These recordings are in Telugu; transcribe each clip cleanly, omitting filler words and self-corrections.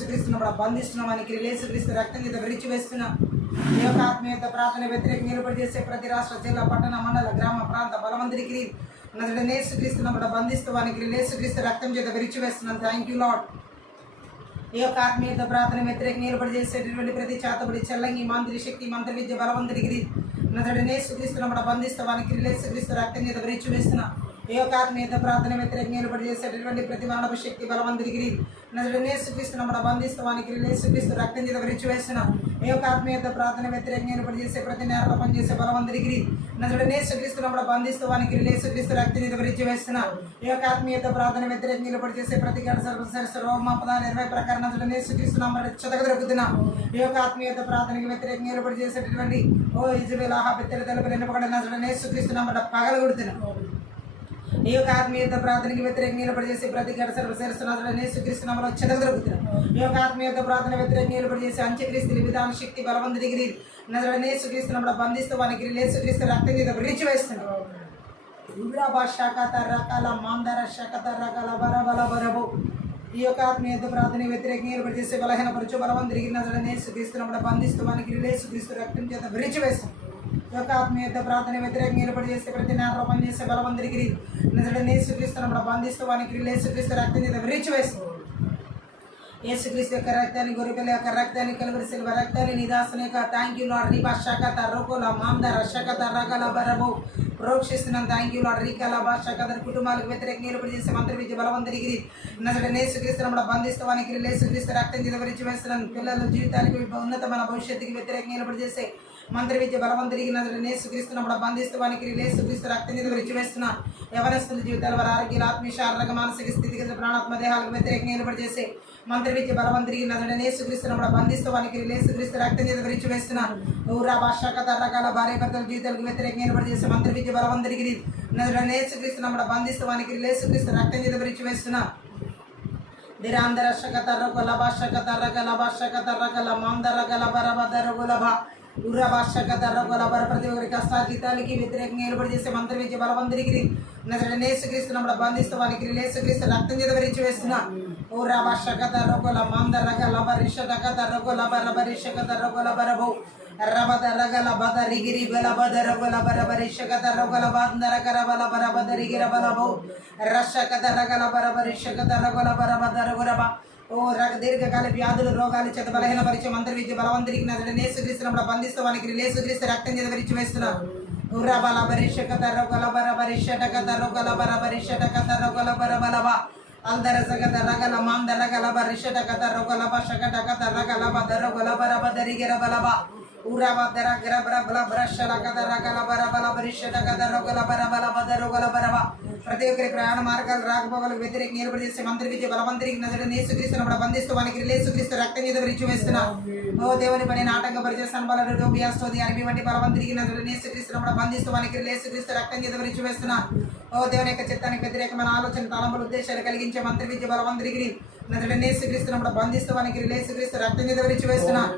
యేసుక్రీస్తును కూడా బంధిస్తున్నామని యేసుక్రీస్తు రక్తం చేత విరిచి వేస్తున్నాం. ఈ యొక్క ఆత్మీయత ప్రార్థన వ్యతిరేక నిలబడి చేసే ప్రతి రాష్ట్ర, జిల్లా, పట్టణ, మండల, గ్రామ, ప్రాంత బలవంతుడికి నజరేయుడైన యేసుక్రీస్తును కూడా బంధిస్తామని యేసుక్రీస్తు రక్తం చేత విరిచి వేస్తున్నాం. Thank you lord. ఈ యొక్క ఆత్మీయత ప్రార్థన వ్యతిరేక నిలబడి చేసేటటువంటి ప్రతి చేతబడి, చెల్లంగి, మంత్రి శక్తి, మంత్ర విద్య, బలవంతుడికి నజరేయుడైన యేసుక్రీస్తును కూడా బంధిస్తామని యేసుక్రీస్తు రక్తం చేత విరిచి వేస్తున్నాం. ఈ యొక్క ఆత్మీయత ప్రార్థన వ్యతిరేక నిలబడి చేసేటటువంటి ప్రతి మరణపు శక్తి, బలవంతుడికి నజరేయుడైన యేసుక్రీస్తును కూడా బంధిస్తామని యేసుక్రీస్తు రక్తం చేత విరిచి వేస్తున్నాం. ఈ యొక్క ఆత్మీయత ప్రార్థన వ్యతిరేక నిలబడి చేసే ప్రతి నేరలో పనిచేసే బలవంతుడికి నజరేయుడైన యేసుక్రీస్తును కూడా బంధిస్తామని యేసుక్రీస్తు రక్తం చేత విరిచి వేస్తున్నాం. ఈ యొక్క ఆత్మీయత ప్రార్థన వ్యతిరేక నిలబడి చేసే ప్రతి రోమ పదాలు 20 ప్రకారం నజరేయుడైన యేసుక్రీస్తు నామమున చెదగదొరుకుతున్నాం. ఈ యొక్క ఆత్మీయత ప్రార్థనకి వ్యతిరేక నిలబడి చేసేటటువంటి ఇజబెల్, అహాబ్, తెలతెలపలు ఎన్నపడ నజరేయుడైన యేసుక్రీస్తు నామమున పగలగొడుతున్నాం. ఈ యొక్క ఆత్మీయత ప్రార్థనకి వ్యతిరేక నిలబడి చేసే ప్రతి నజరేయుడైన యేసుక్రీస్తు నామమున చెదగదొరుకుతున్నాం. ఈ యొక్క ఆత్మీయత ప్రార్థన వ్యతిరేక నిలబడి చేసే అంత్యక్రీస్తు విధాన శక్తి, బలవంతుడికి నజరేయుడైన యేసుక్రీస్తు నామమున బంధిస్తామని యేసుక్రీస్తు రక్తం చేత విరిచి వేస్తున్నాం. ఈ యొక్క ఆత్మీయత ప్రార్థన వ్యతిరేక నిలబడి చేసే బలహీనపరచు బలవంతుడికి నజరేయుడైన యేసుక్రీస్తు నామమున బంధిస్తామని యేసుక్రీస్తు రక్తం చేత విరిచి వేస్తున్నాం. ఈ యొక్క ఆత్మీయత ప్రార్థన వ్యతిరేక నిలబడి చేసే ప్రతి నేరలో చేసే బలవంతుడికి నజరేయుడైన యేసుక్రీస్తు నామమున బంధిస్తామని యేసుక్రీస్తు రక్తం చేత విరిచి వేస్తున్నాం. యేసుక్రీస్తు యొక్క రక్తాన్ని, గొర్రెపిల్ల యొక్క రక్తాన్ని, కలువరి శిలువ రక్తాన్ని, నిదాసన యొక్క థ్యాంక్ యూ లార్డ్. రీబా షకత రోకోల మాందర షకత రగల బరబో ప్రోక్షిస్తున్నాం. Thank you Lord. రీకల భాషకత కుటుంబాలకు వ్యతిరేక నిలబడి చేసే మంత్రి విద్య, బలవంతుడికి నజరేయుడైన యేసుక్రీస్తు నామమున బంధిస్తామని యేసుక్రీస్తు రక్తం చేత విరిచి వేస్తున్నాం. పిల్లల జీవితానికి ఉన్నతమైన భవిష్యత్తుకి వ్యతిరేక నిలబడి చేసే మంత్రి విద్య, బలవంతుడికి నజరేయుడైన యేసుక్రీస్తు నామమున బంధిస్తామని యేసుక్రీస్తు రక్తం చేత విరిచి వేస్తున్నాం. యవనస్తుల జీవితాల వారి ఆరోగ్యాలు, ఆత్మీయ, శారీరక, మానసిక స్థితిగతులు, ప్రాణాత్మ దేహాలకు వ్యతిరేక నిలబడి చేసే మంత్రి విద్య, బలవంతుడికి నజరేయుడైన యేసుక్రీస్తు నామమున బంధిస్తామని యేసుక్రీస్తు రక్తం చేత విరిచి వేస్తున్నాం. ఊరా భాషకత రకాల భార్య భర్తల జీవితాలకు వ్యతిరేక నిలబడి చేసే మంత్రి విద్య, బలవంతుడికి నజరేయుడైన యేసుక్రీస్తు నామమున బంధిస్తామని యేసుక్రీస్తు రక్తం చేత విరిచి వేస్తున్నాం. దిరాందర షకత రొగల భాషకత రగల భాషకత రగల మాందర గల బరబదర గులభ ఉర్ర భాషకత రొగల బర ప్రతి ఒక్కరి కష్టార్జితానికి వ్యతిరేక నిలబడి చేసే మంత్రి విద్య, బలవంతుడికి నజరేయుడైన యేసుక్రీస్తు నామమున బంధిస్తామని యేసుక్రీస్తు రక్తం చేత విరిచి వేస్తున్నాం. ఊరా భాషకత రొగల మాందర గల బరిషకత రొగల బర బరిషకత రొగల బరబో రబద రగల బద రిగిరి బల బద రగల బర బరిషకత రొగల బాందర కరబల బర బద రిగిర బలబో రషకత రగల బర బరిషకత రొగల బర బద రగురబ దీర్ఘకాల వ్యాధులు, రోగాలు చేత బలహీనపరిచే మంత్రి విద్య, బలవంతుడికి నజరేయుడైన యేసుక్రీస్తు నామమున బంధిస్తామని యేసుక్రీస్తు రక్తం చేత విరిచి వేస్తున్నాం. ఉర్రబల బరిషకత రొగల బర బరిషకత రొగల బర బరిషకత రొగల బర బలబ అందర సగత రగల మాందర గల బరిషకత రొగల బషకట రగల బద రొగల బర బద రిగిర బలబ ఉరబదర గ్రబర బల బ్రషల కద రగల బర బల బరిషకత రొగల బర బల బద రొగల బరబ ప్రతి ఒక్కరి ప్రయాణ మార్గాలు, రాకపోకలకు వ్యతిరేక నిలబడి చేసే మంత్రి విద్య, బలవంతుడికి నజరేయుడైన యేసుక్రీస్తు నామమున బంధిస్తామని యేసుక్రీస్తు రక్తం చేత విరిచి వేస్తున్నాం. ఓ దేవుని పని ఆటంకపరిచే సంబల డోబియాస్తోది అరబి వంటి బలవంతుడికి నజరేయుడైన యేసుక్రీస్తు నామమున బంధిస్తామని యేసుక్రీస్తు రక్తం చేత విరిచి వేస్తున్నాం. ఓ దేవుని యొక్క చిత్తానికి వ్యతిరేకమైన ఆలోచన, తలంపులు, ఉద్దేశాలు కలిగించే మంత్రి విద్య, బలవంతుడికి నజరేయుడైన యేసుక్రీస్తు నామమున బంధిస్తామని యేసుక్రీస్తు రక్తం చేత విరిచి వేస్తున్నాం.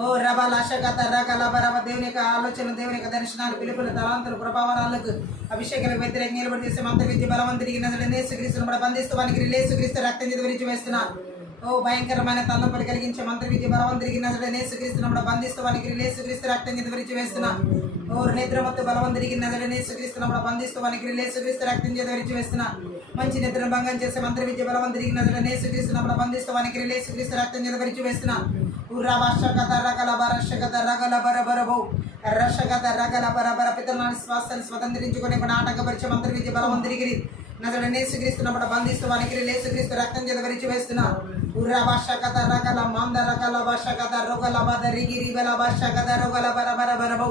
ఓ రబల షకత రగల బరబ దేవుని యొక్క ఆలోచన, దేవుని యొక్క దర్శనాలు, పిలుపులు, తలాంతులు, ప్రభావాలకు, అభిషేకాలకు వ్యతిరేక నిలబడి చేసే మంత్రి విద్య, బలవంతుడికి నజరేయుడైన యేసుక్రీస్తు నామమున బంధిస్తామని యేసుక్రీస్తు రక్తం చేత విరిచి వేస్తున్నాం. ఓ భయంకరమైన తలంపులు కలిగించే మంత్రి విద్య, బలవంతుడికి నజరేయుడైన యేసుక్రీస్తు నామమున బంధిస్తామని యేసుక్రీస్తు రక్తం చేత విరిచి వేస్తున్నాం. ఓ నిద్రమత్తు బలవంతుడికి నజరేయుడైన యేసుక్రీస్తు నామమున బంధిస్తామని యేసుక్రీస్తు రక్తం చేత విరిచి వేస్తున్నాం. మంచి నిద్ర భంగం చేసే మంత్రి విద్య, బలవంతుడికి నజరేయుడైన యేసుక్రీస్తు నామమున బంధిస్తామని యేసుక్రీస్తు రక్తం చేత విరిచి వేస్తున్నాం. ఉర్రా భాషకత రగల బరషకత రగల బర బరబో రషకత రగల బర బర పితరులను స్వాస్థ్యాన్ని స్వతంత్రించుకునే ఆటంకపరిచే మంత్రి విద్య, బలవంతుడికి నజరేయుడైన యేసుక్రీస్తు నామమున బంధిస్తామని యేసుక్రీస్తు రక్తం చేత విరిచి వేస్తున్నాం. ఉర్రా భాషకత రగల మాందర రగల భాషకత రొగల బద రిగిరి బల భాషకత రొగల బర బర బరబో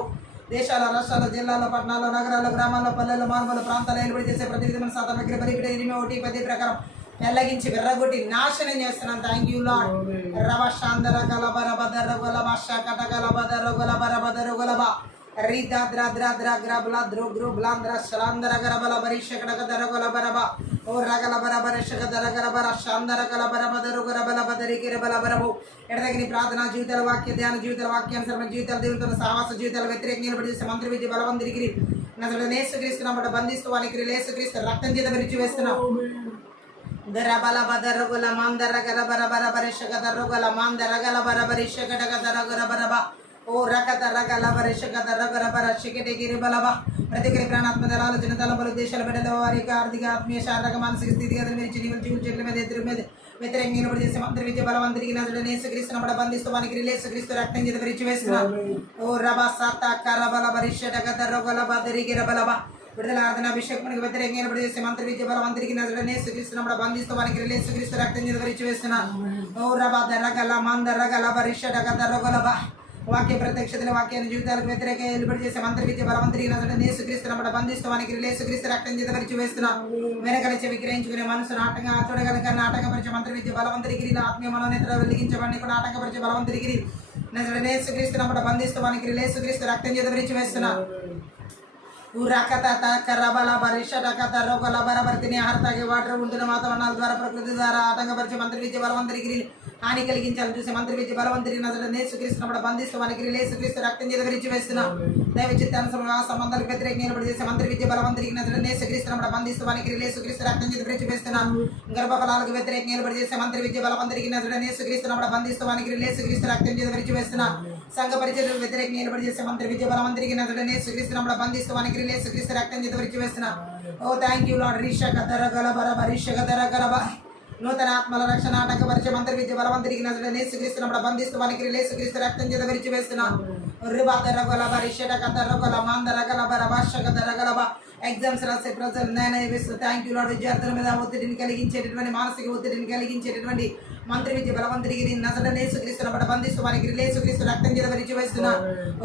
దేశాల, రాష్ట్రాల, జిల్లాల, పట్టణాల్లో, నగరాల్లో, గ్రామాల్లో, పల్లెల్లో, మారుమూల ప్రాంతాల్లో నిలబడి చేసే ప్రతి విధమైన సాధన దగ్గర బలిపిట 8:10 ప్రకారం వెల్లగించి విర్రగొట్టి నాశనం చేస్తున్నాం. Thank you Lord. రవ శాందర గల బర బదర గొల భాష కట గల బదర గొల బర బదర గొలబ రీదా ద్ర ద్ర ద్ర గ్రబల ద్రో గ్రో బ్లాంద్ర శలాందర గరబల బరిష కట గర గొల బరబ ఓ రగల బర బరిష గర గర బర శాందర గల బర బదర గరబల బదరి గిరబల బరబు ఎడదగిన ప్రార్థనా జీవితాల, వాక్య ధ్యాన జీవితాల, వాక్యానుసరమైన జీవితాల, దేవునితో సహవాస జీవితాల వ్యతిరేక నిలబడి చేసే మంత్రి విద్య, బలవంతుడికి నజరేయుడైన యేసుక్రీస్తు నామమున బంధిస్తామని యేసుక్రీస్తు రక్తం చేత విరిచి వేస్తున్నాం. Garabala Badarugula Mandara Garabara Barishaka Rugala Mandara Galabara Barishaka Garabaraba. O Rakata Ragala Barishaka Ragarabara Shikati Balaba. Pratikri Pranatmadala Janatala Desha Bedalavarika, the Gatmi Sharagaman 60 the other Junior Juju Veteran University Samantha Balavandri Nazarene, Krishna Bandis to Manikri, Christo acting in the Rich Vesna. O Rabasata Karabala Barisha Rogala Badari Garabalaba. విడుదలార్దన అభిషేకం వ్యతిరేకంగా ప్రదేశం మంత్రి విద్య బలవంతుడికి నజరనే యేసుక్రీస్తునముడ బంధిస్తవానికి యేసుక్రీస్తు రక్తం చేత విరిచివేస్తున్న ఓ రబద రగల మంద రగల పరిషద గద రగలబ వాక్య ప్రత్యక్షతల వాక్యాన్ని జీవితాలకు వ్యతిరేకంగా ఎలుబడి చేసే మంత్రి విద్య బలవంతుడికి నజరనే యేసుక్రీస్తునముడ బంధిస్తవానికి యేసుక్రీస్తు రక్తం చేత విరిచివేస్తున్న వెనకలిచి విగ్రహించుకునే మనసును ఆటంగా చూడగలక ఆటంకపరిచే మంత్రి విద్య బలవంతుడికి ఆత్మీయ మనోనేత్ర వెలిగించబడి కూడా ఆటంకపరిచే బలవంతుడికి నజరనే యేసుక్రీస్తునముడ బంధిస్తవానికి యేసుక్రీస్తు రక్తం చేత విరిచివేస్తున్న Urakata Karabala Barisha Dakata Rogala Barabartini Hartaki water Unduna Matavanal Dwara Prakritara Atanga Parchamantri Vijabalamantri Grill Hani Kalikin to Samantri Vijabalamantri Nazarene Krishna Bandis Vanakri Krishna Raktan the Rich Vestina Davichitan Samantha Petrik Samantri Vijabalamantri Nazarene Krishna Bandis Vanakri Krishna Raktan the Rich Vestina Garbala Vetrek Samantri Vijabalamantri Nazarene Krishna Bandis Vanakri Krishna Raktan the Rich Vestina Sanga Parichet Vetrek Samantri Vijabalamantri Nazarene Krishna Bandis Vanakri Krishna Raktan the Rich Vestina. Oh, thank you, Lord Risha Katara Galabara Barisha Katara Galaba. నూతనాత్మల రక్షణ ఆటంకపరిచే మంత్రి విద్య బలవంతుడికి నజరేయుడైన యేసుక్రీస్తును బంధిస్తవానికి యేసుక్రీస్తు రక్తం చేత విరిచివేస్తున్న రిబాతరగల పరిషడకతరగల మందరగల బరభాషకతరగల ఎగ్జామ్స్ రాసే ప్రజలు నేనేవిస్తూ థ్యాంక్ యూ లార్డ్ విద్యార్థుల మీద ఒత్తిడిని కలిగించేటటువంటి మానసిక ఒత్తిడిని కలిగించేటటువంటి మంత్రి విద్య బలవంతుడికి నజరేయుడైన యేసుక్రీస్తును బంధిస్తవానికి యేసుక్రీస్తు రక్తం చేత విరిచివేస్తున్న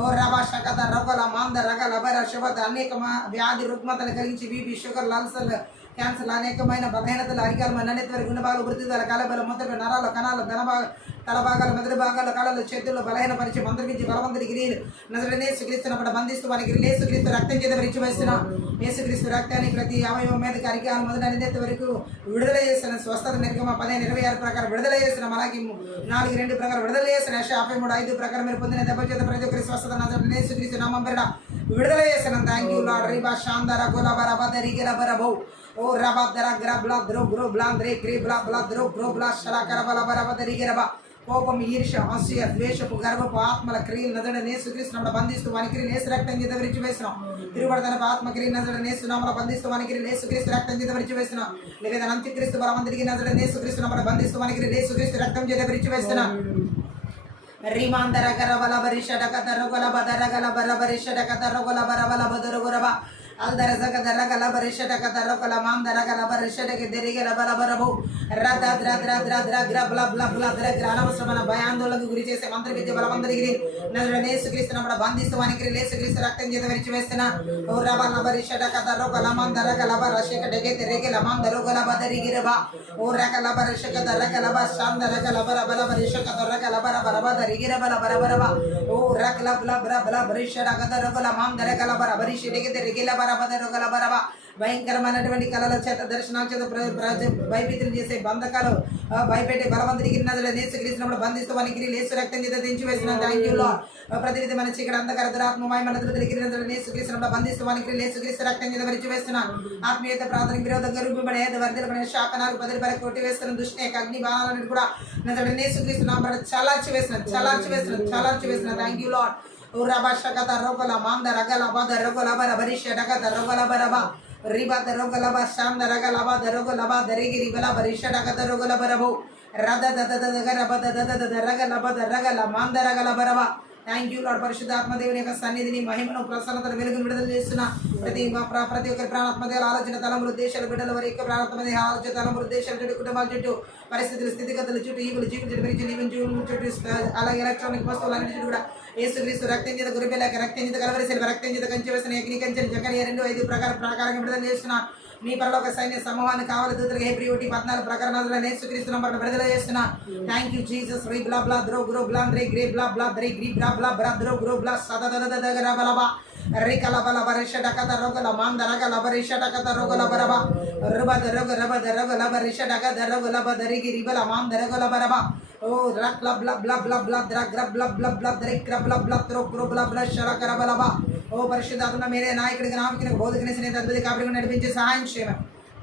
ఓ రభాషకతరగల మందరగల బరషవత అనేక వ్యాధి రుగ్మతలు కలిగించి బీపీ షుగర్ అల్సర్ క్యాన్సర్ అనేకమైన బలహీనతలు అరికాలు మన్నెత్వర గుణభాగాలు వృద్ధిదాల కాలబల మొదటి నరాల కణాల తలభాగాల మెదడు భాగాల కాళ్ళలో చేతుల్లో బలహీనపరిచే మంత్రించి బలవంతుడికి నీళ్ళు నజరేయుడైన యేసుక్రీస్తును బంధిస్తూ వానికి యేసుక్రీస్తు రక్తం చేత విరిచివేస్తున్న యేసుక్రీస్తు రక్తాన్ని ప్రతి అవయవం మీద అరికాలు మొదటి అనిదెత్త వరకు విడుదల చేసిన స్వస్థత నిర్గమ 15:26 ప్రకారం విడుదల చేసిన మనకి 4:2 ప్రకారం విడుదల చేసిన 53:5 ప్రకారం మీరు పొందిన దెబ్బ చేత ప్రతి ఒక్కరి స్వస్థత నజరేయుడైన యేసుక్రీస్తు నామం పేరిట విడుదల చేసిన థ్యాంక్ యూ లార్డ్ రిబా శాందర గులబర బదరిగిల బరబౌ ఓ రబదర గ్రబ్ల ద్రో గ్రో బ్లాంద్రే గ్రేబ్ల బ్ల ద్రో గ్రో బ్ల శరకరబల బరబదరిగిరబ కోపం ఈర్ష అసూయ ద్వేషపు గర్వపు ఆత్మల క్రియలు నజరేయుడైన యేసుక్రీస్తును బంధిస్తూ వానికి యేసు రక్తం చేత విరిచివేస్తున్నాం తిరుగుబడతనపు ఆత్మక్రియలు నజరేయుడైన యేసు నామములో బంధిస్తూ వానికి యేసుక్రీస్తు రక్తం చేత విరిచివేస్తున్నాం లేదా అంత్యక్రీస్తు బలవంతుడికి నజరేయుడైన యేసుక్రీస్తును బంధిస్తూ వానికి యేసుక్రీస్తు రక్తం చేత విరిచివేస్తున్నాం రిమాందర గరబల బరిషడక Daragala బదరగల బరబరిషడక Daragala బరబల బదరగరబ Aldarazaga Daragala Barishaka Darakala Mandaragala Barishaka Derigala Barabu Rada Dra bla bla bla Grana Samana Bayandola Guriches Mantra with the Balamandri Nazarene Krishna Bandis Vanik Krishna Raktan Vestana Urabana Barishaka Darakala Mandaragala Barashaka Degate Regala Mandarogala Badarigiraba Urakala Barishaka Darakala Shandaragala Barabala Barishaka Darakala Barabara Rigirabala Barabaraba Urakala Bla Bla Barishaka Darakala Mandaragala Barabarish Regala భయంకరమైనటువంటి కళల చేత దర్శనాల చేత భయభీతులు చేసే బంధకాలు భయపెట్టే బలవంతుడికి నజరేయుడైన యేసుక్రీస్తును బంధిస్తూ వానికి యేసు రక్తం చేత తెంచివేసిన థ్యాంక్ యూ లార్డ్ ప్రతి విధమైన చీకటి అంధకార దురాత్మ మహిమల దృఢకి నజరేయుడైన యేసుక్రీస్తును బంధిస్తూ వానికి యేసుక్రీస్తు రక్తం చేత విరిచివేస్తున్న ఆత్మీయత ప్రార్థనకు విరోధంగా రూపబడే వర్ధలపడిన శాపనాలు బదిలిపరకు కొట్టివేస్తున్న దుష్ట అగ్ని బాణాలను కూడా నజరేయుడైన యేసుక్రీస్తు నామమున చలార్చి వేసిన thank you lord Urabashaka Rogola Manda Ragala Bada Rogola Barishaka Rogola Baraba Riba the Rogolaba Shanda Ragalaba the Rogolaba the Rigi Ribala Barishaka the Rogola Barabu Rada the Ragalaba the Ragala Manda Ragala Baraba. Thank you, Lord Parishuddhatma Devani యొక్క సన్నిధిని మహిమను ప్రసన్నతను వెలుగును విడుదల చేస్తున్న ప్రతి ఒక్క ప్రాణాత్మ దేవాల ఆలోచన తలంపుల ఉద్దేశాలు బిడ్డల వారి యొక్క ప్రాణాత్మ దేవ ఆలోచన తలంపుల ఉద్దేశాలు చుట్టూ కుటుంబాల చుట్టూ పరిస్థితులు స్థితిగతుల చుట్టూ ఈవులు జీవులు చుట్టూ పరిచయం ఈవెన్ జీవుల చుట్టూ అలాగే ఎలక్ట్రానిక్ వస్తువులన్నిటి చుట్టూ కూడా యేసుక్రీస్తు రక్తం చేత గురిపెళ్ళక రక్తం చేత కలవరి శిల్వ రక్తం చేత కంచి వేసిన అగ్ని కంచెని జకరియా 2:5 ప్రకారంగా విడుదల చేస్తున్న మీ పరలోక సైన్య సమూహాన్ని కావాలి దూతలకు హెబ్రీ 1:14 ప్రకారం యేసుక్రీస్తు నామమున విడుదల చేస్తున్న థ్యాంక్ యూ జీసస్ రి బ్లా బ్లా ద్రో గ్రో బ్లాంద్రే గ్రే బ్లా బ్లా ద్రే గ్రీ బ్లా బ్లా బ్రా ద్రో గ్రో బ్లా సదదదదగర బలబా రికల బల బరిషడక దరగల మందరగల బరిషడక దరగల బరబా రుబద రగ బరిషడక దరగల బదరిగి రిబల మందరగల బరబా ఓ రక్ బ్లా బ్లా బ్లా బ్లా బ్లా ద్రగ్ర బ్లా బ్లా బ్లా ద్రిక్ర బ్లా బ్లా త్రో గ్రో బ్లా బ్లా శరకర బలబా ఓ పరిశుద్ధాత్మ మీరే నాయకుడికి నామకిని బోధకుని స్నేహితుడికి కాబట్టి నడిపించే సహాయం చేయమని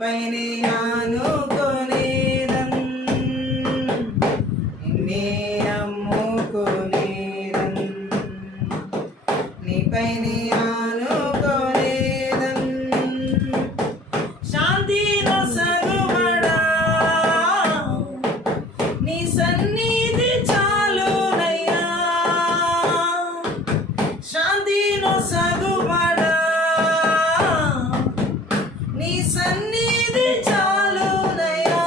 నీపైనే ఆనుకొనేదన్ నిన్నే నమ్ముకొనేదన్ నీపైనే ఆనుకొనేదన్ శాంతి నొసగుబడా నీ సన్నిధి చాలునయ్యా శాంతి నొసగుబడా నీ సన్నిధి చాలునయ్యా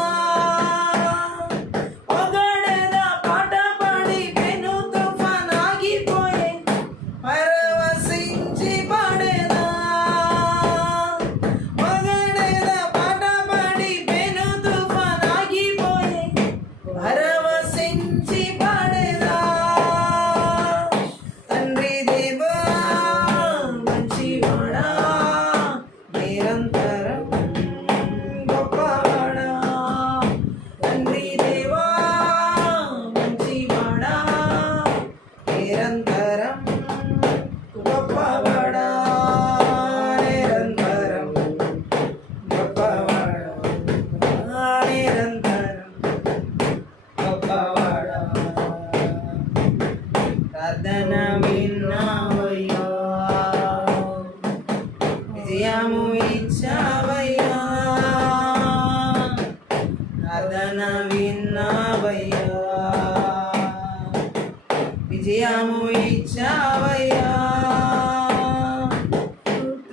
పొగడెద పాట పాడి పెను తుఫాన్ ఆగిపోయే పరవశించి పాడేదా పొగడెద పాట పాడి పెను తుఫాన్ ఆగిపోయే పరవశించి పాడేదా తండ్రి దేవా మంచివాడా నిరంతరం గొప్పవాడా తండ్రి దేవా మంచివాడా నిరంతరం గొప్పవాడా నిరంతరం గొప్పవాడా నిరంతరం గొప్పవాడా ప్రార్థన విన్నావయ్యా విజయము ఇచ్చావయ్యా ప్రార్థన విన్నావయ్యా విజయము ఇచ్చావయ్యా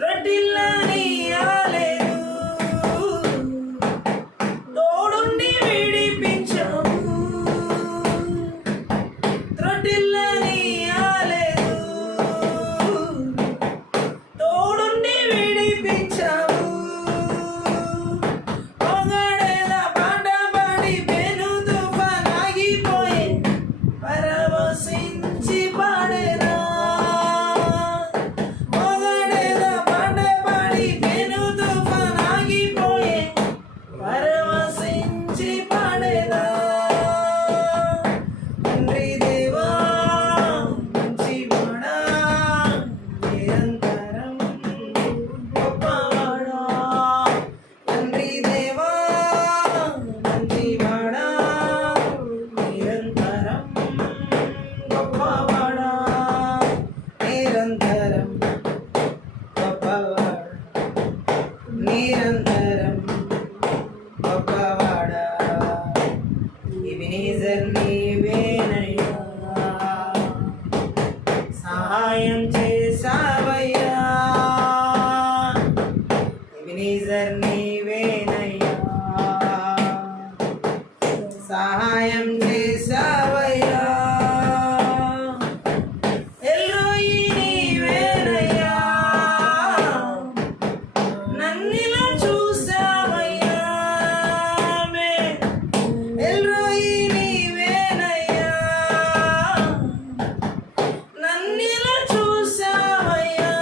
రొట్టిల్లని ఆలేదు తోడుండి విడిపించావు రొట్టిల్లని ఆలేదు తోడుండి విడిపించావు పొగడేద పాట పాడి పెను తుఫాన్ ఆగిపోయే పరవశించి పాడేదా పొగడేద పాట పాడి పెను తుఫాన్ ఆగిపోయే పరవశించి పాడేదా తండ్రి దేవా మంచివాడా నిరంతరం గొప్పవాడా తండ్రి దేవా మంచివాడా నిరంతరం గొప్పవాడా నిరంతరం గొప్పవాడా నిరంతరం గొప్పవాడా ఎబెనెజర్ నీవేనయ్యా సహాయం చేసావయ్యా ఎబెనెజర్ నీవేనయ్యా సహాయం చేసావయ్యా ఎల్రోయి నీవేనయ్యా నన్నిలా చూసావయ్యా ఎల్రోయి నీవేనయ్యా నన్నిలా చూసావయ్యా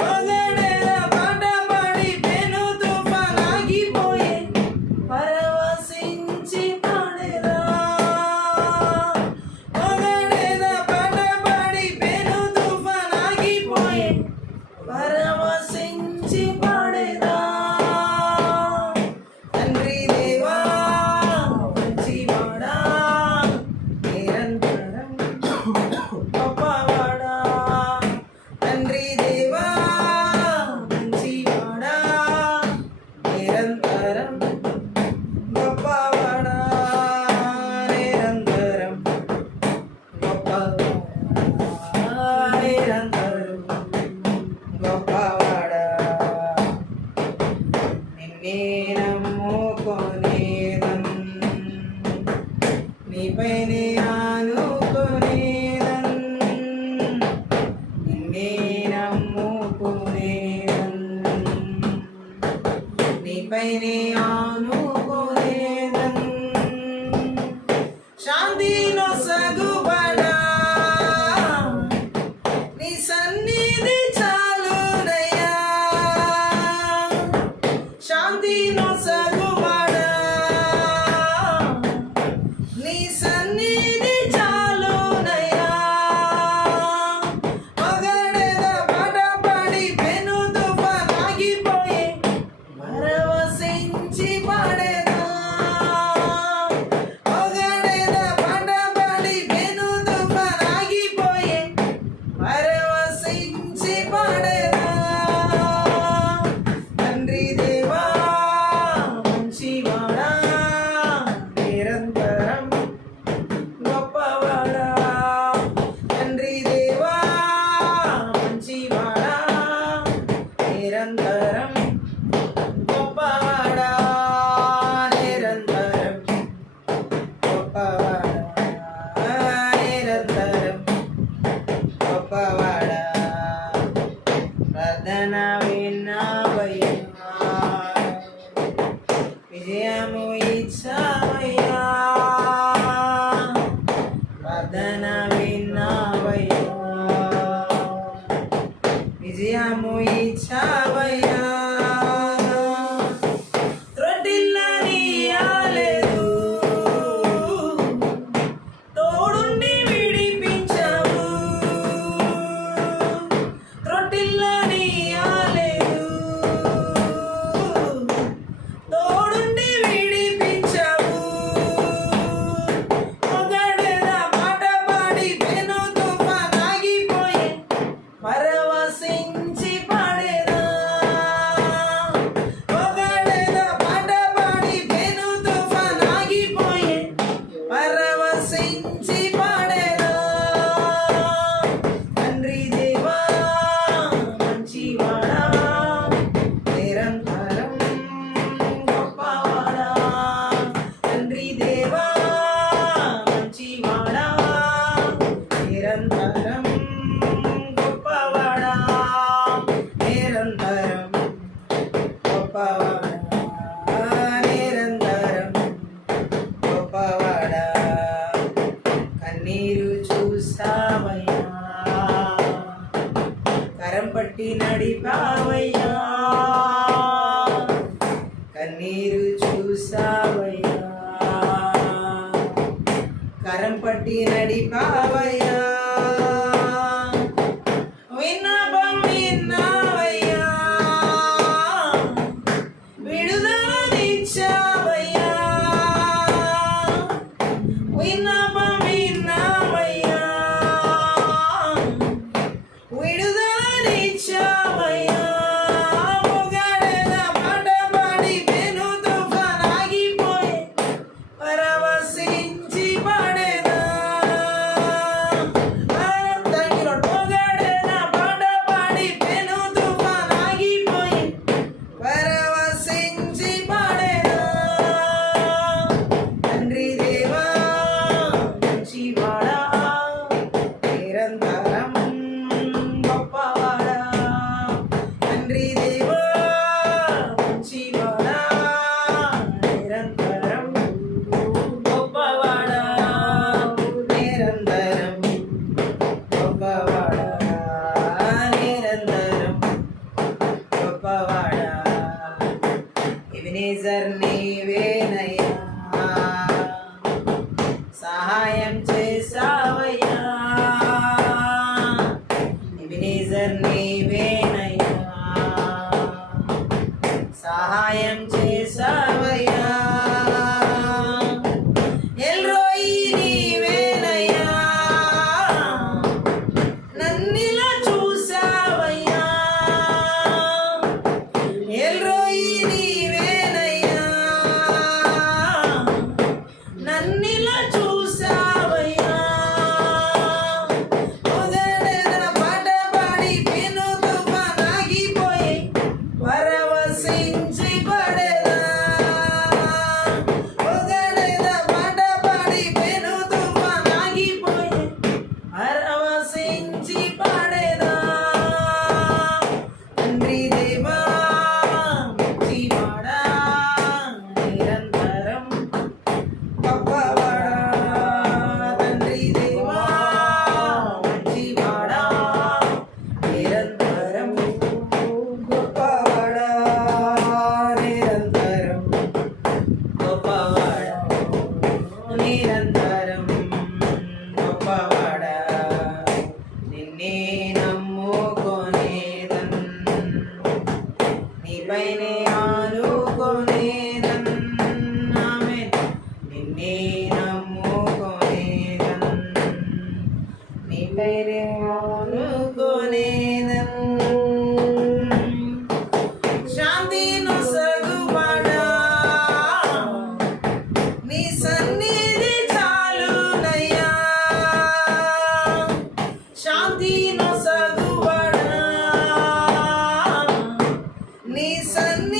పొగడేద పాట పాడి పెను తుఫాన్ ఆగిపోయే పరవశించి పాడేదా పొగడేద పాట పాడి పెను తుఫాన్ ఆగిపోయే పరవశించి పాడేదా తండ్రి దేవా మంచివాడా నిరంతరం గొప్పవాడా తండ్రి దేవా మంచివాడా నిరంతరం గొప్పవాడా నిరంతరం గొప్పవాడా నిరంతరం గొప్పవాడా నిన్నే నమ్ముకొనేదన్ నీపైనే ఆనుకొనేదన్ నిన్నే నమ్ముకొనేదన్ నీపైనే ఆనుకొనేదన్ శాంతి నొసగుబడా నీ సన్నిధి చాలునయ్యా శాంతి నొసగుబడా నీ సన్నిధి చాలునయ్యా పొగడేద పాట పాడి పెను తుఫాన్ ఆగిపోయే ప్రార్థన విన్నావయ్యా, విజయము ఇచ్చావయ్యా, ప్రార్థన విన్నావయ్యా, విజయము ఇచ్చావయ్యా. కన్నీరు చూసావయ్యా, కరం పట్టి నడిపావయ్యా, కన్నీరు చూసావయ్యా, కరం పట్టి నడిపావయ్యా. విన్నపం విన్నావయ్యా, విడుదలనిచ్చావయ్యా, విన్నపం విన్నావయ్యా, విడుదలనిచ్చావయ్యా. పొగడెద పాట పాడి పెను తుఫానాగిపోయే, పరవశించి పడేదా. పొగడెద పాట పాడి పెను తుఫానాగిపోయే, పరవశించి పడేదా. తండ్రి దేవా మంచివాడా, నిరంతరం గొప్పవాడా, తండ్రి దేవా మంచివాడా, నిరంతరం గొప్పవాడా, నిరంతరం గొప్పవాడా, నిరంతరం గొప్పవాడా. ఎబెనేజర్ నీవేనయ్యా, సహాయం చేసావయ్యా, ఎబెనేజర్ నీవేనయ్యా, సహాయం చేసావయ్యా. ఎల్రోయి నీవేనయ్యా, నన్నిలా చూసావయ్యా, ఎల్రోయి నీవేనయ్యా, నన్నిలా చూసావయ్యా. పొగడెద పాట పాడి పెను తుఫానాగిపోయే, పరవశించి పడేదా. పొగడెద పాట పాడి పెను తుఫానాగిపోయే, పరవశించి పడేదా. తండ్రి దేవా మంచివాడా, నిరంతరం గొప్పవాడా, తండ్రి దేవా మంచివాడా, నిరంతరం గొప్పవాడా, నిరంతరం గొప్పవాడా, నిరంతరం గొప్పవాడా. నిన్నే నమ్ముకొనేదన్, నీపైనే ఆనుకొనేదన్, ఆమేన్. నిన్నే నమ్ముకొనేదన్, నీపైనే ఆనుకొనేదన్. శాంతి నొసగువాడా, నీ సన్నిధి చాలునయ్యా, శాంతి నొసగువాడా, నీ సన్నిధి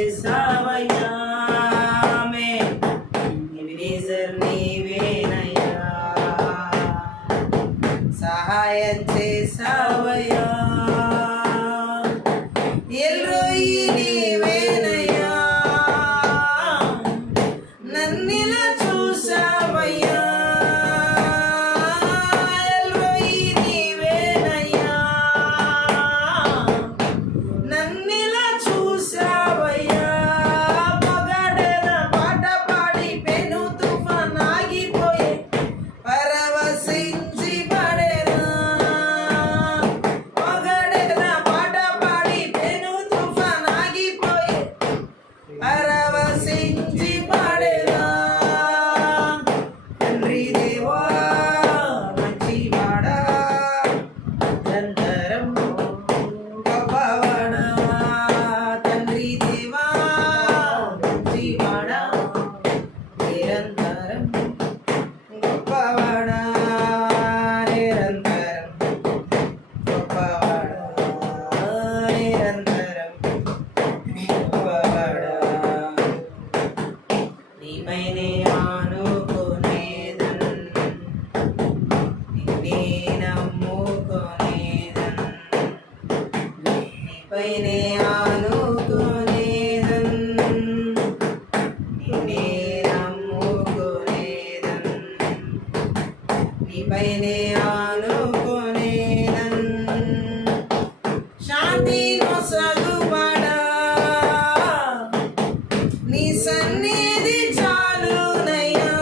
చేసావయ్యా ఎబినేజర్ నీవేనయ్యా సహాయం చేసావయ్యా ఎల్రోయి నీవేనయ్యా నన్నిలా చూసావయ్యా ఎల్రోయి నీవేనయ్యా నన్నిలా చూసావయ్యా పగడన పాట పాడి పెను తుఫాన్ ఆగిపోయే పరవశించి పడేనా పగడన పాట పాడి పెను తుఫాన్ ఆగిపోయే పరవశించి పడేనా తండ్రి దేవా మంచివాడా నిరంతరం గొప్పవాడా తండ్రి దేవా మంచివాడా నిరంతరం గొప్పవాడా నిరంతరం గొప్పవాడా నిరంతరం గొప్పవాడా నీపైనే ఆనుకునేదన్ నిన్నే నమ్ముకునేదన్ నీపైనే ఆనుకునేదన్ నిన్నే నమ్ముకునేదన్ నీపైనే ఆనుకునేదన్ శాంతి నొసగువాడా నీ సన్నిధి చాలునయ్యా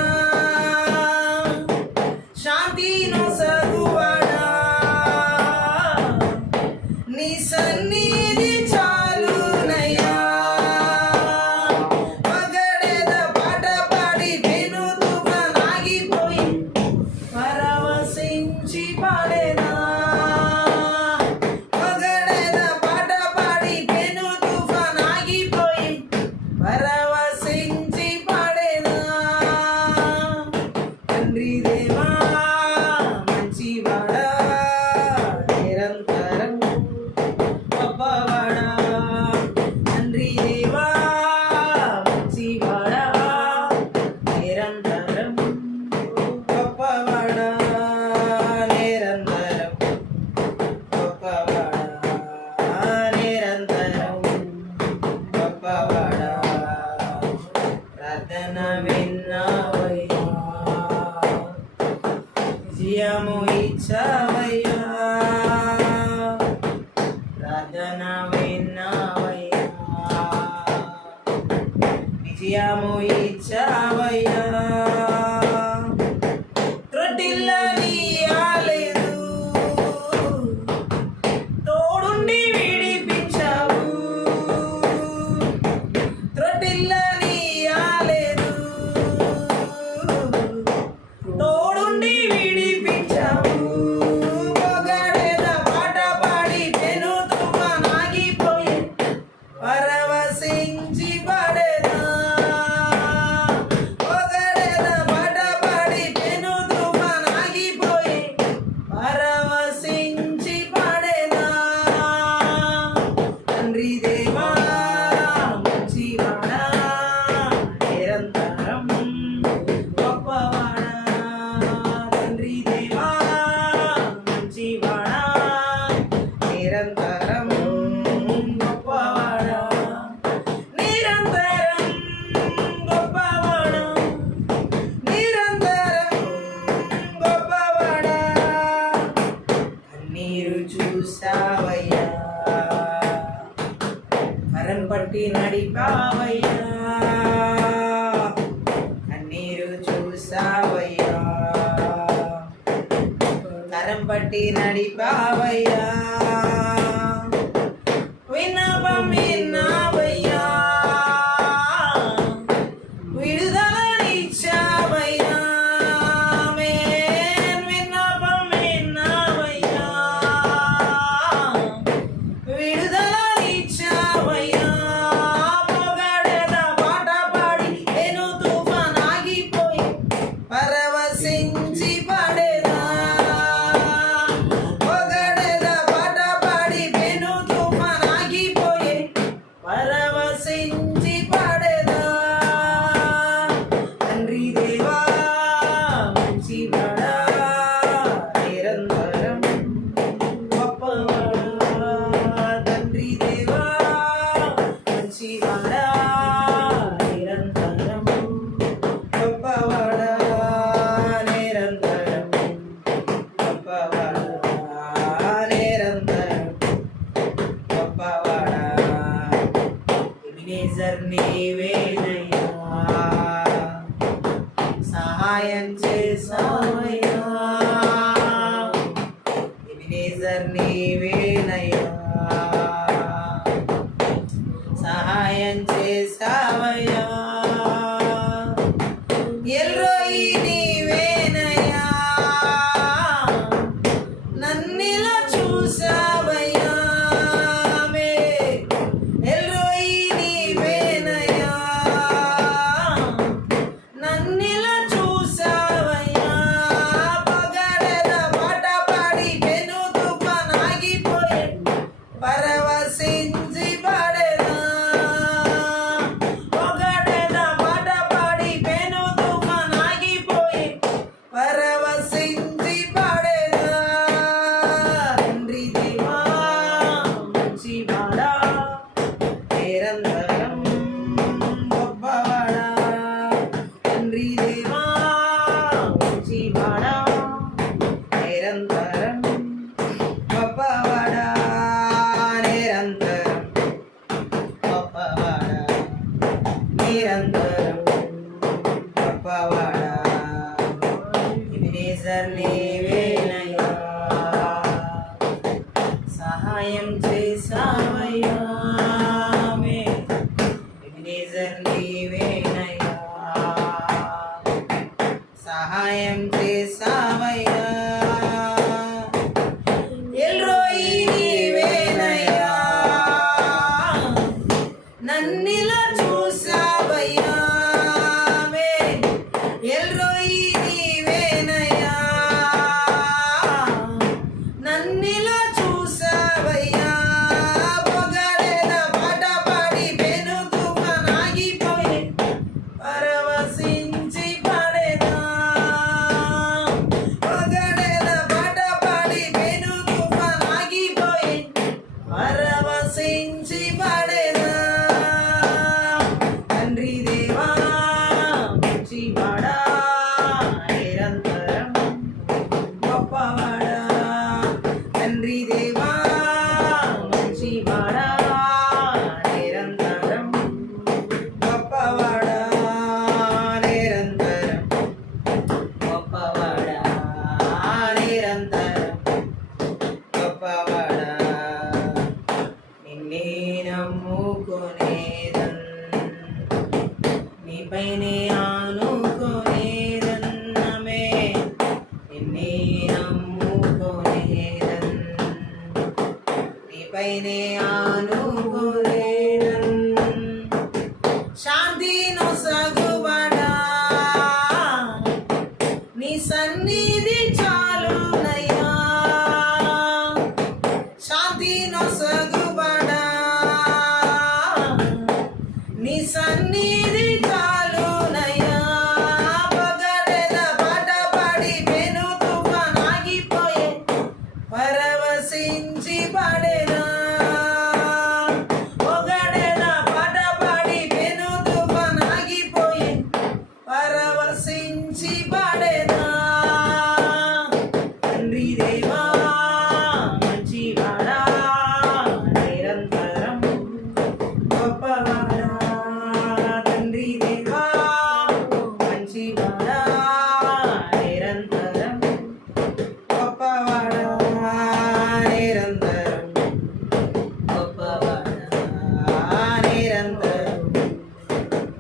శాంతి నొసగువాడా నీ సన్నిధి చాలునయ్యా పగడేద పాట పాడి పెను తుఫాన్ ఆగిపోయి పరవశించి పడేనా పగడేద పాట పాడి పెను తుఫాన్ ఆగిపోయి పరవశించి పడేనా తండ్రి దేవా మంచివాడా నిరంతరం గొప్పవాడా తండ్రి దేవా మంచివాడా నిరంతరం గొప్పవాడా నిరంతరం గొప్పవాడా నిరంతరం గొప్పవాడా ప్రార్థన విన్నావయ్యా విజయము ఇచ్చావయ్యా ప్రార్థన విన్నావయ్యా విజయము ఇచ్చావయ్యా త్రొట్టిల్లని ఆలేదు తోడుండి విడిపించావు త్రొట్టిల్లని ఆలేదు తోడుండి విడిపించావు పొగడేద పాట పాడి పెను తుఫాన్ ఆగిపోయి పరవశించి పడేదా పొగడేద పాట పాడి పెను తుఫాన్ ఆగిపోయి పరవశించి పడేదా తండ్రి దేవా మంచివాడా నిరంతరం గొప్పవాడా తండ్రి దేవా మంచివాడా నిరంతరం గొప్పవాడా నిరంతరం గొప్పవాడా నిరంతరం గొప్పవాడా కన్నీరు చూసావయ్యా కరం పట్టి నడిపావయ్యా కన్నీరు చూసావయ్యా కరం పట్టి నడిపావయ్యా విన్నపం విన్నావయ్యా విడుదలనిచ్చావయ్యా విన్నపం విన్నావయ్యా విడుదలనిచ్చావయ్యా పొగడేద పాట పాడి పెను తుఫాన్ ఆగిపోయి పరవశించి పడేదా పొగడేద నీవేనయ్యా సహాయం చేసావయ్యా ఎబినేజర్ నీవేనయ్యా సహాయం చేసావయ్యా ఎల్రోయి నీవేనయ్యా నన్నిలా చూసావయ్యా ఎల్రోయి నీవేనయ్యా నన్నిలా చూసావయ్యా పగడెద పాట పాడి పెను తుఫానాగిపోయే పరవశించి పడేదా పగడెద పాట పాడి పెను తుఫానాగిపోయే పరవశించి పడేదా తండ్రి దేవా మంచివాడా నిరంతరం గొప్పవాడా తండ్రి దేవా మంచివాడా నిరంతరం గొప్పవాడా నిరంతరం గొప్పవాడా నిరంతరం గొప్పవాడా ఎబినేజర్ నీవేనయ్యా సహాయం చేసావయ్యా ఎబినేజర్ నీవేనయ్యా సహాయం చేసావయ్యా ఎల్రోయి నీవేనయ్యా నన్నిలా చూసావయ్యా ఎల్రోయి నీవేనయ్యా నన్నిలా చూసావయ్యా పొగడెద పాట పాడి పెను తుఫానాగిపోయే పరవశించి పడేదా పొగడెద పాట పాడి పెను తుఫానాగిపోయే పరవశించి పడేదా తండ్రి దేవా మంచివాడా నిరంతరం గొప్పవాడా తండ్రి దేవా మంచివాడా నిరంతరం గొప్పవాడా నిరంతరం గొప్పవాడా నిరంతరం గొప్పవాడా నిన్నే నమ్ముకొనేదన్ నీపైనే ఆనుకొనేదన్నమే నిన్నే నమ్ముకొనేదన్ నీపైనే ఆనుకొనేదన్ శాంతి నొసగువాడా నీ సన్నిధి చాలునయ్యా శాంతి నొసగువాడా నీ సన్నిధి చాలునయ్యా పగడెద పాట పాడి పెను తుఫానాగిపోయే పరవశించి పడేదా పొగడెద పాట పాడి పెను తుఫానాగిపోయే పరవశించి పడేదా తండ్రి దేవా మంచివాడా నిరంతరం గొప్పవాడా తండ్రి దేవా మంచివాడా నిరంతరం గొప్పవాడా నిరంతరం గొప్పవాడా నిరంతరం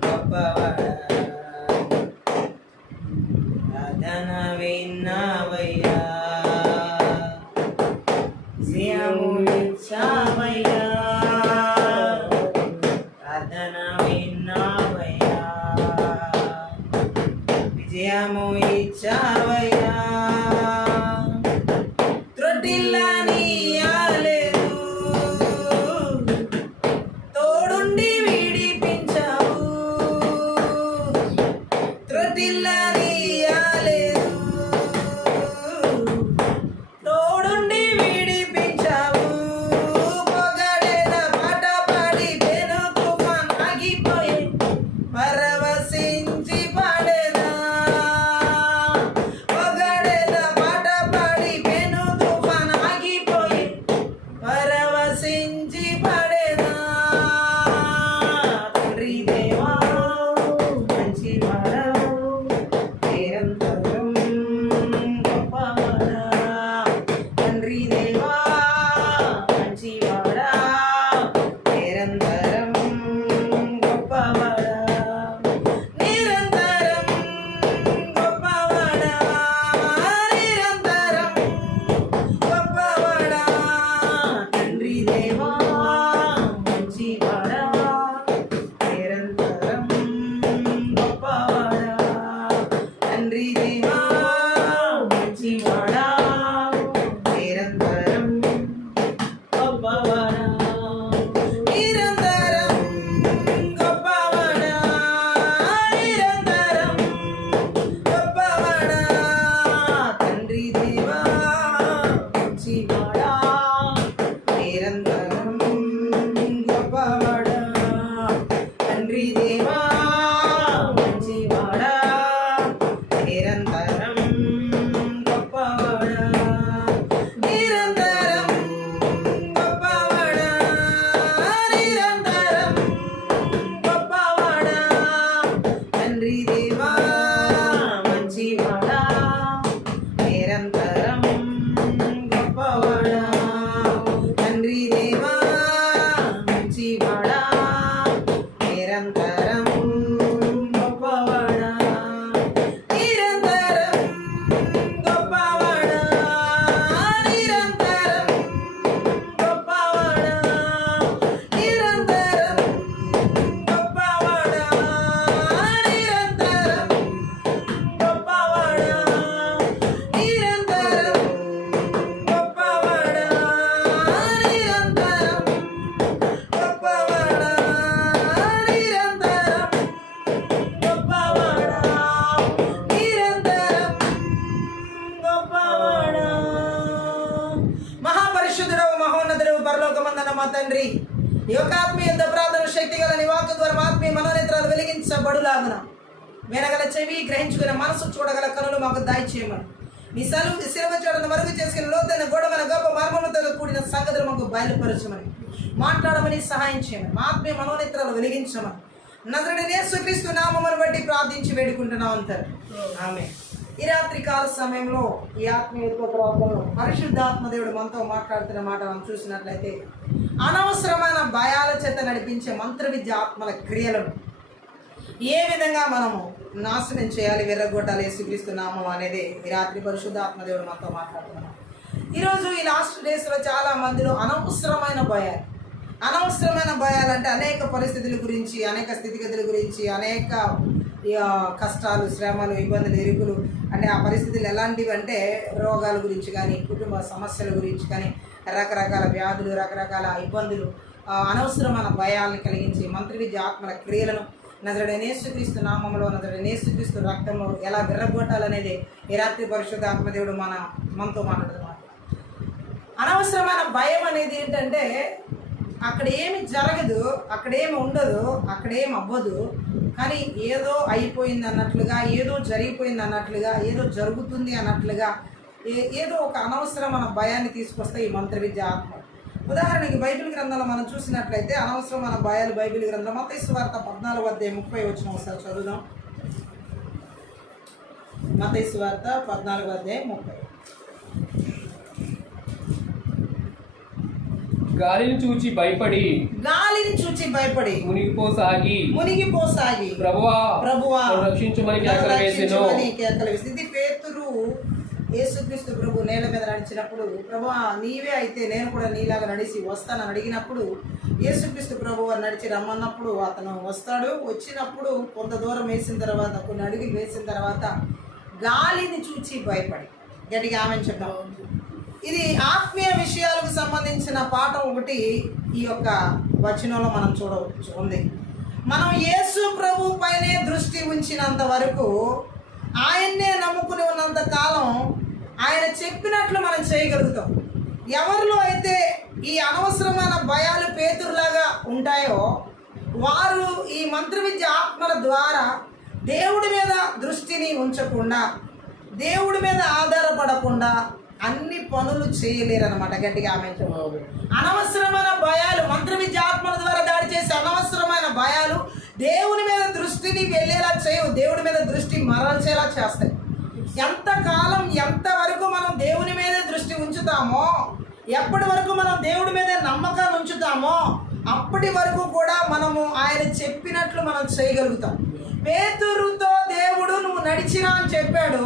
గొప్పవాడా ప్రార్థన విన్నావయ్యా విజయము ఇచ్చావయ్యా ప్రార్థన విన్నావయ్యా విజయము ఇచ్చావయ్యా త్రొట్టిల్లనీయలేదు తోడుండి విడిపించావు త్రొట్టిల్లనీయలేదు తోడుండి విడిపించావు పొగడెద పాట పాడి పెను తుఫానాగిపోయే పరవశించి పడేదా పొగడెద నిరంతరం గొప్పవాడా, నిరంతరం గొప్పవాడా, నిరంతరం గొప్పవాడా, నిరంతరం గొప్పవాడా, నిరంతరం గొప్పవాడా, నిరంతరం గొప్పవాడా, నిరంతరం గొప్పవాడా, నిరంతరం గొప్పవాడా, నిరంతరం గొప్పవాడా. మహాపరిశుద్ధుడవు మహోన్నతుడవు పరలోకమందున్న మా తండ్రి, ఈ యొక్క ఆత్మీయ ప్రార్థన శక్తి గల నీ వాక్కు ద్వారా మా ఆత్మీయ మనోనేత్రాలు వెలిగించబడులాగున వినగల చెవి, గ్రహించుకునే మనసు, చూడగల కనులు మాకు దయచేయమని నీ శిలువ చూడని మరుగు చేసుకుని లోతైన గొడవన గొప్ప మర్మములతో కూడిన సంగతులు మాకు బయలుపరచమని, మాట్లాడమని సహాయం చేయమని, మా ఆత్మీయ మనోనేత్రాలు వెలిగించమని నజరేయుడైన యేసుక్రీస్తు నామమును బట్టి ప్రార్థించి వేడుకుంటున్నాం అంటారు. ఆమేన్. ఈ రాత్రి కాల సమయంలో ఈ ఆత్మీయ ప్రార్థనలో పరిశుద్ధాత్మ దేవుడు మనతో మాట్లాడుతున్న మాట మనం చూసినట్లయితే, అనవసరమైన భయాల చేత నడిపించే మంత్ర విద్య ఆత్మల క్రియలను ఏ విధంగా మనము నాశనం చేయాలి, విర్రగొట్టాలి యేసుక్రీస్తు నామం అనేది ఈ రాత్రి పరిశుద్ధాత్మ దేవుడు మనతో మాట్లాడుతున్నాం. ఈరోజు ఈ లాస్ట్ డేస్లో చాలా మందిలో అనవసరమైన భయాలు అంటే అనేక పరిస్థితుల గురించి, అనేక స్థితిగతుల గురించి, అనేక కష్టాలు, శ్రమలు, ఇబ్బందులు, ఇరుకులు, అంటే ఆ పరిస్థితులు ఎలాంటివి అంటే రోగాల గురించి కానీ, కుటుంబ సమస్యల గురించి కానీ, రకరకాల వ్యాధులు, రకరకాల ఇబ్బందులు, అనవసరమైన భయాలను కలిగించి మంత్ర విద్య ఆత్మల క్రియలను నజరేయుడైన యేసుక్రీస్తు నామములో, నజరేయుడైన యేసుక్రీస్తు రక్తంలో ఎలా విర్రగొట్టాలనేది ఈ రాత్రి పరిశుద్ధ ఆత్మదేవుడు మనతో మాట్లాడుతున్నారు. అనవసరమైన భయం అనేది ఏంటంటే అక్కడ ఏమి జరగదు, అక్కడేమి ఉండదు, అక్కడేమి అవ్వదు, కానీ ఏదో అయిపోయింది అన్నట్లుగా, ఏదో జరిగిపోయింది అన్నట్లుగా, ఏదో జరుగుతుంది అన్నట్లుగా ఏదో ఒక అనవసరమైన భయాన్ని తీసుకొస్తే ఈ మంత్ర విద్య ఆత్మ. ఉదాహరణకి బైబిల్ గ్రంథంలో మనం చూసినట్లయితే అనవసరమైన భయాలు బైబిల్ గ్రంథం మత్తయి సువార్త 14:30 వచ్చిన ఒకసారి చదువుదాం. మత్తయి సువార్త 14:30. గాలిని చూచి భయపడి మునిగిపోసాగి ప్రభువా రక్షించమని కేకలు వేసెను. ఇది పేతురు యేసుక్రీస్తు ప్రభు నేల మీద నడిచినప్పుడు, ప్రభువా నీవే అయితే నేను కూడా నీలాగా నడిచి వస్తానని అడిగినప్పుడు, యేసుక్రీస్తు ప్రభు నడిచి రమ్మన్నప్పుడు అతను వస్తాడు. వచ్చినప్పుడు కొంత దూరం వేసిన తర్వాత, కొన్ని అడుగులు వేసిన తర్వాత గాలిని చూచి భయపడి, గట్టిగా ఆమె చెప్పాము. ఇది ఆత్మీయ విషయాలకు సంబంధించిన పాఠం ఒకటి ఈ యొక్క వచనంలో మనం చూడవచ్చు ఉంది. మనం యేసు ప్రభు పైనే దృష్టి ఉంచినంత వరకు, ఆయన్నే నమ్ముకుని ఉన్నంత కాలం ఆయన చెప్పినట్లు మనం చేయగలుగుతాం. ఎవరిలో అయితే ఈ అనవసరమైన భయాలు పేతురులాగా ఉంటాయో వారు ఈ మంత్ర విద్య ఆత్మల ద్వారా దేవుడి మీద దృష్టిని ఉంచకుండా, దేవుడి మీద ఆధారపడకుండా అన్ని పనులు చేయలేరన్నమాట. గట్టిగా ఆమె అనవసరమైన భయాలు, మంత్ర విద్య ఆత్మల ద్వారా దాడి చేసే అనవసరమైన భయాలు దేవుని మీద దృష్టిని వెళ్ళేలా చేయవు, దేవుడి మీద దృష్టి మరల్చేలా చేస్తాయి. ఎంతకాలం, ఎంతవరకు మనం దేవుని మీదే దృష్టి ఉంచుతామో, ఎప్పటి వరకు మనం దేవుడి మీద నమ్మకాన్ని ఉంచుతామో అప్పటి వరకు కూడా మనము ఆయన చెప్పినట్లు మనం చేయగలుగుతాం. పేతురుతో దేవుడు నువ్వు నడిచినా అని చెప్పాడు.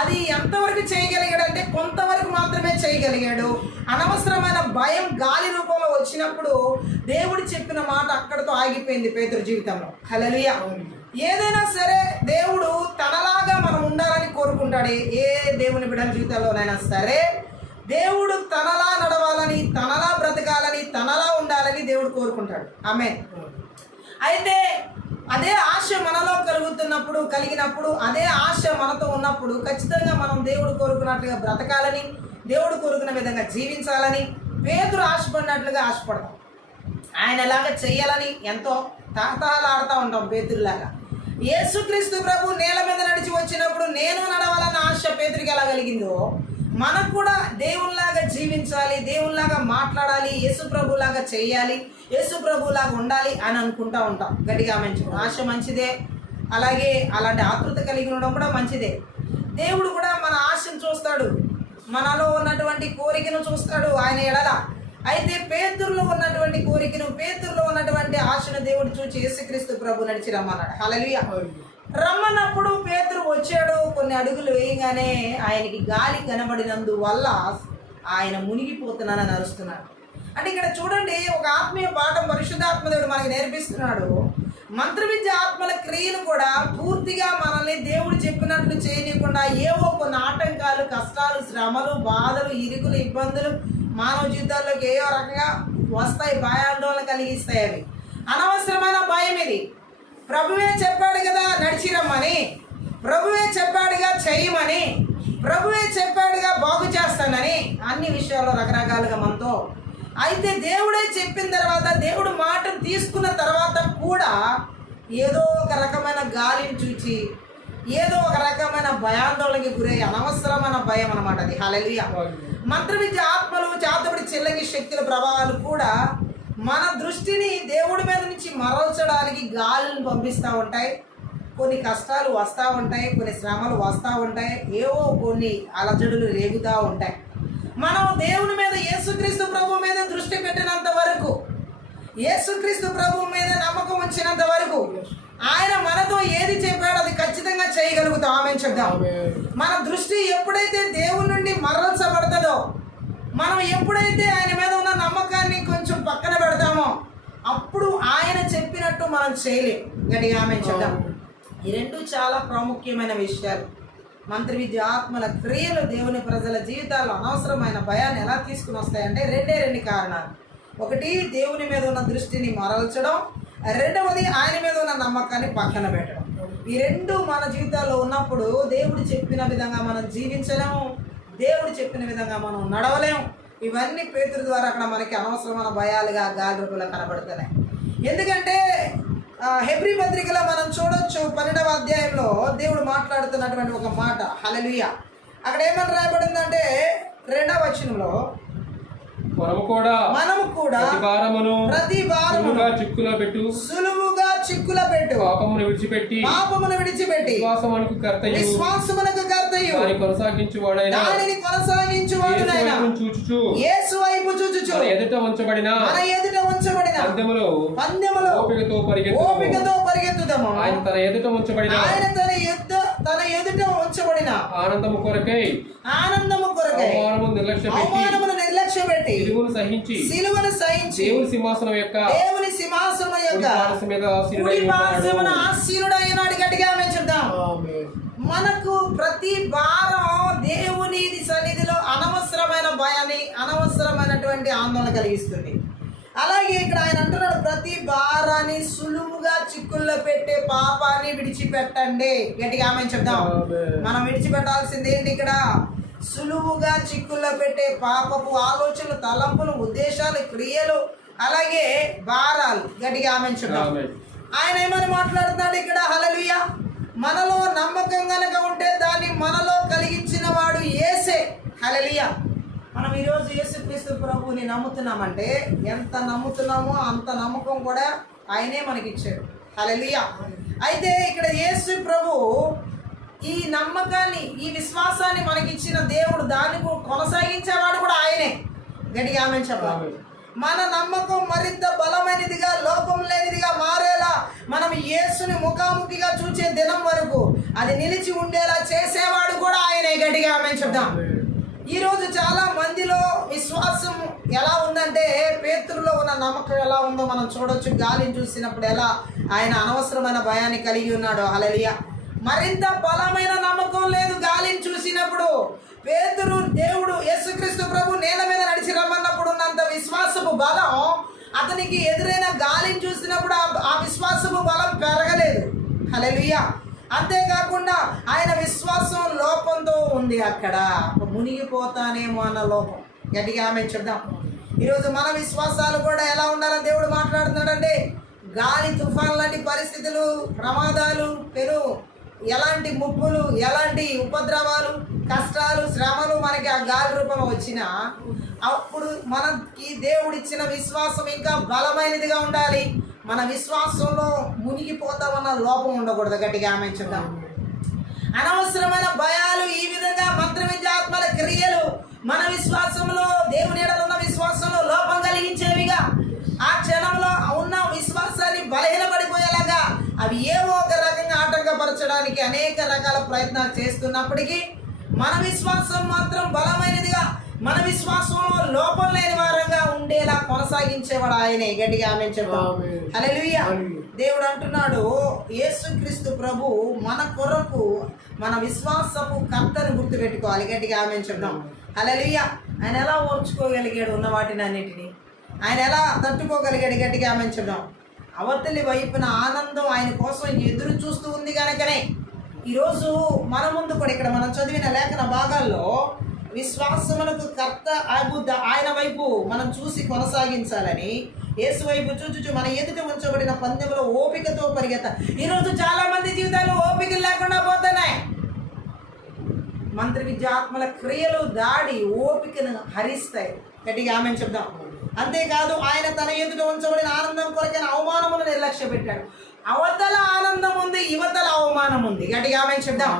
అది ఎంతవరకు చేయగలిగాడు అంటే కొంతవరకు మాత్రమే చేయగలిగాడు. అనవసరమైన భయం గాలి రూపంలో వచ్చినప్పుడు దేవుడు చెప్పిన మాట అక్కడితో ఆగిపోయింది పేతురు జీవితంలో. హల్లెలూయా. ఏదైనా సరే దేవుడు తనలాగా మనం ఉండాలని కోరుకుంటాడు. ఏ దేవుని బిడ్డల జీవితంలోనైనా సరే దేవుడు తనలా నడవాలని, తనలా బ్రతకాలని, తనలా ఉండాలని దేవుడు కోరుకుంటాడు. ఆమేన్. అయితే అదే ఆశ మనలో కలిగినప్పుడు అదే ఆశ మనతో ఉన్నప్పుడు ఖచ్చితంగా మనం దేవుడు కోరుకున్నట్లుగా బ్రతకాలని, దేవుడు కోరుకున్న విధంగా జీవించాలని పేతురు ఆశపడినట్లుగా ఆశపడతాం. ఆయన ఎలాగా చెయ్యాలని ఎంతో తాహతాలాడుతూ ఉంటాం పేతురులాగా. యేసుక్రీస్తు ప్రభు నేల మీద నడిచి వచ్చినప్పుడు నేను నడవాలన్న ఆశ పేతురికి ఎలా కలిగిందో మనకు కూడా దేవునిలాగా జీవించాలి, దేవునిలాగా మాట్లాడాలి, యేసు ప్రభులాగా చేయాలి, యేసు ప్రభులాగా ఉండాలి అని అనుకుంటూ ఉంటాం. గట్టిగా మంచి ఆశ మంచిదే, అలాగే అలాంటి ఆతృత కలిగి ఉండడం కూడా మంచిదే. దేవుడు కూడా మన ఆశను చూస్తాడు, మనలో ఉన్నటువంటి కోరికను చూస్తాడు. ఆయన ఎడల అయితే పేతురులో ఉన్నటువంటి కోరికను, పేతురులో ఉన్నటువంటి ఆశను దేవుడు చూచి యేసుక్రీస్తు ప్రభు నడిచి రమ్మన్నాడు. హల్లెలూయా. రమ్మన్నప్పుడు పేతురు వచ్చాడు. కొన్ని అడుగులు వేయగానే ఆయనకి గాలి కనబడినందువల్ల ఆయన మునిగిపోతున్నానని అరుస్తున్నాడు. అంటే ఇక్కడ చూడండి, ఒక ఆత్మీయ పాఠం పరిశుద్ధాత్మ దేవుడు మనకి నేర్పిస్తున్నాడు. మంత్ర విద్య ఆత్మల క్రియలు కూడా పూర్తిగా మనల్ని దేవుడు చెప్పినట్లు చేయనీయకుండా ఏవో కొన్ని ఆటంకాలు, కష్టాలు, శ్రమలు, బాధలు, ఇరుకులు, ఇబ్బందులు మానవ జీవితాల్లోకి ఏవో రకంగా వస్తాయి, భయాందోళన కలిగిస్తాయి. అవి అనవసరమైన భయం. ఇది ప్రభువే చెప్పాడు కదా నడిచిరమ్మని, ప్రభువే చెప్పాడుగా చేయమని, ప్రభువే చెప్పాడుగా బాగు చేస్తానని, అన్ని విషయాల్లో రకరకాలుగా మనతో. అయితే దేవుడే చెప్పిన తర్వాత, దేవుడు మాటను తీసుకున్న తర్వాత కూడా ఏదో ఒక రకమైన గాలిని చూచి, ఏదో ఒక రకమైన భయాందోళనకి గురై అనవసరమైన భయం అన్నమాట అది. హల్లెలూయా. మంత్ర విద్య ఆత్మలు, చేతబడి చెల్లంగి శక్తుల ప్రభావాలు కూడా మన దృష్టిని దేవుడి మీద నుంచి మరల్చడానికి గాలిని పంపిస్తూ ఉంటాయి. కొన్ని కష్టాలు వస్తూ ఉంటాయి, కొన్ని శ్రమలు వస్తూ ఉంటాయి, ఏవో కొన్ని అలజడులు రేగుతూ ఉంటాయి. మనం దేవుని మీద, యేసుక్రీస్తు ప్రభు మీద దృష్టి పెట్టినంత వరకు, యేసుక్రీస్తు ప్రభు మీద నమ్మకం ఉంచినంత వరకు ఆయన మనతో ఏది చెప్పాడో అది ఖచ్చితంగా చేయగలుగుతాం. ఆమేన్ చెప్దాం. మన దృష్టి ఎప్పుడైతే దేవుని నుండి మరల్చబడతాడో, మనం ఎప్పుడైతే ఆయన మీద ఉన్న నమ్మకాన్ని కొంచెం పక్కన పెడతామో, అప్పుడు ఆయన చెప్పినట్టు మనం చేయలేం. గట్టిగా ఆమేన్ చెప్దాం. ఈ రెండు చాలా ప్రాముఖ్యమైన విషయాలు. మంత్ర విద్య ఆత్మల క్రియలు దేవుని ప్రజల జీవితాల్లో అనవసరమైన భయాన్ని ఎలా తీసుకుని వస్తాయంటే రెండు కారణాలు. ఒకటి, దేవుని మీద ఉన్న దృష్టిని మరల్చడం. రెండవది, ఆయన మీద ఉన్న నమ్మకాన్ని పక్కన పెట్టడం. ఈ రెండు మన జీవితాల్లో ఉన్నప్పుడు దేవుడు చెప్పిన విధంగా మనం జీవించలేము, దేవుడు చెప్పిన విధంగా మనం నడవలేము. ఇవన్నీ పేతురు ద్వారా అక్కడ మనకి అనవసరమైన భయాలుగా గాలి రూపంలో కనబడుతున్నాయి. ఎందుకంటే హెబ్రీ పత్రికలో మనం చూడొచ్చు, 12వ అధ్యాయంలో దేవుడు మాట్లాడుతున్నటువంటి ఒక మాట. హల్లెలూయా. అక్కడ ఏమని రాయబడిందంటే 2వ వచనంలో, మనము కూడా ప్రతి భారమును సులువుగా చిక్కుల పెట్టు పాపమును విడిచిపెట్టి విశ్వాసమునకు కర్తయు దానిని కొనసాగించువాడునైన యేసు వైపు చూచుచు మన ఎదుట ఉంచబడిన పందెములో ఓపికతో పరిగెత్తుదాము. ఆయన తన ఎదుట ఉంచబడిన ఆనందము కొరకై అవమానమును నిర్లక్ష్యపెట్టి సిలువను సహించి దేవుని సింహాసనం యొక్క ఆశీనుడైనాడు. గట్టిగా ఆమేన్ చెప్దాం. మనకు ప్రతి వారం దేవుని సన్నిధిలో అనవసరమైన భయాన్ని, అనవసరమైనటువంటి ఆందోళన కలిగిస్తుంది. అలాగే ఇక్కడ ఆయన అంటున్నాడు, ప్రతి భారాన్ని సులువుగా చిక్కుల్లో పెట్టే పాపాన్ని విడిచిపెట్టండి. గట్టిగా ఆమేన్ చెప్దాం. మనం విడిచిపెట్టాల్సింది ఏంటి? ఇక్కడ సులువుగా చిక్కుల్లో పెట్టే పాపపు ఆలోచనలు, తలంపులు, ఉద్దేశాలు, క్రియలు, అలాగే భారాలు. గట్టిగా ఆమేన్ చెప్దాం. ఆయన ఏమని మాట్లాడుతున్నాడు ఇక్కడ? హల్లెలూయా. మనలో నమ్మకం కనుక ఉంటే దాన్ని మనలో కలిగించిన వాడు యేసే. హల్లెలూయా. మనం ఈరోజు యేసుక్రీస్తు ప్రభువుని నమ్ముతున్నామంటే ఎంత నమ్ముతున్నామో అంత నమ్మకం కూడా ఆయనే మనకిచ్చాడు. హల్లెలూయా. అయితే ఇక్కడ యేసు ప్రభు ఈ నమ్మకాన్ని, ఈ విశ్వాసాన్ని మనకిచ్చిన దేవుడు, దాన్ని కొనసాగించేవాడు కూడా ఆయనే. గట్టిగా ఆమేన్ చెప్పాలి. మన నమ్మకం మరింత బలమైనదిగా, లోపం లేనిదిగా మారేలా, మనం యేసుని ముఖాముఖిగా చూసే దినం వరకు అది నిలిచి ఉండేలా చేసేవాడు కూడా ఆయనే. గట్టిగా ఆమేన్ చెప్దాం. ఈరోజు చాలా మందిలో విశ్వాసం ఎలా ఉందంటే, పేతురులో ఉన్న నమ్మకం ఎలా ఉందో మనం చూడొచ్చు. గాలిని చూసినప్పుడు ఎలా ఆయన అనవసరమైన భయాన్ని కలిగి ఉన్నాడు. హల్లెలూయా. మరింత బలమైన నమ్మకం లేదు గాలిని చూసినప్పుడు. పేతురు దేవుడు యేసుక్రీస్తు ప్రభు నేల మీద నడిచి రమ్మన్నప్పుడు ఉన్నంత విశ్వాసపు బలం అతనికి ఎదురైన గాలిని చూసినప్పుడు ఆ విశ్వాసపు బలం పెరగలేదు. హల్లెలూయా. అంతేకాకుండా ఆయన విశ్వాసం లోపంతో ఉంది. అక్కడ మునిగిపోతానేమో అన్న లోపం. గట్టిగా ఆమేన్ చెప్దాం. ఈరోజు మన విశ్వాసాలు కూడా ఎలా ఉండాలని దేవుడు మాట్లాడుతున్నాడంటే, గాలి తుఫాన్ లాంటి పరిస్థితులు, ప్రమాదాలు, ఎలాంటి ముప్పులు, ఎలాంటి ఉపద్రవాలు, కష్టాలు, శ్రమలు మనకి ఆ గాలి రూపంలో వచ్చినా అప్పుడు మనకి దేవుడిచ్చిన విశ్వాసం ఇంకా బలమైనదిగా ఉండాలి. మన విశ్వాసంలో మునిగిపోతామన్న లోపం ఉండకూడదు. గట్టిగా ఆమేన్ చెప్దాం. అనవసరమైన భయాలు, ఈ విధంగా మంత్ర విద్య ఆత్మల క్రియలు మన విశ్వాసంలో, దేవుని ఎడల ఉన్న విశ్వాసం విశ్వాసంలో లోపం కలిగించేవిగా, ఆ క్షణంలో ఉన్న విశ్వాసాన్ని బలహీనపడిపోయేలాగా అవి ఏవో ఒక రకంగా ఆటంకపరచడానికి అనేక రకాల ప్రయత్నాలు చేస్తున్నప్పటికీ మన విశ్వాసం మాత్రం బలమైనదిగా, మన విశ్వాసంలో లోపం లేని వారంగా ఉండేలా కొనసాగించేవాడు ఆయనే. గట్టిగా ఆమేన్ చెప్తాం. హల్లెలూయా. దేవుడు అంటున్నాడు, యేసుక్రీస్తు ప్రభు మన కొరకు మన విశ్వాసపు కర్తను గుర్తుపెట్టుకోవాలి. గట్టిగా ఆమేన్ చెప్తాం. హల్లెలూయా. ఆయన ఎలా ఓర్చుకోగలిగాడు ఉన్న వాటిని అన్నిటినీ, ఆయన ఎలా తట్టుకోగలిగాడు. గట్టిగా ఆమేన్ చెప్తాం. అవతలి వైపున ఆనందం ఆయన కోసం ఎదురు చూస్తూ ఉంది కనుకనే ఈరోజు మన ముందు కూడా ఇక్కడ మనం చదివిన లేఖన భాగాల్లో విశ్వాసమునకు కర్త ఆయన వైపు మనం చూసి కొనసాగించాలని, యేసు వైపు చూచుచు మన ఎదుట ఉంచబడిన పందెంలో ఓపికతో పరిగెత్త. ఈరోజు చాలా మంది జీవితాలు ఓపికలు లేకుండా పోతున్నాయి. మంత్ర విద్యాత్మల క్రియలు దాడి ఓపికను హరిస్తాయి. గట్టిగా ఆమేన్ చెప్దాం. అంతేకాదు, ఆయన తన ఎదుట ఉంచబడిన ఆనందం కొరకైన అవమానములను నిర్లక్ష్య పెట్టాడు. అవతల ఆనందం ఉంది, యువతల అవమానం ఉంది. గట్టిగా ఆమేన్ చెప్దాం.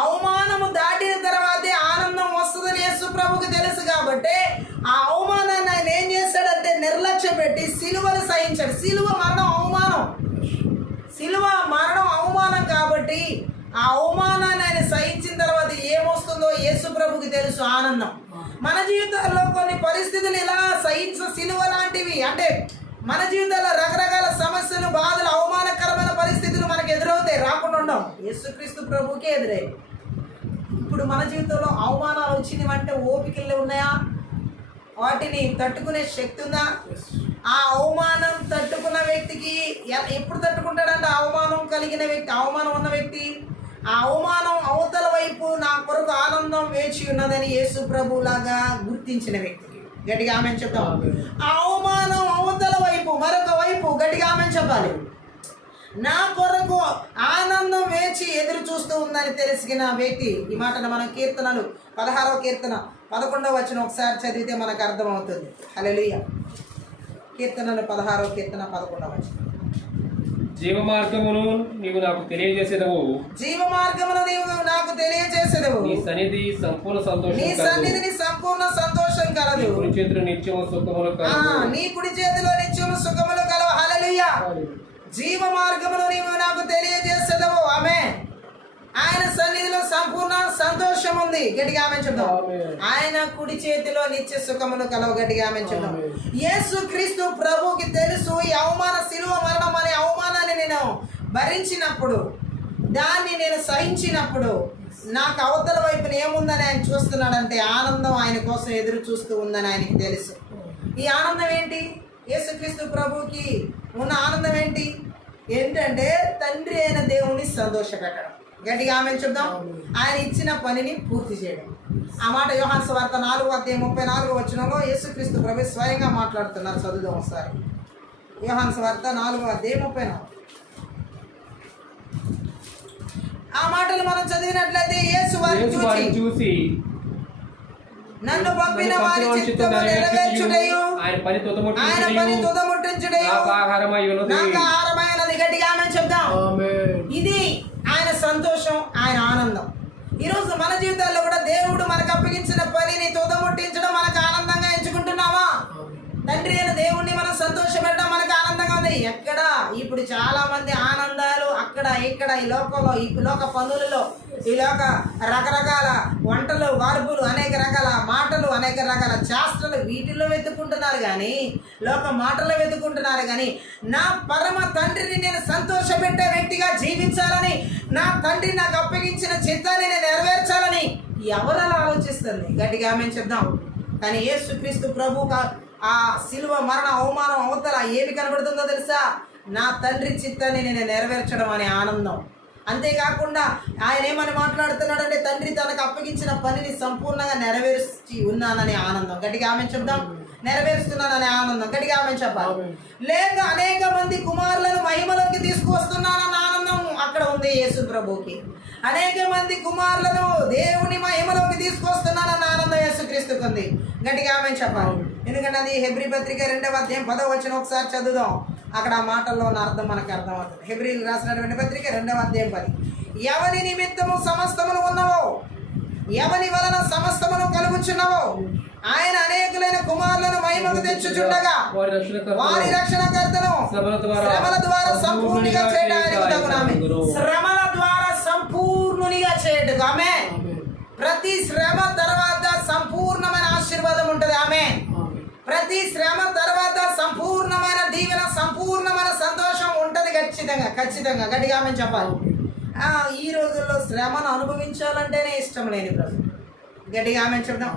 అవమానము దాటిన తర్వాతే ఆనందం వస్తుందని యేసు ప్రభుకి తెలుసు కాబట్టి ఆ అవమానాన్ని ఆయన ఏం చేశాడంటే నిర్లక్ష్య పెట్టి సిలువను సహించాడు. సిలువ మరణం అవమానం, సిలువ మరణం అవమానం కాబట్టి ఆ అవమానాన్ని ఆయన సహించిన తర్వాత ఏమొస్తుందో యేసు ప్రభుకి తెలుసు, ఆనందం. మన జీవితాల్లో కొన్ని పరిస్థితులు ఇలా సిలువ లాంటివి, అంటే మన జీవితాల్లో రకరకాల సమస్యలు, బాధలు, అవమానకరమైన పరిస్థితులు మనకు ఎదురవుతాయి, రాకుండా ఉండవు. యేసుక్రీస్తు ప్రభుకే ఎదురై. ఇప్పుడు మన జీవితంలో అవమానాలు వచ్చినవంటే ఓపికలు ఉన్నాయా? వాటిని తట్టుకునే శక్తి ఉందా? ఆ అవమానం తట్టుకున్న వ్యక్తికి ఎప్పుడు తట్టుకుంటాడంటే అవమానం కలిగిన వ్యక్తి, అవమానం ఉన్న వ్యక్తి ఆ అవమానం అవతల వైపు నా కొరకు ఆనందం వేచి ఉన్నదని యేసు ప్రభు లాగా గుర్తించిన వ్యక్తికి గట్టిగా ఆమేన్ చెప్తాం. ఆ అవమానం అవతల వైపు మరొక వైపు గట్టిగా ఆమేన్ చెప్పాలి. నా కొరకు ఆనందం వేచి ఎదురు చూస్తూ ఉందని తెలిసిన వ్యక్తి. ఈ మాటను మనం కీర్తనలు 16వ కీర్తన 11వ వచనం ఒకసారి చదివితే మనకు అర్థమవుతుంది. హల్లెలూయా. కీర్తనలు 16వ కీర్తన 11వ వచనం. జీవ మార్గమును నీవు నాకు తెలియజేసేదవు, జీవ మార్గమును నీవు నాకు తెలియజేసేదవు, నీ సన్నిధి సంపూర్ణ సంతోషం, నీ సన్నిధిని సంపూర్ణ సంతోషం కలదు, కుడి చేతిలో నిత్యము సుఖములు కలవు, నీ కుడి చేతిలో నిత్యము సుఖములు కలవు. హల్లెలూయా. జీవ మార్గమును నీవు నాకు తెలియజేసేదవు. ఆమేన్. ఆయన సన్నిధిలో సంపూర్ణ సంతోషం ఉంది. గట్టిగా ఆమేన్ చెప్దాం. ఆయన కుడి చేతిలో నిత్య సుఖములు కలవు. గట్టిగా ఆమేన్ చెప్దాం. యేసు క్రీస్తు ప్రభుకి తెలుసు ఈ అవమాన శిలువ మరణం అనే అవమానాన్ని నేను భరించినప్పుడు, దాన్ని నేను సహించినప్పుడు నాకు అవతల వైపున ఏముందని ఆయన చూస్తున్నాడంటే ఆనందం ఆయన కోసం ఎదురు చూస్తూ ఉందని ఆయనకి తెలుసు. ఈ ఆనందం ఏంటి? యేసుక్రీస్తు ప్రభుకి ఉన్న ఆనందం ఏంటి? ఏంటంటే తండ్రి అయిన దేవుని సంతోషపెట్టడం. గట్టిగా ఆమేన్ చెప్దాం. ఆయన ఇచ్చిన పనిని పూర్తి చేయడం. ఆ మాట యోహాను సువార్త 4:34 వచనంలో యేసుక్రీస్తు ప్రభు స్వయంగా మాట్లాడుతున్నారు. చదువుదాం ఒకసారి. యోహాను సువార్త 4:34. ఆ మాటలు మనం చదివినట్లయితే యేసు వారిని చూసి నన్ను పంపిన వారి చిత్తము నెరవేర్చుటయు ఆయన పని తుదముట్టించుటయు నాకు ఆహారమైనది. గట్టిగా ఆమేన్ చెప్దాం. ఇది ఆయన సంతోషం, ఆయన ఆనందం. ఈరోజు మన జీవితాల్లో కూడా దేవుడు మనకు అప్పగించిన పనిని తుదముట్టించడం మనకు ఆనందంగా ఎంచుకుంటున్నామా? తండ్రి అయిన దేవుణ్ణి మనం సంతోషపెట్టడం మనకు ఆనందంగా ఉంది. ఎక్కడ ఇప్పుడు చాలా మంది ఆనందాలు అక్కడ ఇక్కడ, ఈ లోకంలో, ఈ లోక పనులలో, ఈ లోక రకరకాల వంటలు, వార్పులు, అనేక రకాల మాటలు, అనేక రకాల శాస్త్రాలు, వీటిల్లో వెతుక్కుంటున్నారు కానీ, లోక మాటల్లో వెతుక్కుంటున్నారు కానీ, నా పరమ తండ్రిని నేను సంతోషపెట్టే వ్యక్తిగా జీవించాలని, నా తండ్రి నాకు అప్పగించిన చిత్తాన్ని నేను నెరవేర్చాలని ఎవరు అలా ఆలోచిస్తుంది? గట్టిగా ఆమేన్ చెప్దాం. కానీ యేసుక్రీస్తు ప్రభు ఆ శిలువ మరణ అవమానం అవతల ఏమి కనబడుతుందో తెలుసా? నా తండ్రి చిత్తాన్ని నేను నెరవేర్చడం అనే ఆనందం. అంతేకాకుండా ఆయన ఏమని మాట్లాడుతున్నాడంటే తండ్రి తనకు అప్పగించిన పనిని సంపూర్ణంగా నెరవేర్చి ఉన్నాననే ఆనందం. గట్టిగా ఆమేన్ చెప్దాం. నెరవేరుస్తున్నాననే ఆనందం. గట్టిగా ఆమేన్ చెప్పాలి. లేక అనేక మంది కుమారులను మహిమలోకి తీసుకువస్తున్నానన్న ఆనందం అక్కడ ఉంది యేసు ప్రభుకి. అనేక మంది కుమారులను దేవుని మహిమలోకి తీసుకొస్తున్నానన్న ఆనందం యేసుక్రీస్తుకు ఉంది. గట్టిగా ఆమేన్ చెప్పాలి. ఎందుకంటే అది హెబ్రీ పత్రిక 2వ అధ్యాయం 10వ వచనం ఒకసారి చదువుదాం. అక్కడ ఆ మాటల్లో ఉన్న అర్థం మనకు అర్థమవుతుంది. హెబ్రీలు రాసినటువంటి పత్రిక 2వ అధ్యాయం 10. ఎవని నిమిత్తము సమస్తమును ఉన్నవో, ఎవని వలన సమస్తమును కలుగుచున్నవో ఆయన అనేకులైన కుమారులను మహిమకు తెచ్చుచుండగా వారి రక్షణకర్తను శ్రమల ద్వారా సంపూర్ణిగా చేయడానికి తగునామె. శ్రమల ద్వారా సంపూర్ణునిగా చేయటకు ఆమె. ప్రతి శ్రమ తర్వాత సంపూర్ణమైన ఆశీర్వాదం ఉంటుంది ఆమె. ప్రతి శ్రమ తర్వాత సంపూర్ణమైన దీవెన, సంపూర్ణమైన సంతోషం ఉంటుంది. ఖచ్చితంగా గట్టిగా ఆమె చెప్పాలి. ఈ రోజుల్లో శ్రమను అనుభవించాలంటేనే ఇష్టం లేని ప్రజలు. గట్టిగా ఆమె చెప్దాం.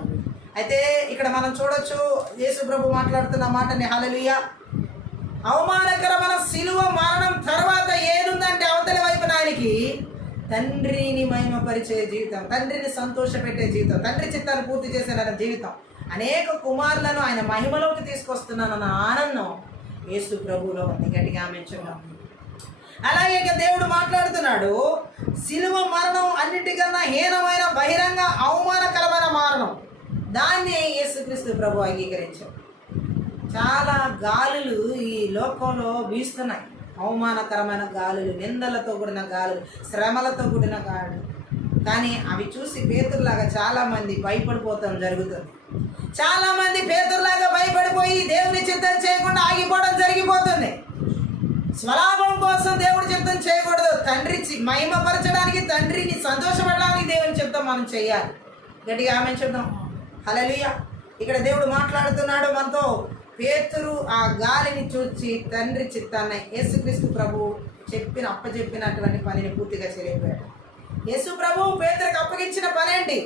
అయితే ఇక్కడ మనం చూడొచ్చు, యేసు ప్రభు మాట్లాడుతున్న మాటని. హల్లెలూయా. అవమానకరమైన సిలువ మరణం తర్వాత ఏదుందంటే అవతలి వైపున ఆయనకి తండ్రిని మహిమపరిచే జీవితం, తండ్రిని సంతోషపెట్టే జీవితం, తండ్రి చిత్తాన్ని పూర్తి చేసేలాగా జీవితం, అనేక కుమారులను ఆయన మహిమలోకి తీసుకొస్తున్నానన్న ఆనందం యేసు ప్రభువులో ఉంది. గట్టిగా ఆమె చెప్దాం. అలాగే దేవుడు మాట్లాడుతున్నాడు, సిలువ మరణం అన్నిటికన్నా హీనమైన బహిరంగ అవమానకరమైన మరణం, దాన్ని యేసుక్రీస్తు ప్రభు అంగీకరించాడు. చాలా గాలులు ఈ లోకంలో వీస్తున్నాయి, అవమానకరమైన గాలులు, నిందలతో కూడిన గాలులు, శ్రమలతో కూడిన గాలులు. కానీ అవి చూసి పేతురులాగా చాలామంది భయపడిపోతాం జరుగుతుంది. చాలామంది పేతురులాగా భయపడిపోయి దేవుని చిత్తం చేయకుండా ఆగిపోవడం జరిగిపోతుంది. స్వలాభం కోసం దేవుడి చిత్తం చేయకూడదు. తండ్రి మహిమపరచడానికి, తండ్రిని సంతోషపడడానికి దేవుని చిత్తం మనం చేయాలి. గట్టిగా ఆమె చెప్దాం. హల్లెలూయా. ఇక్కడ దేవుడు మాట్లాడుతున్నాడు మనతో. పేతురు ఆ గాలిని చూచి తండ్రి చిత్తాన్ని, యేసుక్రీస్తు ప్రభు అప్పచెప్పినటువంటి పనిని పూర్తిగా చేయలేకపోయాడు. యేసు ప్రభు పేతురుకి అప్పగించిన పని ఏంటి?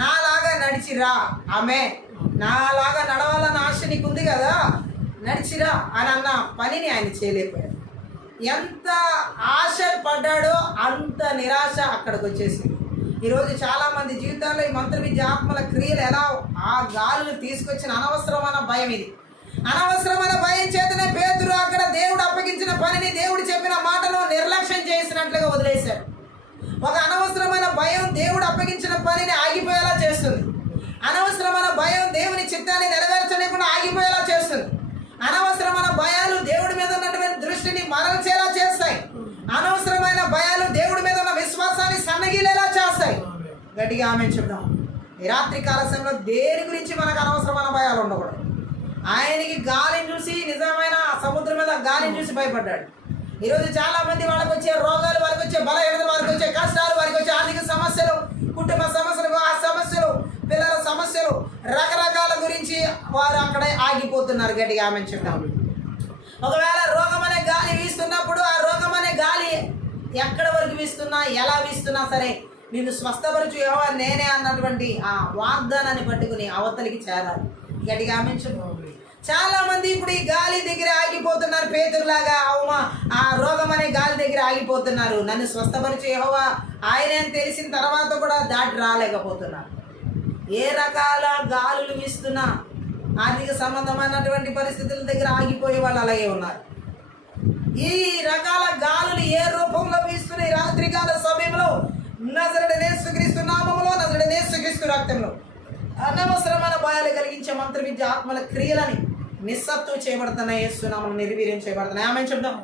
నాలాగా నడిచిరా. ఆమె నాలాగా నడవాలన్న ఆశ నీకు ఉంది కదా, నడిచిరా అని అన్న పనిని ఆయన చేయలేకపోయాడు. ఎంత ఆశ పడ్డాడో అంత నిరాశ అక్కడికి వచ్చేసింది. ఈరోజు చాలామంది జీవితాల్లో ఈ మంత్ర విద్య ఆత్మల క్రియలు ఎలా ఆ గాలులు తీసుకొచ్చిన అనవసరమైన భయం ఇది. అనవసరమైన భయం చేతనే పేతురు అక్కడ దేవుడు అప్పగించిన పనిని, దేవుడు చెప్పిన మాటను నిర్లక్ష్యం చేసినట్లుగా వదిలేశాడు. ఒక అనవసరమైన భయం దేవుడు అప్పగించిన పనిని ఆగిపోయేలా చేస్తుంది. అనవసరమైన భయం దేవుని చిత్తాన్ని నెరవేర్చలేకుండా ఆగిపోయేలా చేస్తుంది. అనవసరమైన భయాలు దేవుడి మీద ఉన్నటువంటి దృష్టిని మరల్చేలా చేస్తాయి. అనవసరమైన భయాలు దేవుడి మీద ఉన్న విశ్వాసాన్ని సన్నగిలేలా చేస్తాయి. గట్టిగా ఆమె చెప్దాం. ఈ రాత్రి కాల సమయంలో దేని గురించి మనకు అనవసరమైన భయాలు ఉండకూడదు. ఆయనకి గాలిని చూసి, నిజమైన సముద్రం మీద గాలిని చూసి భయపడ్డాడు. ఈరోజు చాలా మంది వాళ్ళకి వచ్చే రోగాలు, వారికి వచ్చే బలహీనతలు, వారికి వచ్చే కష్టాలు, వారికి వచ్చే ఆర్థిక సమస్యలు, కుటుంబ సమస్యలు, ఆ సమస్యలు, పిల్లల సమస్యలు, రకరకాల గురించి వారు అక్కడే ఆగిపోతున్నారు. గట్టిగా ఆమె చెప్తాం. ఒకవేళ రోగం అనే గాలి వీస్తున్నప్పుడు ఆ రోగం అనే గాలి ఎక్కడ వరకు వీస్తున్నా, ఎలా వీస్తున్నా సరే నిన్ను స్వస్థపరచు యెహోవా నేనే అన్నటువంటి ఆ వాగ్దానాన్ని పట్టుకుని అవతలికి చేరాలి. గట్టిగా ఆమె చెప్తాం. చాలా మంది ఇప్పుడు ఈ గాలి దగ్గర ఆగిపోతున్నారు. పేతురులాగా ఆ రోగం అనే గాలి దగ్గర ఆగిపోతున్నారు. నన్ను స్వస్థపరిచే యెహోవా ఆయనే అని తెలిసిన తర్వాత కూడా దాటి రాలేకపోతున్నారు. ఏ రకాల గాలులు వీస్తున్నా ఆర్థిక సంబంధమైనటువంటి పరిస్థితుల దగ్గర ఆగిపోయే వాళ్ళు అలాగే ఉన్నారు. ఈ రకాల గాలులు ఏ రూపంలో వీస్తున్నాయి? రాత్రికాల సమయంలో నజరేయుడైన యేసుక్రీస్తు నామములో, నజరేయుడైన యేసుక్రీస్తు రక్తంలో అనవసరమైన భయాలు కలిగించే మంత్ర విద్య ఆత్మల క్రియలని నిస్సత్తువ చేయబడుతున్నాయి. యేసు నామములో నిర్వీర్యం చేయబడుతున్నాయి. ఆమె చెప్దాం.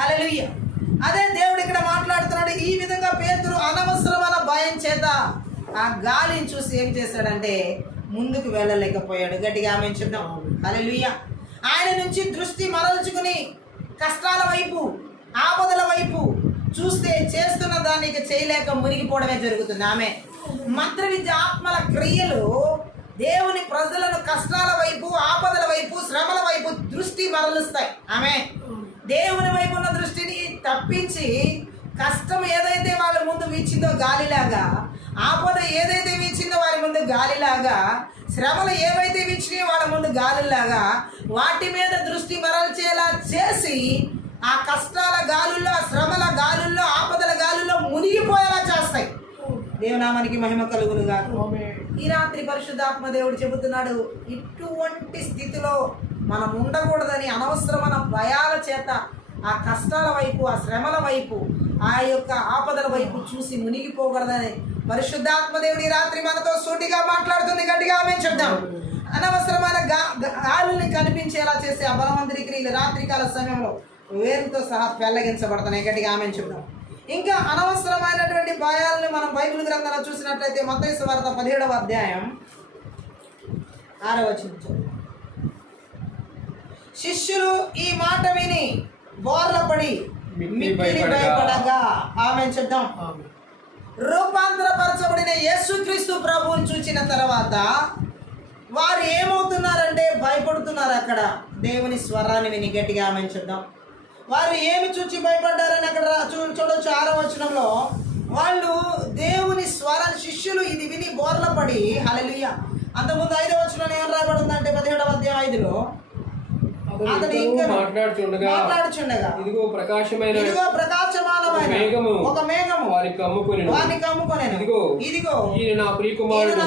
హల్లెలూయా. అదే దేవుడు ఇక్కడ మాట్లాడుతున్నాడు. ఈ విధంగా పేతురు అనవసరమైన భయం చేత ఆ గాలిని చూసి ఏం చేశాడంటే ముందుకు వెళ్ళలేకపోయాడు. గట్టిగా ఆమె చెప్దాం. హల్లెలూయా. ఆయన నుంచి దృష్టి మరల్చుకుని కష్టాల వైపు, ఆపదల వైపు చూస్తే చేస్తున్న దాన్ని ఇక చేయలేక మునిగిపోవడమే జరుగుతుంది. ఆమె మంత్ర విద్య ఆత్మల క్రియలు దేవుని ప్రజలను కష్టాల వైపు, ఆపదల వైపు, శ్రమల వైపు దృష్టి మరలుస్తాయి. ఆమె దేవుని వైపు ఉన్న దృష్టిని తప్పించి కష్టం ఏదైతే వాళ్ళ ముందు వీచిందో గాలిలాగా, ఆపద ఏదైతే వీచిందో వారి ముందు గాలిలాగా, శ్రమలు ఏవైతే వీచినాయో వాళ్ళ ముందు గాలిలాగా వాటి మీద దృష్టి మరల్చేలా చేసి ఆ కష్టాల గాలుల్లో, శ్రమల గాలుల్లో, ఆపదల గాలుల్లో మునిగిపోయేలా చేస్తాయి. దేవునామానికి మహిమ కలుగునుగా. ఈ రాత్రి పరిశుద్ధాత్మ దేవుడు చెబుతున్నాడు, ఇటువంటి స్థితిలో మనం ఉండకూడదని, అనవసరమైన భయాల చేత ఆ కష్టాల వైపు, ఆ శ్రమల వైపు, ఆ యొక్క ఆపదల వైపు చూసి మునిగిపోకూడదని పరిశుద్ధాత్మ దేవుడు ఈ రాత్రి మనతో సూటిగా మాట్లాడుతుంది. గట్టిగా ఆమె చెప్దాం. అనవసరమైన గాలుల్ని కనిపించేలా చేసే ఆ బలవంతుడి క్రియలు రాత్రికాల సమయంలో వేరుతో సహా పెళ్లగించబడుతున్నాయి. గట్టిగా ఆమె చెప్దాం. ఇంకా అనవసరమైనటువంటి భయాలను మనం బైబిల్ గ్రంథంలో చూసినట్లయితే మత్తయి సువార్త 17వ అధ్యాయం 6వ వచనం చదువు. శిష్యులు ఈ మాట విని బోర్లపడి మిక్కిలి భయపడగా. ఆమేన్ చెప్దాం. రూపాంతరపరచబడిన యేసుక్రీస్తు ప్రభువుని చూచిన తర్వాత వారు ఏమవుతున్నారంటే భయపడుతున్నారు. అక్కడ దేవుని స్వరాన్ని విని గట్టిగా ఆమేన్ చెప్దాం. వారు ఏమి చూచి భయపడ్డారని అక్కడ చూడొచ్చు. 6వ వచనంలో వాళ్ళు దేవుని స్వరాన్ని, శిష్యులు ఇది విని బోర్లపడి. హల్లెలూయా. అంతకుముందు 5వ వచనంలో ఏం రాయబడిందంటే 17వ అధ్యాయం 5లో అతడు ఇంకా మాట్లాడుచుండగా ఇదిగో ప్రకాశమైన ఒక మేఘము వారిని కమ్ముకొనెను. ఇదిగో ఈయన నా ప్రియకుమారుడు,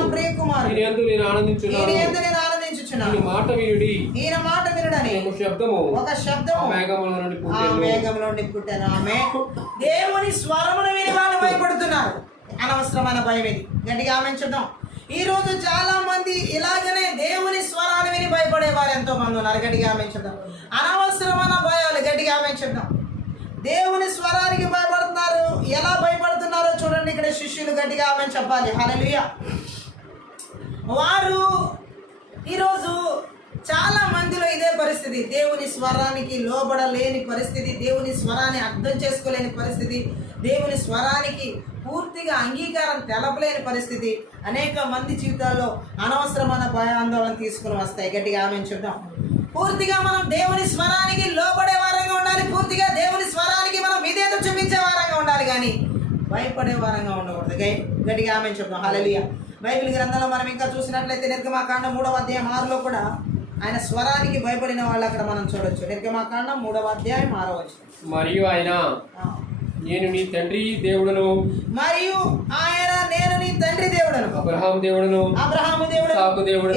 ఈయన యందు నేను ఆనందించుచున్నాను. ఈయన మాట వినుడని ఒక శబ్దము మేఘములో నుండి పుట్టెను. ఆమె దేవుని స్వరమును విని వాళ్ళు భయపడుతున్నారు. అనవసరమైన భయం ఇది. గట్టిగా ఆమేన్ చెప్దాం. ఈ రోజు చాలా మంది ఇలాగనే దేవుని స్వరాన్ని విని భయపడే వారు ఎంతో మంది ఉన్నారు. గట్టిగా ఆమేన్ చెప్దాం. అనవసరమైన భయాలు. గట్టిగా ఆమేన్ చెప్దాం. దేవుని స్వరానికి భయపడుతున్నారు. ఎలా భయపడుతున్నారో చూడండి. ఇక్కడ శిష్యులు గట్టిగా ఆమేన్ చెప్పాలి. హల్లెలూయా. వారు ఈరోజు చాలా మందిలో ఇదే పరిస్థితి. దేవుని స్వరానికి లోబడలేని పరిస్థితి, దేవుని స్వరాన్ని అర్థం చేసుకోలేని పరిస్థితి, దేవుని స్వరానికి పూర్తిగా అంగీకారం తెలపలేని పరిస్థితి అనేక మంది జీవితాల్లో అనవసరమైన భయాందోళన తీసుకుని వస్తాయి. గట్టిగా ఆమేన్ చెప్దాం. పూర్తిగా మనం దేవుని స్వరానికి లోబడే వారంగా ఉండాలి. పూర్తిగా దేవుని స్వరానికి మనం విధేయత చూపించే వారంగా ఉండాలి, కానీ భయపడే వారంగా ఉండకూడదు. గట్టిగా ఆమేన్ చెప్దాం. హల్లెలూయా. బైబిల్ గ్రంథంలో మనం ఇంకా చూసినట్లయితే నిర్గమాకాండం 3వ అధ్యాయం 6లో కూడా ఆయన స్వరానికి భయపడిన వాళ్ళు అక్కడ మనం చూడొచ్చు. నిర్గమాకాండం 3వ అధ్యాయం 6వ వచనం. మరియు ఆయన నేను నీ తండ్రి దేవుడను, మరియు ఆయన నేను నీ తండ్రి దేవుడను, అబ్రహాము దేవుడను,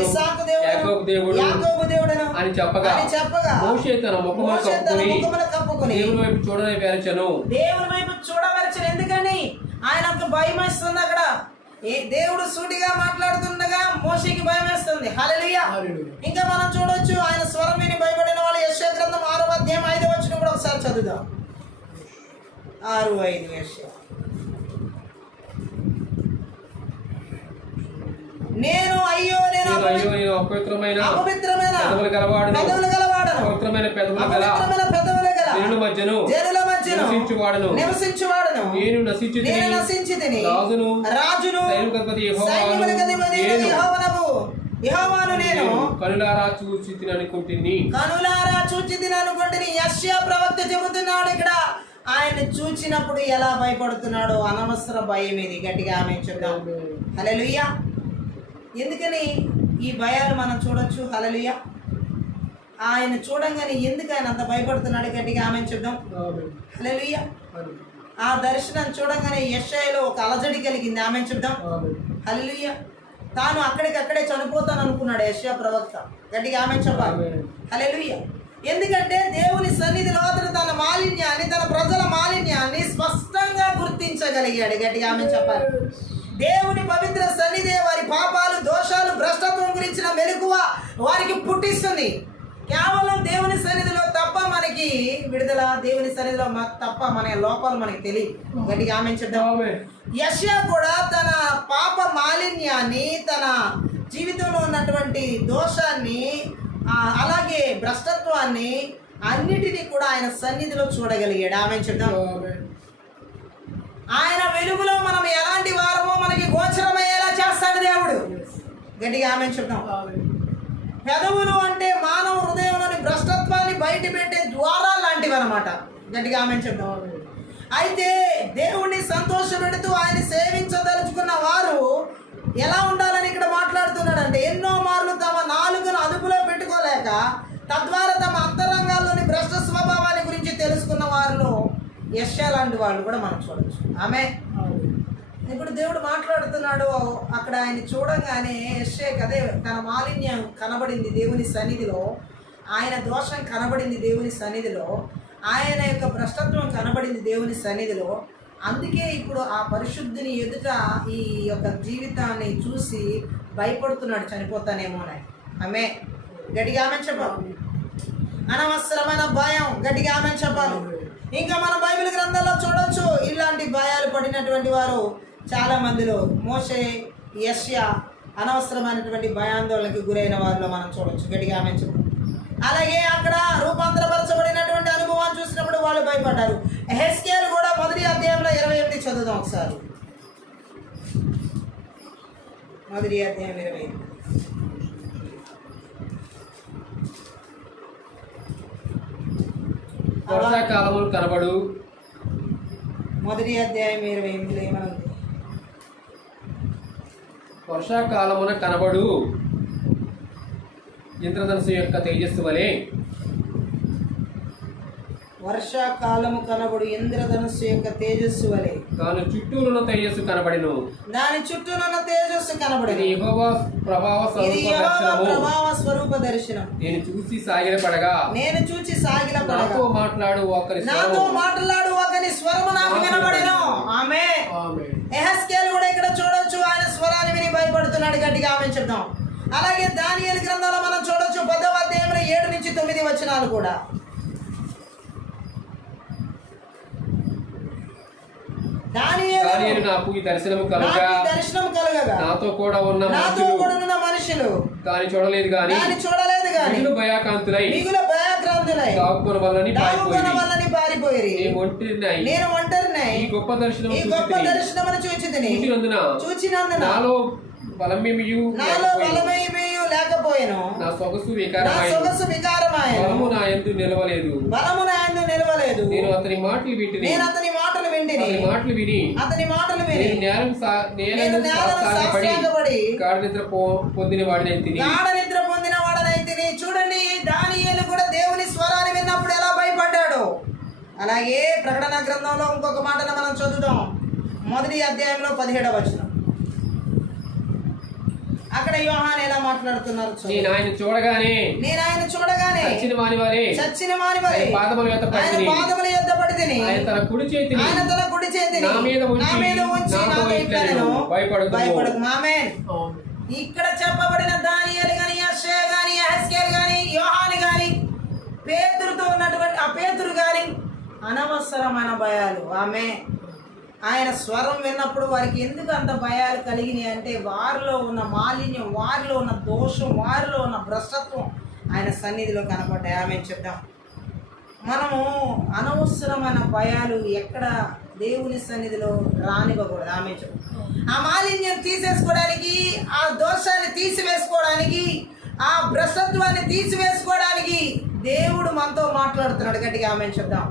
ఇస్సాకు దేవుడను, యాకోబు దేవుడను అని చెప్పగా మోషే తన ముఖమును కప్పుకొని దేవుని వైపు చూడవలచెను. దేవుని వైపు చూడవలచెను. ఎందుకని ఆయనకు భయం వేస్తుంది. అక్కడ దేవుడు సూటిగా మాట్లాడుతుండగా మోషేకి భయం వేస్తుంది. హల్లెలూయా. ఇంకా మనం చూడొచ్చు ఆయన స్వరం విని భయపడిన వాళ్ళు. యెషయా గ్రంథం 6వ అధ్యాయం 5వ వచనం కూడా ఒకసారి చదువుదాం. 6:5 యెషయా. నేను అపవిత్రమైన పెదవులు గలవాడను, అపవిత్రమైన పెదవులు గల జనుల మధ్యను నివసించువాడను. నేను నశించితిని. రాజును సైన్యాధిపతి యెహోవాను నేను కనులారా చూచితిని అనుకుంటుని. యెషయా ప్రవక్త చెబుతున్నాడు ఇక్కడ. ఆయన చూచినప్పుడు ఎలా భయపడుతున్నాడో అనవసర భయం ఇది. గట్టిగా ఆమేన్ చెప్దాం. హల్లెలూయా. ఎందుకని ఈ భయాలు మనం చూడొచ్చు. హల్లెలూయా. ఆయన చూడంగానే ఎందుకు ఆయన అంత భయపడుతున్నాడు? గట్టిగా ఆమేన్ చెప్దాం. హల్లెలూయా. ఆ దర్శనం చూడంగానే యెషయాలో ఒక అలజడి కలిగింది. ఆమేన్ చెప్దాం. హల్లెలూయా. తాను అక్కడికక్కడే చనిపోతాను అనుకున్నాడు యెషయా ప్రవక్త. గట్టిగా ఆమేన్ చెప్పాలి. హల్లెలూయా. ఎందుకంటే దేవుని సన్నిధిలో అతను తన మాలిన్యాన్ని, తన ప్రజల మాలిన్యాన్ని స్పష్టంగా గుర్తించగలిగాడు. గట్టిగా ఆమేన్ చెప్పాలి. దేవుని పవిత్ర సన్నిధి వారి పాపాలు, దోషాలు, భ్రష్టత్వం గురించిన మెలకువ వారికి పుట్టిస్తుంది. కేవలం దేవుని సన్నిధిలో తప్ప మనకి విడుదల, దేవుని సన్నిధిలో తప్ప మన లోపాలు మనకి తెలియదు. గట్టిగా ఆమేన్ చెప్దాం. యెషయా కూడా తన పాప మాలిన్యాన్ని, తన జీవితంలో ఉన్నటువంటి దోషాన్ని, అలాగే భ్రష్టత్వాన్ని అన్నిటినీ కూడా ఆయన సన్నిధిలో చూడగలిగాడు. ఆమేన్ చెప్దాం. ఆయన వెలుగులో మనం ఎలాంటి వారమో మనకి గోచరమయ్యేలా చేస్తాడు దేవుడు. గట్టిగా ఆమేన్ చెప్దాం. పెదవులు అంటే మానవ హృదయంలోని భ్రష్టత్వాన్ని బయట పెట్టే ద్వారాలు లాంటివి అన్నమాట. గట్టిగా ఆమేన్ చెప్దాం. అయితే దేవుణ్ణి సంతోషపెడుతూ ఆయన సేవించదలుచుకున్న వారు ఎలా ఉండాలని ఇక్కడ మాట్లాడుతున్నాడంటే, ఎన్నో మార్లు తమ నాలుకను అదుపులో పెట్టుకోలేక తద్వారా తమ అంతరంగాల్లోని భ్రష్ట స్వభావాన్ని గురించి తెలుసుకున్న వారిలో యెషయా లాంటి వాళ్ళు కూడా మనం చూడొచ్చు. ఆమె ఇప్పుడు దేవుడు మాట్లాడుతున్నాడు. అక్కడ ఆయన చూడంగానే యెషయాకి అదే తన మాలిన్యం కనబడింది దేవుని సన్నిధిలో, ఆయన దోషం కనబడింది దేవుని సన్నిధిలో, ఆయన యొక్క భ్రష్టత్వం కనబడింది దేవుని సన్నిధిలో. అందుకే ఇప్పుడు ఆ పరిశుద్ధిని ఎదుట ఈ యొక్క జీవితాన్ని చూసి భయపడుతున్నాడు, చనిపోతానేమో అని. ఆమె గట్టిగా ఆమేన్ చెప్పాలి. అనవసరమైన భయం. గట్టిగా ఆమేన్ చెప్పాలి. ఇంకా మన బైబిల్ గ్రంథాల్లో చూడొచ్చు ఇలాంటి భయాలు పడినటువంటి వారు చాలా మందిలో. మోషే, యెషయా, అనవసరమైనటువంటి భయాందోళనకి గురైన వారిలో మనం చూడొచ్చు. గట్టిగా ఆమె చెప్పు. అలాగే అక్కడ రూపాంతరపరచబడినటువంటి అనుభవాన్ని చూసినప్పుడు వాళ్ళు భయపడ్డారు. ఎహెజ్కేలు కూడా 1వ అధ్యాయంలో 28 చదువుదాం ఒకసారి. 1వ అధ్యాయం 28. వర్షాకాలములు కనబడు. 1వ అధ్యాయం 28లో ఏమనుంది? వర్షాకాలమున కనబడు ఇంద్రధనుసు యొక్క తేజస్సు వలె. వర్షాకాలము కనబడు ఇంద్రధనుస్సు యొక్క తేజస్సు వలె దాని చుట్టూనున్న తేజస్సు కనబడిను. దాని చుట్టూనున్న తేజస్సు కనబడి ఇది యెహోవా ప్రభావ స్వరూప దర్శనం. నేను చూసి సాగిలపడగా నాతో మాట్లాడు ఒకని స్వరము నాకు వినబడెను. ఆమేన్. ఎహెజ్కేలు కూడా ఇక్కడ చూడొచ్చు, ఆయన స్వరాన్ని విని భయపడుతున్నాడు. గట్టిగా ఆమేన్ చెప్దాం. అలాగే దానియేలు గ్రంథంలో మనం చూడొచ్చు 10వ అధ్యాయంలో 7 నుంచి 9 వచనాలు కూడా. దానియేలు నాకు ఈ దర్శనము కలుగగా నాతో కూడా ఉన్న మనుషులు దాన్ని చూడలేదు గాని మిగులు భయాక్రాంతులై దాక్కున వల్లని పారిపోయిరి. నేను ఒంటరినై ఈ గొప్ప దర్శనమును చూచినందున నాలో బలమేమియు లేకపోయెను. నా సొగసు వికారమాయెను. బలము నా యందు నిలవలేదు. నేను అతని మాటలు వింటిని. మాటలు విని నేలను సాష్టాంగపడి గాఢ నిద్ర పొందిన వాడినైతిని. చూడండి, దానియేలు కూడా దేవుని స్వరాన్ని విన్నప్పుడు ఎలా భయపడ్డాడు. అలాగే ప్రకటన గ్రంథంలో ఇంకొక మాటను మనం చదువుదాం. 1వ అధ్యాయంలో 17వ వచనం. అక్కడ యోహాను ఎలా మాట్లాడుతున్నారు? నేను ఆయన చూడగానే చచ్చిన వారి పాదముల యొద్ద పడితిని. ఆయన తన కుడి చేతిని నా మీద ఉంచి నాతో ఇట్లనెను, భయపడకుము. ఆమేన్. ఇక్కడ చెప్పబడిన దానియేలు గాని, యెషయా గాని, ఎహెజ్కేలు గాని, యోహాను గాని, పేతురుతో ఉన్నటువంటి ఆ పేతురు గాని అనవసరమైన భయాలు. ఆమేన్. ఆయన స్వరం విన్నప్పుడు వారికి ఎందుకు అంత భయాలు కలిగినాయి అంటే వారిలో ఉన్న మాలిన్యం, వారిలో ఉన్న దోషం, వారిలో ఉన్న భ్రష్టత్వం ఆయన సన్నిధిలో కనపడ్డాయి. ఆమె చెప్దాం. మనము అనవసరమైన భయాలు ఎక్కడ దేవుని సన్నిధిలో రానివ్వకూడదు. ఆమె చెప్తాం. ఆ మాలిన్యం తీసేసుకోవడానికి, ఆ దోషాన్ని తీసివేసుకోవడానికి, ఆ భ్రష్టత్వాన్ని తీసివేసుకోవడానికి దేవుడు మనతో మాట్లాడుతున్నాడు. గట్టిగా ఆమె చెప్దాం.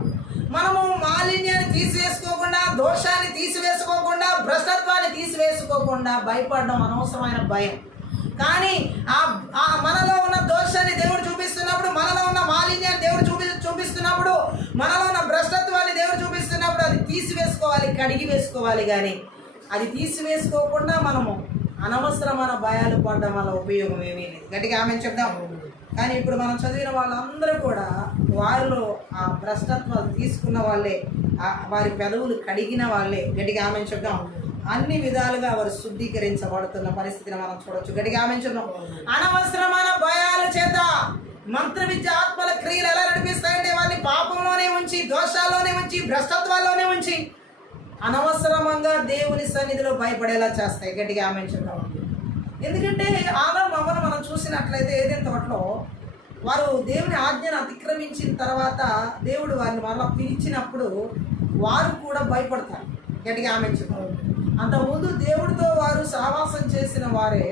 మనము మాలిన్యాన్ని తీసివేసుకోకుండా, దోషాన్ని తీసివేసుకోకుండా, భ్రష్టత్వాన్ని తీసివేసుకోకుండా భయపడడం అనవసరమైన భయం. కానీ ఆ మనలో ఉన్న దోషాన్ని దేవుడు చూపిస్తున్నప్పుడు, మనలో ఉన్న మాలిన్యాన్ని దేవుడు చూపిస్తున్నప్పుడు, మనలో ఉన్న భ్రష్టత్వాన్ని దేవుడు చూపిస్తున్నప్పుడు అది తీసివేసుకోవాలి, కడిగి వేసుకోవాలి. కానీ అది తీసివేసుకోకుండా మనము అనవసరమైన భయాలు పడడం వల్ల ఉపయోగం ఏమీ లేదు. గట్టిగా ఆమె చెప్దాం. కానీ ఇప్పుడు మనం చదివిన వాళ్ళందరూ కూడా వారిలో ఆ భ్రష్టత్వాలు తీసుకున్న వాళ్ళే, వారి పెదవులు కడిగిన వాళ్ళే. గట్టిగా ఆమె చెప్దాం. అన్ని విధాలుగా వారు శుద్ధీకరించబడుతున్న పరిస్థితిని మనం చూడొచ్చు. గట్టిగా ఆమె చెప్దాం. అనవసరమైన భయాల చేత మంత్ర విద్య ఆత్మల క్రియలు ఎలా నడిపిస్తాయంటే వారిని పాపంలోనే ఉంచి, దోషాల్లోనే ఉంచి, భ్రష్టత్వాల్లోనే ఉంచి అనవసరంగా దేవుని సన్నిధిలో భయపడేలా చేస్తాయి. గట్టిగా ఆమె చెప్దాం. ఎందుకంటే ఆదాము అవ్వను మనం చూసినట్లయితే ఏదైనా తోటలో వారు దేవుని ఆజ్ఞను అతిక్రమించిన తర్వాత దేవుడు వారిని మరలా పిలిచినప్పుడు వారు కూడా భయపడతారు. గట్టిగా ఆమె చెప్తారు. అంతకుముందు దేవుడితో వారు సహవాసం చేసిన వారే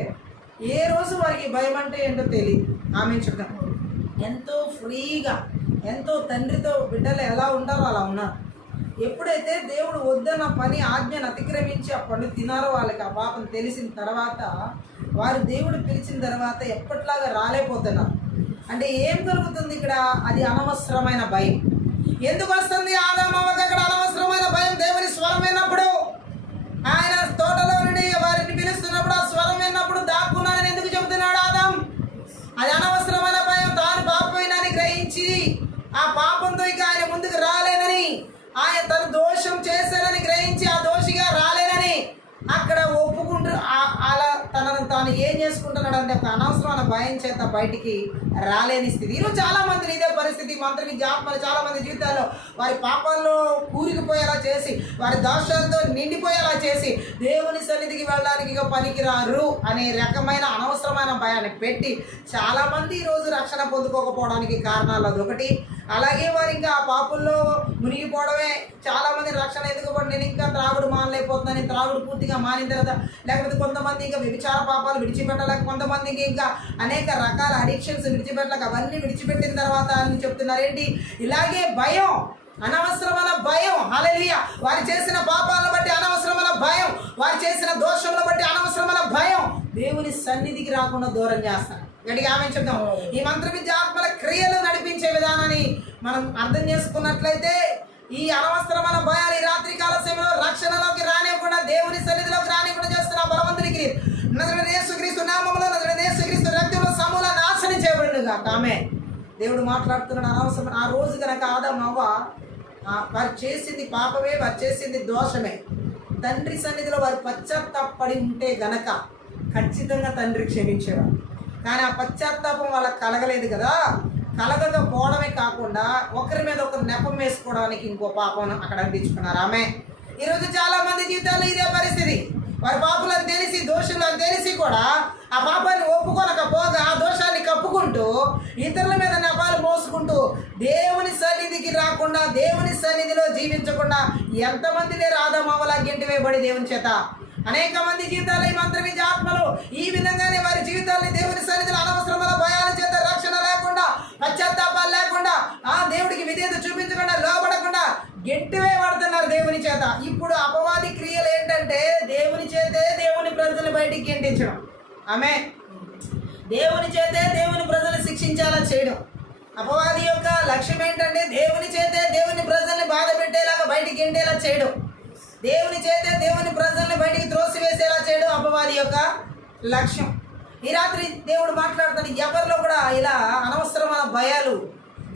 ఏ రోజు వారికి భయం అంటే ఏంటో తెలియదు. ఆమె చెప్తారు. ఎంతో ఫ్రీగా, ఎంతో తండ్రితో బిడ్డలు ఎలా ఉంటారో అలా ఉన్నారు. ఎప్పుడైతే దేవుడు వద్దన్న పని ఆజ్ఞను అతిక్రమించి ఆ పండు తినారో వాళ్ళకి ఆ పాపం తెలిసిన తర్వాత వారు దేవుడు పిలిచిన తర్వాత ఎప్పట్లాగా రాలేకపోతున్నారు. అంటే ఏం కలుగుతుంది ఇక్కడ? అది అనవసరమైన భయం. ఎందుకు వస్తుంది ఆదాము అవ్వకు అక్కడ అనవసరమైన భయం? దేవుని స్వరం విన్నప్పుడు, ఆయన తోటలో నుండి వారిని పిలుస్తున్నప్పుడు ఆ స్వరం విన్నప్పుడు దాక్కున్నానని ఎందుకు చెబుతున్నాడు ఆదాం? అది అనవసరమైన భయం. తాను పాపమైనని గ్రహించి ఆ పాపంతో ఇక ఆయన ముందుకు రాలేనని, ఆయన తన దోషం చేశానని గ్రహించి ఆ దోషిగా రాలేనని అక్కడ ఒప్పుకుంటూ అలా తనను తాను తాను ఏం చేసుకుంటున్నాడు అంటే ఒక అనవసరమైన భయం చేత బయటికి రాలేని స్థితి. ఈరోజు చాలా మంది ఇదే పరిస్థితి. మంత్రి విద్యాత్మలు చాలా మంది జీవితాల్లో వారి పాపాల్లో కూరుకుపోయేలా చేసి, వారి దోషాలతో నిండిపోయేలా చేసి, దేవుని సన్నిధికి వెళ్ళడానికి ఇక పనికిరారు అనే రకమైన అనవసరమైన భయాన్ని పెట్టి చాలామంది ఈరోజు రక్షణ పొందుకోకపోవడానికి కారణాలు అదొకటి. అలాగే వారు ఇంకా ఆ పాపుల్లో మునిగిపోవడమే. చాలామంది రక్షణ ఎందుకు పడి నేను ఇంకా త్రాగుడు మానలేకపోతున్నాను, త్రాగుడు పూర్తిగా మానిన తర్వాత, లేకపోతే కొంతమంది ఇంకా వ్యభిచార పాపాలు విడిచిపెట్టలేక, కొంతమందికి ఇంకా అనేక రకాల అడిక్షన్స్ విడిచిపెట్టలేక, అవన్నీ విడిచిపెట్టిన తర్వాత అని చెప్తున్నారు. ఏంటి? ఇలాగే భయం, అనవసరమైన భయం. హల్లెలూయా. వారు చేసిన పాపాలను బట్టి అనవసరమైన భయం, వారు చేసిన దోషములను బట్టి అనవసరమైన భయం దేవుని సన్నిధికి రాకుండా దూరం చేస్తారు. గట్టిగా ఆమె చెప్తాం. ఈ మంత్ర విద్య ఆత్మల క్రియలు నడిపించే విధానాన్ని మనం అర్థం చేసుకున్నట్లయితే ఈ అనవసరమైన భయాలు ఈ రాత్రికాల సమయంలో రక్షణలోకి రానివ్వకుండా, దేవుని సన్నిధిలోకి రానివ్వకుండా చేస్తున్న బలవంతునికి నజరేయుడైన యేసుక్రీస్తు నామములో, నజరేయుడైన యేసుక్రీస్తు రక్తంలో సమూల నాశనం చేయబడునుగా. ఆమె దేవుడు మాట్లాడుతున్నాడు. అనవసరం ఆ రోజు కనుక ఆదాము అవ్వ వారు చేసింది పాపమే, వారు చేసింది దోషమే. తండ్రి సన్నిధిలో వారు పశ్చాత్తాపడి ఉంటే గనక ఖచ్చితంగా తండ్రి క్షమించేవారు. కానీ ఆ పశ్చాత్తాపం వాళ్ళకి కలగలేదు కదా. కలగకపోవడమే కాకుండా ఒకరి మీద ఒకరు నెపం వేసుకోవడానికి ఇంకో పాపం అక్కడ అందించుకున్నారు. ఆమె ఈరోజు చాలా మంది జీవితాల్లో ఇదే పరిస్థితి. వారి పాపులను తెలిసి, దోషులను తెలిసి కూడా ఆ పాపాన్ని ఒప్పుకోనకపోగా ఆ దోషాన్ని కప్పుకుంటూ ఇతరుల మీద నెపాలు మోసుకుంటూ దేవుని సన్నిధికి రాకుండా, దేవుని సన్నిధిలో జీవించకుండా ఎంతమంది లేరు ఆదామవ్వలా గెంటి వేయబడి దేవుని చేత. అనేక మంది జీవితాలు ఈ మంత్ర విద్య ఆత్మలు ఈ విధంగానే వారి జీవితాన్ని దేవుని సన్నిధిలో అనవసరమైన భయాల చేత, రక్షణ లేకుండా, పశ్చాత్తాపాలు లేకుండా, ఆ దేవుడికి విధేయత చూపించకుండా, లోబడకుండా గెంటివేయబడుతున్నారు దేవుని చేత. ఇప్పుడు అపవాది క్రియలు ఏంటంటే దేవుని చేతే దేవుని ప్రజలు బయటికి గెంటించడం. ఆమె దేవుని చేతే దేవుని ప్రజలు శిక్షించేలా చేయడం. అపవాది యొక్క లక్ష్యం ఏంటంటే దేవుని చేతే దేవుని ప్రజల్ని బాధ పెట్టేలాగా బయటికి గెంటేలా చేయడం. దేవుని చేతే దేవుని ప్రజల్ని బయటికి త్రోసివేసేలా చేయడం అపవాది యొక్క లక్ష్యం. ఈ రాత్రి దేవుడు మాట్లాడుతాడు, ఎవరిలో కూడా ఇలా అనవసరమైన భయాలు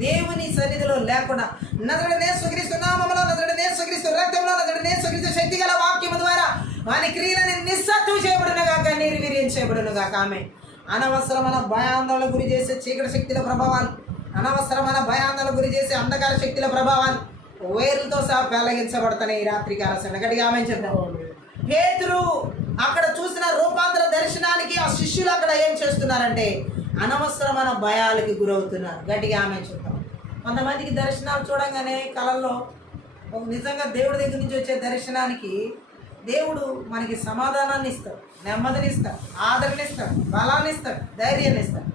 దేవుని సన్నిధిలో లేకుండా, నజరేయుడైన యేసుక్రీస్తు నామములో, నజరేయుడైన యేసుక్రీస్తు రక్తంలో, నజరేయుడైన యేసుక్రీస్తు శక్తి గల వాక్యము ద్వారా వాని క్రియలని నిస్సత్తువ చేయబడునుగాక, నిర్వీర్యం చేయబడునుగాక. ఆమె అనవసరమైన భయాందోళన గురి చేసే చీకటి శక్తుల ప్రభావాలు, అనవసరమైన భయాందోళన గురి చేసే అంధకార శక్తుల ప్రభావాలు వేర్లతో సహా పెళ్లగించబడతాయి ఈ రాత్రి కాలసిన. గట్టిగా ఆమె చెప్తాం. పేతురు అక్కడ చూసిన రూపాంతర దర్శనానికి ఆ శిష్యులు అక్కడ ఏం చేస్తున్నారంటే అనవసరమైన భయాలకి గురవుతున్నారు. గట్టిగా ఆమె చెప్తాం. కొంతమందికి దర్శనాలు చూడంగానే కళల్లో నిజంగా దేవుడి దగ్గర నుంచి వచ్చే దర్శనానికి దేవుడు మనకి సమాధానాన్ని ఇస్తాడు, నెమ్మదిని ఇస్తాడు, ఆదరణ ఇస్తాడు, బలాన్ని ఇస్తాడు, ధైర్యాన్ని ఇస్తాడు.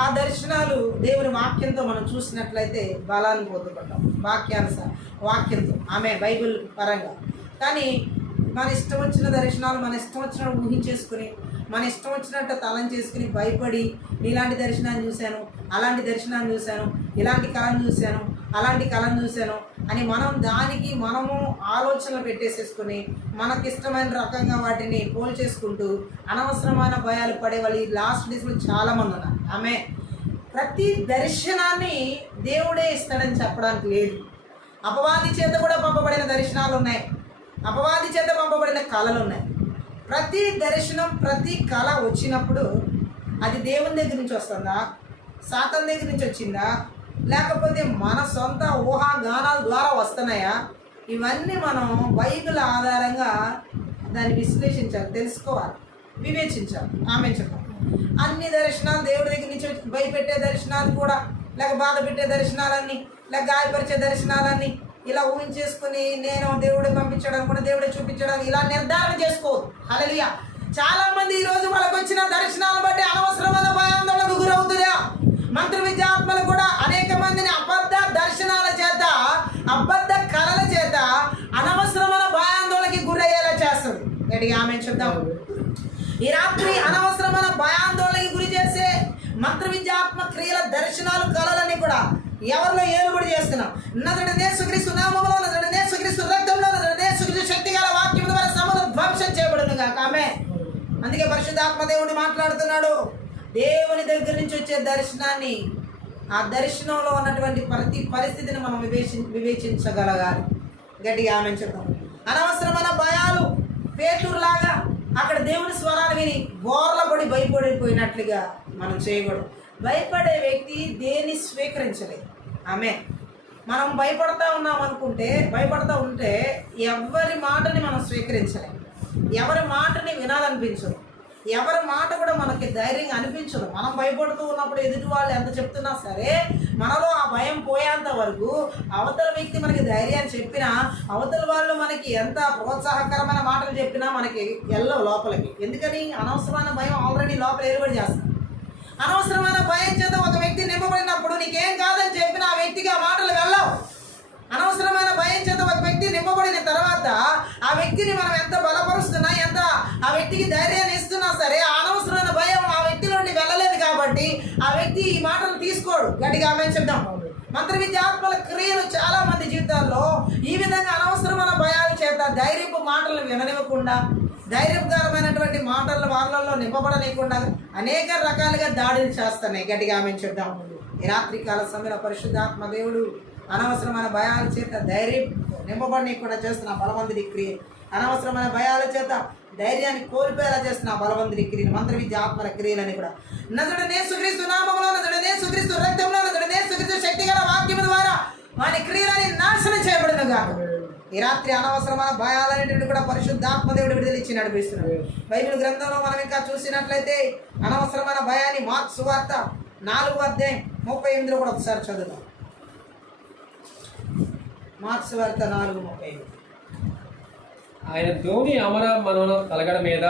ఆ దర్శనాలు దేవుని వాక్యంతో మనం చూసినట్లయితే బలాన్ని పొందుకుంటాం, వాక్యంతో ఆమె బైబిల్ పరంగా. కానీ మన ఇష్టం వచ్చిన దర్శనాలు మన ఇష్టం వచ్చినట్టు ఊహించేసుకుని, మన ఇష్టం వచ్చినట్టు తలం చేసుకుని భయపడి ఇలాంటి దర్శనాన్ని చూశాను, అలాంటి దర్శనాన్ని చూశాను, ఇలాంటి కళను చూశాను, అలాంటి కళను చూశాను అని మనము ఆలోచనలు పెట్టేసేసుకుని మనకిష్టమైన రకంగా వాటిని పోల్ చేసుకుంటూ అనవసరమైన భయాలు పడే వాళ్ళు ఈ లాస్ట్ డేస్లో చాలామంది ఉన్నారు. ఆమె ప్రతి దర్శనాన్ని దేవుడే ఇస్తాడని చెప్పడానికి లేదు. అపవాది చేత కూడా పంపబడిన దర్శనాలు ఉన్నాయి, అపవాది చేత పంపబడిన కళలు ఉన్నాయి. ప్రతి దర్శనం, ప్రతి కళ వచ్చినప్పుడు అది దేవుని దగ్గర నుంచి వస్తుందా, సాతాను దగ్గర నుంచి వచ్చిందా, లేకపోతే మన సొంత ఊహాగానాల ద్వారా వస్తున్నాయా? ఇవన్నీ మనం బైబిల్ ఆధారంగా దాన్ని విశ్లేషించాలి, తెలుసుకోవాలి, వివేచించాలి. ఆమె చెప్పాలి. అన్ని దర్శనాలు దేవుడి దగ్గర నుంచి భయపెట్టే దర్శనాలు కూడా, లేక బాధ పెట్టే దర్శనాలన్నీ, లేక గాయపరిచే దర్శనాలన్నీ ఇలా ఊహించేసుకుని నేను దేవుడే పంపించడానికి కూడా దేవుడే చూపించడానికి ఇలా నిర్ధారణ చేసుకోవద్దు. హల్లెలూయా. చాలా మంది ఈరోజు వాళ్ళకు వచ్చిన దర్శనాలను బట్టి అనవసరమైన భయాందోళనకు గురవుతుందా? మంత్ర విద్యాత్మలు కూడా అనేక మందిని అబద్ధ దర్శనాల చేత, అబద్ధ కళల చేత అనవసరమైన భయాందోళనకి గురయ్యేలా చేస్తుంది. గట్టిగా ఆమె చూద్దాం. ఈ రాత్రి అనవసరమైన భయాందోళనకి గురి చేసే మంత్ర విద్యాత్మ క్రియల దర్శనాలు, కళలన్నీ కూడా ఎవరిలో ఏలుబడి చేస్తున్నాం? నజరేయుడైన యేసుక్రీస్తు నామములో, నజరేయుడైన యేసుక్రీస్తు రక్తంలో, నజరేయుడైన యేసుక్రీస్తు శక్తి గల వాక్యము ద్వారా సమూల ధ్వంసం చేయబడునుగాక. ఆమె అందుకే పరిశుద్ధాత్మ దేవుడు మాట్లాడుతున్నాడు. దేవుని దగ్గర నుంచి వచ్చే దర్శనాన్ని, ఆ దర్శనంలో ఉన్నటువంటి ప్రతి పరిస్థితిని మనం వివేచించగలగాలి. గట్టిగా ఆమె చెప్తాం. అనవసరమైన భయాలు పేతురులాగా అక్కడ దేవుని స్వరాన్ని విని బోర్ల పడి భయపడిపోయినట్లుగా మనం చేయకూడదు. భయపడే వ్యక్తి దేన్ని స్వీకరించలేదు. ఆమె మనం భయపడతా ఉన్నాం అనుకుంటే, భయపడతా ఉంటే ఎవరి మాటని మనం స్వీకరించలేము, ఎవరి మాటని వినాలనిపించదు, ఎవరి మాట కూడా మనకి ధైర్యంగా అనిపించదు. మనం భయపడుతూ ఉన్నప్పుడు ఎదుటి వాళ్ళు ఎంత చెప్తున్నా సరే మనలో ఆ భయం పోయేంత వరకు అవతల వ్యక్తి మనకి ధైర్యాన్ని చెప్పినా, అవతల వాళ్ళు మనకి ఎంత ప్రోత్సాహకరమైన మాటలు చెప్పినా మనకి వెళ్ళవు లోపలికి. ఎందుకని? అనవసరమైన భయం ఆల్రెడీ లోపల ఏర్పడి చేస్తుంది. అనవసరమైన భయం చేత ఒక వ్యక్తి నింపబడినప్పుడు నీకేం కాదని చెప్పిన ఆ వ్యక్తికి ఆ మాటలు వెళ్ళవు. అనవసరమైన భయం చేత ఒక వ్యక్తి నింపబడిన తర్వాత ఆ వ్యక్తిని మనం ఎంత బలపరుస్తున్నా, ఎంత ఆ వ్యక్తికి ధైర్యాన్ని ఇస్తున్నా సరే అనవసరమైన భయం ఆ వ్యక్తి నుండి వెళ్ళలేదు కాబట్టి ఆ వ్యక్తి ఈ మాటలు తీసుకోడు. గట్టిగా ఆమేన్ చెప్దాం. మంత్ర విద్యాత్మల క్రియలు చాలా మంది జీవితాల్లో ఈ విధంగా అనవసరమైన భయాల చేత ధైర్యపు మాటలను విననివ్వకుండా, ధైర్యకరమైనటువంటి మాటలు వాళ్ళల్లో నింపబడలేకుండా అనేక రకాలుగా దాడులు చేస్తున్నాయి. గట్టిగా ఆమేన్ చెప్దాం. ఈ రాత్రికాల సమయంలో పరిశుద్ధాత్మ దేవుడు అనవసరమైన భయాల చేత ధైర్యం నింపబడనీయకుండా చేస్తున్న బలవంతుడి క్రియ, అనవసరమైన భయాల చేత ధైర్యాన్ని కోల్పోయేలా చేస్తున్న బలవంతుడి క్రియలు, మంత్ర విద్య ఆత్మల క్రియలని కూడా నజరుడైన యేసుక్రీస్తు నామములో, నజరుడైన యేసుక్రీస్తు రక్తంలో, నజరుడైన యేసుక్రీస్తు శక్తిగల వాక్యము ద్వారా వాని క్రియలని నాశనం చేయబడునుగా. ఈ రాత్రి అనవసరమైన భయాలన్నింటిని కూడా పరిశుద్ధాత్మ దేవుడు విడుదల ఇచ్చి నడిపిస్తున్నాడు. బైబిల్ గ్రంథంలో మనం ఇంకా చూసినట్లయితే అనవసరమైన భయాన్ని మార్క్స్ సువార్త 4:38 కూడా ఒకసారి చదువుతాం. మార్క్స్ వార్త 4:35. ఆయన ధోని అమరమున తలగడ మీద,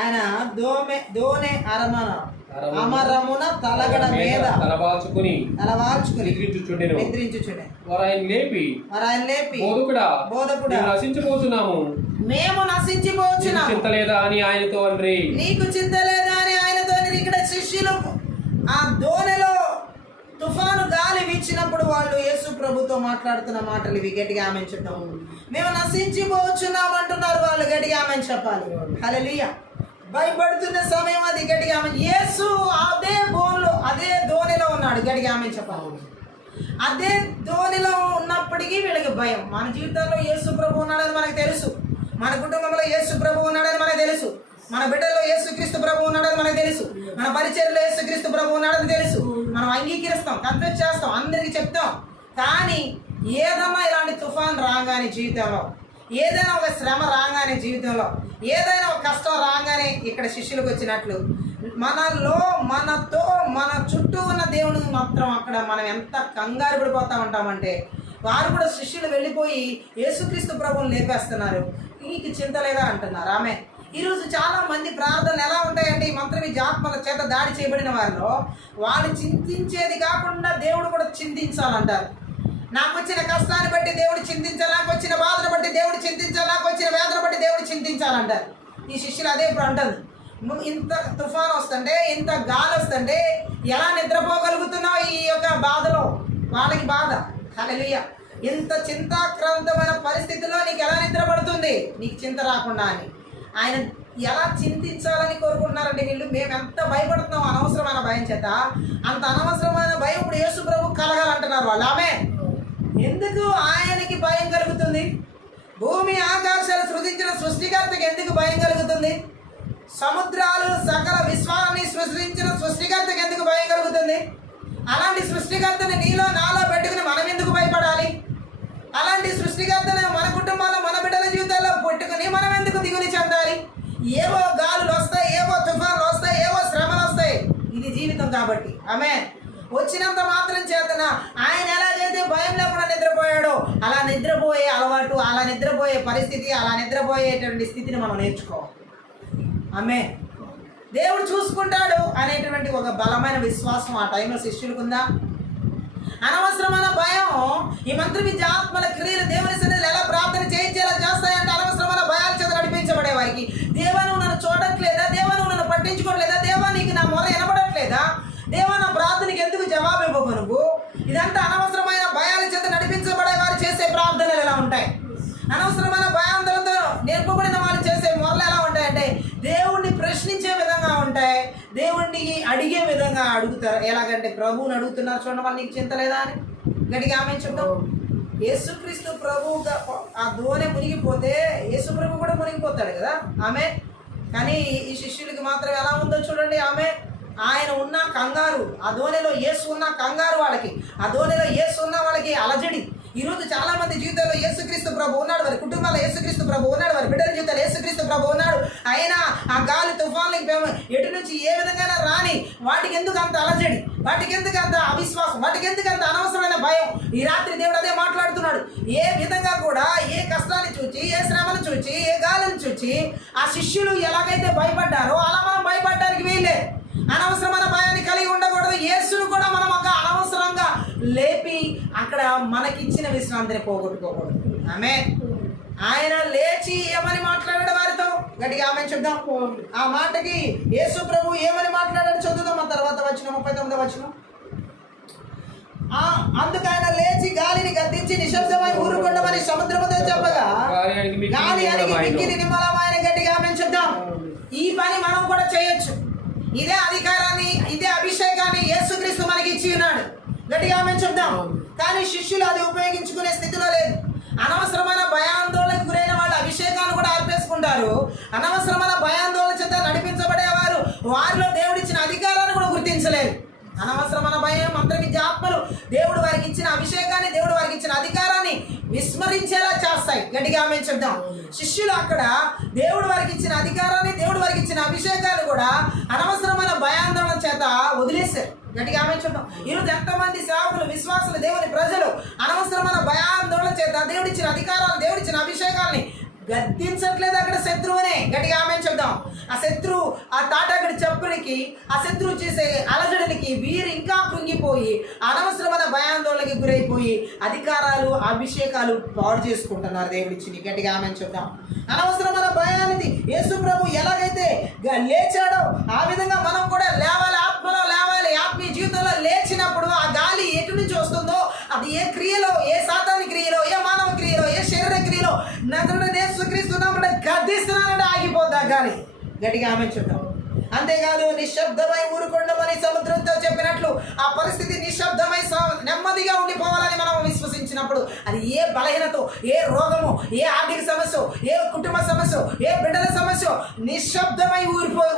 ఆయన దోనె అమరమున తలగడ మీద తలవాల్చుకుని నిద్రించుచుండెను. వారాయన లేపి బోధకుడా నశించిపోతున్నాము, మేము నశించిపోతున్నాము, చింత లేదా అని ఆయనతో అన్రి. నీకు చింత లేదా అని ఆయనతో. ఇక్కడ శిష్యులు ఆ దోనెలో తుఫాను గాలి వీచినప్పుడు వాళ్ళు యేసు ప్రభుతో మాట్లాడుతున్న మాటలు ఇవి. గట్టిగా ఆమేన్ చెప్తాము. మేము నశించిపోతున్నాం అంటున్నారు వాళ్ళు. గట్టిగా ఆమేన్ చెప్పాలి. హల్లెలూయా. భయపడుతున్న సమయం అది. గట్టిగా ఆమేన్. యేసు అదే దోణిలో ఉన్నాడు. గట్టిగా ఆమేన్ చెప్పాలి. అదే దోణిలో ఉన్నప్పటికీ వీళ్ళకి భయం. మన జీవితంలో యేసు ప్రభు ఉన్నాడని మనకు తెలుసు, మన కుటుంబంలో యేసు ప్రభు ఉన్నాడని మనకు తెలుసు, మన బిడ్డల్లో యేసుక్రీస్తు ప్రభు ఉన్నాడని మనకు తెలుసు, మన పరిచర్యలో యేసుక్రీస్తు ప్రభు ఉన్నాడని తెలుసు. మనం అంగీకరిస్తాం, కన్ఫెస్ చేస్తాం, అందరికీ చెప్తాం. కానీ ఏదన్నా ఇలాంటి తుఫాన్ రాగానే జీవితంలో, ఏదైనా ఒక శ్రమ రాగానే జీవితంలో, ఏదైనా ఒక కష్టం రాగానే ఇక్కడ శిష్యులకు వచ్చినట్లు మనతో మన చుట్టూ ఉన్న దేవుని మాత్రం అక్కడ మనం ఎంత కంగారు పడిపోతూ ఉంటామంటే, వారు కూడా శిష్యులు వెళ్ళిపోయి యేసుక్రీస్తు ప్రభువుని లేపేస్తున్నారు. నీకు చింత లేదా అంటున్నారు. ఆమె ఈరోజు చాలా మంది ప్రార్థనలు ఎలా ఉంటాయంటే, ఈ మంత్ర విద్యాత్మల చేత దాడి చేయబడిన వారిలో వాళ్ళు చింతించేది కాకుండా దేవుడు కూడా చింతించాలంటారు. నాకు వచ్చిన కష్టాన్ని బట్టి దేవుడు చింతించాలి, నాకు వచ్చిన బాధను బట్టి దేవుడు చింతించాలి, నాకు వచ్చిన వేదన బట్టి దేవుడు చింతించాలంటారు. ఈ శిష్యులు అదే ఇప్పుడు అంటుంది. ఇంత తుఫాన్ వస్తుంటే, ఇంత గాలి వస్తుంటే ఎలా నిద్రపోగలుగుతున్నావు ఈ యొక్క బాధలో? వాళ్ళకి బాధ. హల్లెలూయా. ఇంత చింతాక్రాంతమైన పరిస్థితిలో నీకు ఎలా నిద్ర పడుతుంది? నీకు చింత రాకుండా అని ఆయన ఎలా చింతించాలని కోరుకుంటున్నారండి వీళ్ళు. మేము ఎంత భయపడుతున్నాం అనవసరమైన భయం చేత, అంత అనవసరమైన భయం ఇప్పుడు యేసు ప్రభు కలగాలంటున్నారు వాళ్ళు. ఆమె ఎందుకు ఆయనకి భయం కలుగుతుంది? భూమి ఆకాశాలు సృజించిన సృష్టికర్తకి ఎందుకు భయం కలుగుతుంది? సముద్రాలు సకల విశ్వాన్ని సృష్టించిన సృష్టికర్తకి ఎందుకు భయం కలుగుతుంది? అలాంటి సృష్టికర్తని నీలో నాలో పెట్టుకుని మనం ఎందుకు భయపడాలి? అలాంటి సృష్టికర్తని మన కుటుంబాల్లో మన బిడ్డల జీవితాల్లో పెట్టుకుని మనం ఎందుకు దిగులు చెందాలి? ఏవో గాలులు వస్తాయి, ఏవో తుఫాన్లు వస్తాయి, ఏవో శ్రమలు వస్తాయి. ఇది జీవితం కాబట్టి. ఆమె వచ్చినంత మాత్రం చేతన ఆయన ఎలాగైతే భయం లేకుండా నిద్రపోయాడో అలా నిద్రపోయే అలవాటు, అలా నిద్రపోయే పరిస్థితి, అలా నిద్రపోయేటువంటి స్థితిని మనం నేర్చుకోవాలి. ఆమె దేవుడు చూసుకుంటాడు అనేటువంటి ఒక బలమైన విశ్వాసం ఆ టైంలో శిష్యులకు ఉందా? అనవసరమైన భయం ఈ మంత్ర విద్య ఆత్మల క్రియలు దేవుని సన్నిధిలో ఎలా ప్రార్థన చేయించేలా చేస్తాయంటే, అనవసరమైన భయాల చేత నడిపించబడే వారికి, దేవా నువ్వు నన్ను చూడట్లేదా? దేవా నువ్వు నన్ను పట్టించుకోవట్లేదా? దేవా నీకు నా మొర వినబడట్లేదా? దేవా నా ప్రార్థనకి ఎందుకు జవాబు ఇవ్వకు నువ్వు? ఇదంతా అనవసరమైన భయాల చేత నడిపించబడే వారు చేసే ప్రార్థనలు ఎలా ఉంటాయి? అనవసరమైన భయాందోళనతో నేర్పబడిన వాళ్ళు చేసే మొరలు ఎలా ఉంటాయంటే, దేవుణ్ణి ప్రశ్నించే విధంగా ఉంటాయి, దేవుణ్ణి అడిగే విధంగా అడుగుతారు. ఎలాగంటే ప్రభువుని అడుగుతున్నారు చూడండి, వాళ్ళు నీకు చింత లేదా అని. గట్టిగా ఆమె చెప్తాం. యేసుక్రీస్తు ప్రభువుగా ఆ దోణి మునిగిపోతే యేసు ప్రభు కూడా మునిగిపోతాడు కదా. ఆమె కానీ ఈ శిష్యులకి మాత్రం ఎలా ఉందో చూడండి. ఆయన ఉన్న కంగారు, ఆ ధోనిలో యేసు ఉన్న కంగారు వాళ్ళకి, ఆ ధోనిలో యేసు ఉన్న వాళ్ళకి అలజడి. ఈరోజు చాలా మంది జీవితంలో యేసుక్రీస్తు ప్రభు ఉన్నాడు, వారి కుటుంబాల్లో యేసుక్రీస్తు ప్రభు ఉన్నాడు, వారి బిడ్డల జీవితాలు యేసుక్రీస్తు ప్రభు ఉన్నాడు. అయినా ఆ గాలి తుఫాన్లకి ఎటు నుంచి ఏ విధంగా రాని వాటికి ఎందుకు అంత అలజడి, వాటికి ఎందుకు అంత అవిశ్వాసం, వాటికి ఎందుకు అంత అనవసరమైన భయం? ఈ రాత్రి దేవుడు అదే మాట్లాడుతున్నాడు. ఏ విధంగా కూడా ఏ కష్టాన్ని చూచి, ఏ శ్రమను చూచి, ఏ గాలిని చూచి ఆ శిష్యులు ఎలాగైతే భయపడ్డారో అలా మనం భయపడడానికి వీళ్ళే. అనవసరమైన భయాన్ని కలిగి ఉండకూడదు. యేసును కూడా మనం ఒక అనవసరంగా లేపి అక్కడ మనకిచ్చిన విశ్రాంతిని పోగొట్టుకోకూడదు. ఆయన లేచి ఏమని మాట్లాడాడు వారితో? గట్టిగా ఆమె చెప్దాం. ఆ మాటకి యేసు ప్రభు ఏమని మాట్లాడాడు చదువుదాం. ఆ తర్వాత వచ్చిన 39వ వచనం. అందుకు ఆయన లేచి గాలిని గద్దించి నిశ్శబ్దమై ఊరుకొండమని సముద్రముతో చెప్పగా గాలి అడిగి మిక్కిలి నిమ్మలమైన. గట్టిగా ఆమె చెప్దాం. ఈ పని మనం కూడా చేయొచ్చు. ఇదే అధికారాన్ని, ఇదే అభిషేకాన్ని యేసుక్రీస్తు మనకి ఇచ్చి ఉన్నాడు. గట్టిగా ఆమె చెప్దాం. కానీ శిష్యులు అది ఉపయోగించుకునే స్థితిలో లేదు. అనవసరమైన భయాందోళనకు గురైన వాళ్ళు అభిషేకాన్ని కూడా ఆర్పేసుకుంటారు. అనవసరమైన భయాందోళన చేత నడిపించబడేవారు వారిలో దేవుడిచ్చిన అధికారాన్ని కూడా గుర్తించలేరు. అనవసరమైన భయం, మంత్ర విద్య ఆత్మలు దేవుడు వారికి ఇచ్చిన అభిషేకాన్ని, దేవుడు వారికి ఇచ్చిన అధికారాన్ని విస్మరించేలా చేస్తాయి. గట్టిగా ఆమె చెప్దాం. శిష్యులు అక్కడ దేవుడు వారికి ఇచ్చిన అధికారాన్ని, దేవుడు వారికి ఇచ్చిన అభిషేకాన్ని కూడా అనవసరమైన భయాందోళన చేత వదిలేశారు. గట్టిగా ఆమె చెప్దాం. ఈరోజు ఎంతమంది సేవకులు, విశ్వాసులు, దేవుని ప్రజలు అనవసరమైన భయాందోళన చేత దేవుడిచ్చిన అధికారాలు, దేవుడిచ్చిన అభిషేకాన్ని గద్దించట్లేదు. అక్కడ శత్రువునే. గట్టిగా ఆమె చెప్దాం. ఆ శత్రువు ఆ తాటాకుడి చెప్పులకి, ఆ శత్రువు చేసే అలజడికి వీరు ఇంకా కృంగిపోయి అనవసరమైన భయాందోళనకి గురైపోయి అధికారాలు, అభిషేకాలు పాడు చేసుకుంటున్నారు దేవుడిచ్చి. గట్టిగా ఆమె చెప్దాం. అనవసరమైన భయానికి యేసు ప్రభు ఎలాగైతే లేచాడో ఆ విధంగా మనం కూడా లేవాలి, ఆత్మలో లేవాలి. ఆత్మీయ జీవితంలో లేచినప్పుడు ఆ గాలి ఎటు నుంచి వస్తుందో, అది ఏ క్రియలో, ఏ సాతాని క్రియలో, ఏ మానవ క్రియలో, ఏ శరీర క్రియలో యేసుక్రీస్తున్నప్పుడు గద్దిస్తున్నానంటే ఆగిపోద్దా గాలి. గట్టిగా ఆమె చెప్తాం. అంతేకాదు నిశ్శబ్దమై ఊరుకొండమని సముద్రంతో చెప్పినట్లు ఆ పరిస్థితి నిశ్శబ్దమై నెమ్మదిగా ఉండిపోవాలని మనం విశ్వసించినప్పుడు అది ఏ బలహీనతో, ఏ రోగము, ఏ ఆర్థిక సమస్య, ఏ కుటుంబ సమస్య, ఏ బిడ్డల సమస్య నిశ్శబ్దమై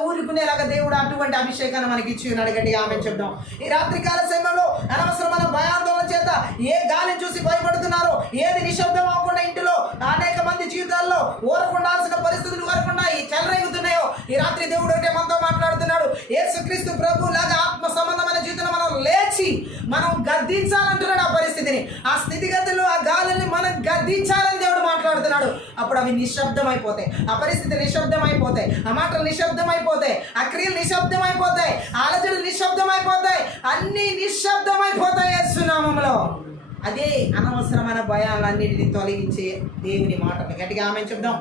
ఊరుకునేలాగా దేవుడు అటువంటి అభిషేకాన్ని మనకి ఇచ్చి ఉన్నాడు. గట్టిగా ఆమె చెప్తాం. ఈ రాత్రికాల సమయంలో అనవసరమైన భయాందోళన చేత ఏ గాలిని చూసి భయపడుతున్నారో, ఏది నిశ్శబ్దం అవ్వకుండా ఇంటిలో అనేక మంది జీవితాల్లో ఊరకుండాల్సిన పరిస్థితులు ఊరకుండా చెలరేగుతున్నాయో ఈ రాత్రి దేవుడు అంటే మనతో మాట్లాడుతున్నాడు. యేసుక్రీస్తు ప్రభు లాగా ఆత్మ సంబంధమైన జీవితంలో మనం లేచి మనం గద్దించాలంటున్నాడు ఆ పరిస్థితిని, ఆ స్థితిగతులు, ఆ గాలుల్ని మనం గద్దించాలని దేవుడు మాట్లాడుతున్నాడు. అప్పుడు అవి నిశ్శబ్దమైపోతాయి, ఆ పరిస్థితి నిశ్శబ్దమైపోతాయి, ఆ మాటలు నిశ్శబ్దమైపోతాయి, ఆ క్రియలు నిశ్శబ్దమైపోతాయి, ఆ అలజడులు నిశ్శబ్దమైపోతాయి, అన్నీ నిశ్శబ్దమైపోతాయి యేసు నామములో. అదే అనవసరమైన భయాలన్నిటిని తొలగించే దేవుని మాటలు. గట్టిగా ఆమె చెప్దాం.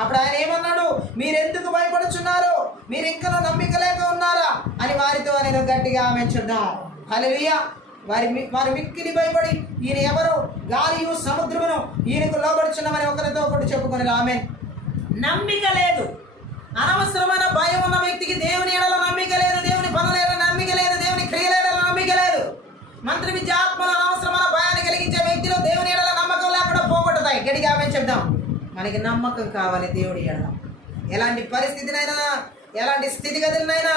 అప్పుడు ఆయన ఏమన్నాడు? మీరెందుకు భయపడుచున్నారు? మీరు ఇంకా నమ్మిక లేక ఉన్నారా అని వారితో అనేది గట్టిగా ఆమె చెప్దాం. హల్లెలూయా. వారి మిక్కిలి భయపడి ఈయన ఎవరు? గాలియు సముద్రమును ఈయనకు లోబడుచున్నామని ఒకరితో ఒకటి చెప్పుకొని ఆమె. నమ్మిక లేదు. అనవసరమైన భయం ఉన్న వ్యక్తికి దేవుని ఎడల నమ్మిక లేదు, దేవుని పనుల ఎడల నమ్మిక లేదు, దేవుని క్రియల ఎడల నమ్మిక లేదు. మంత్రి విద్య ఆత్మలో అనవసరమైన భయాన్ని కలిగించే వ్యక్తిలో దేవుని ఎడల నమ్మకం లేకుండా పోగొట్టుతాయి. గట్టిగా ఆమె చెప్దాం. మనకి నమ్మకం కావాలి దేవుడి ఎడల. ఎలాంటి పరిస్థితినైనా, ఎలాంటి స్థితిగతులనైనా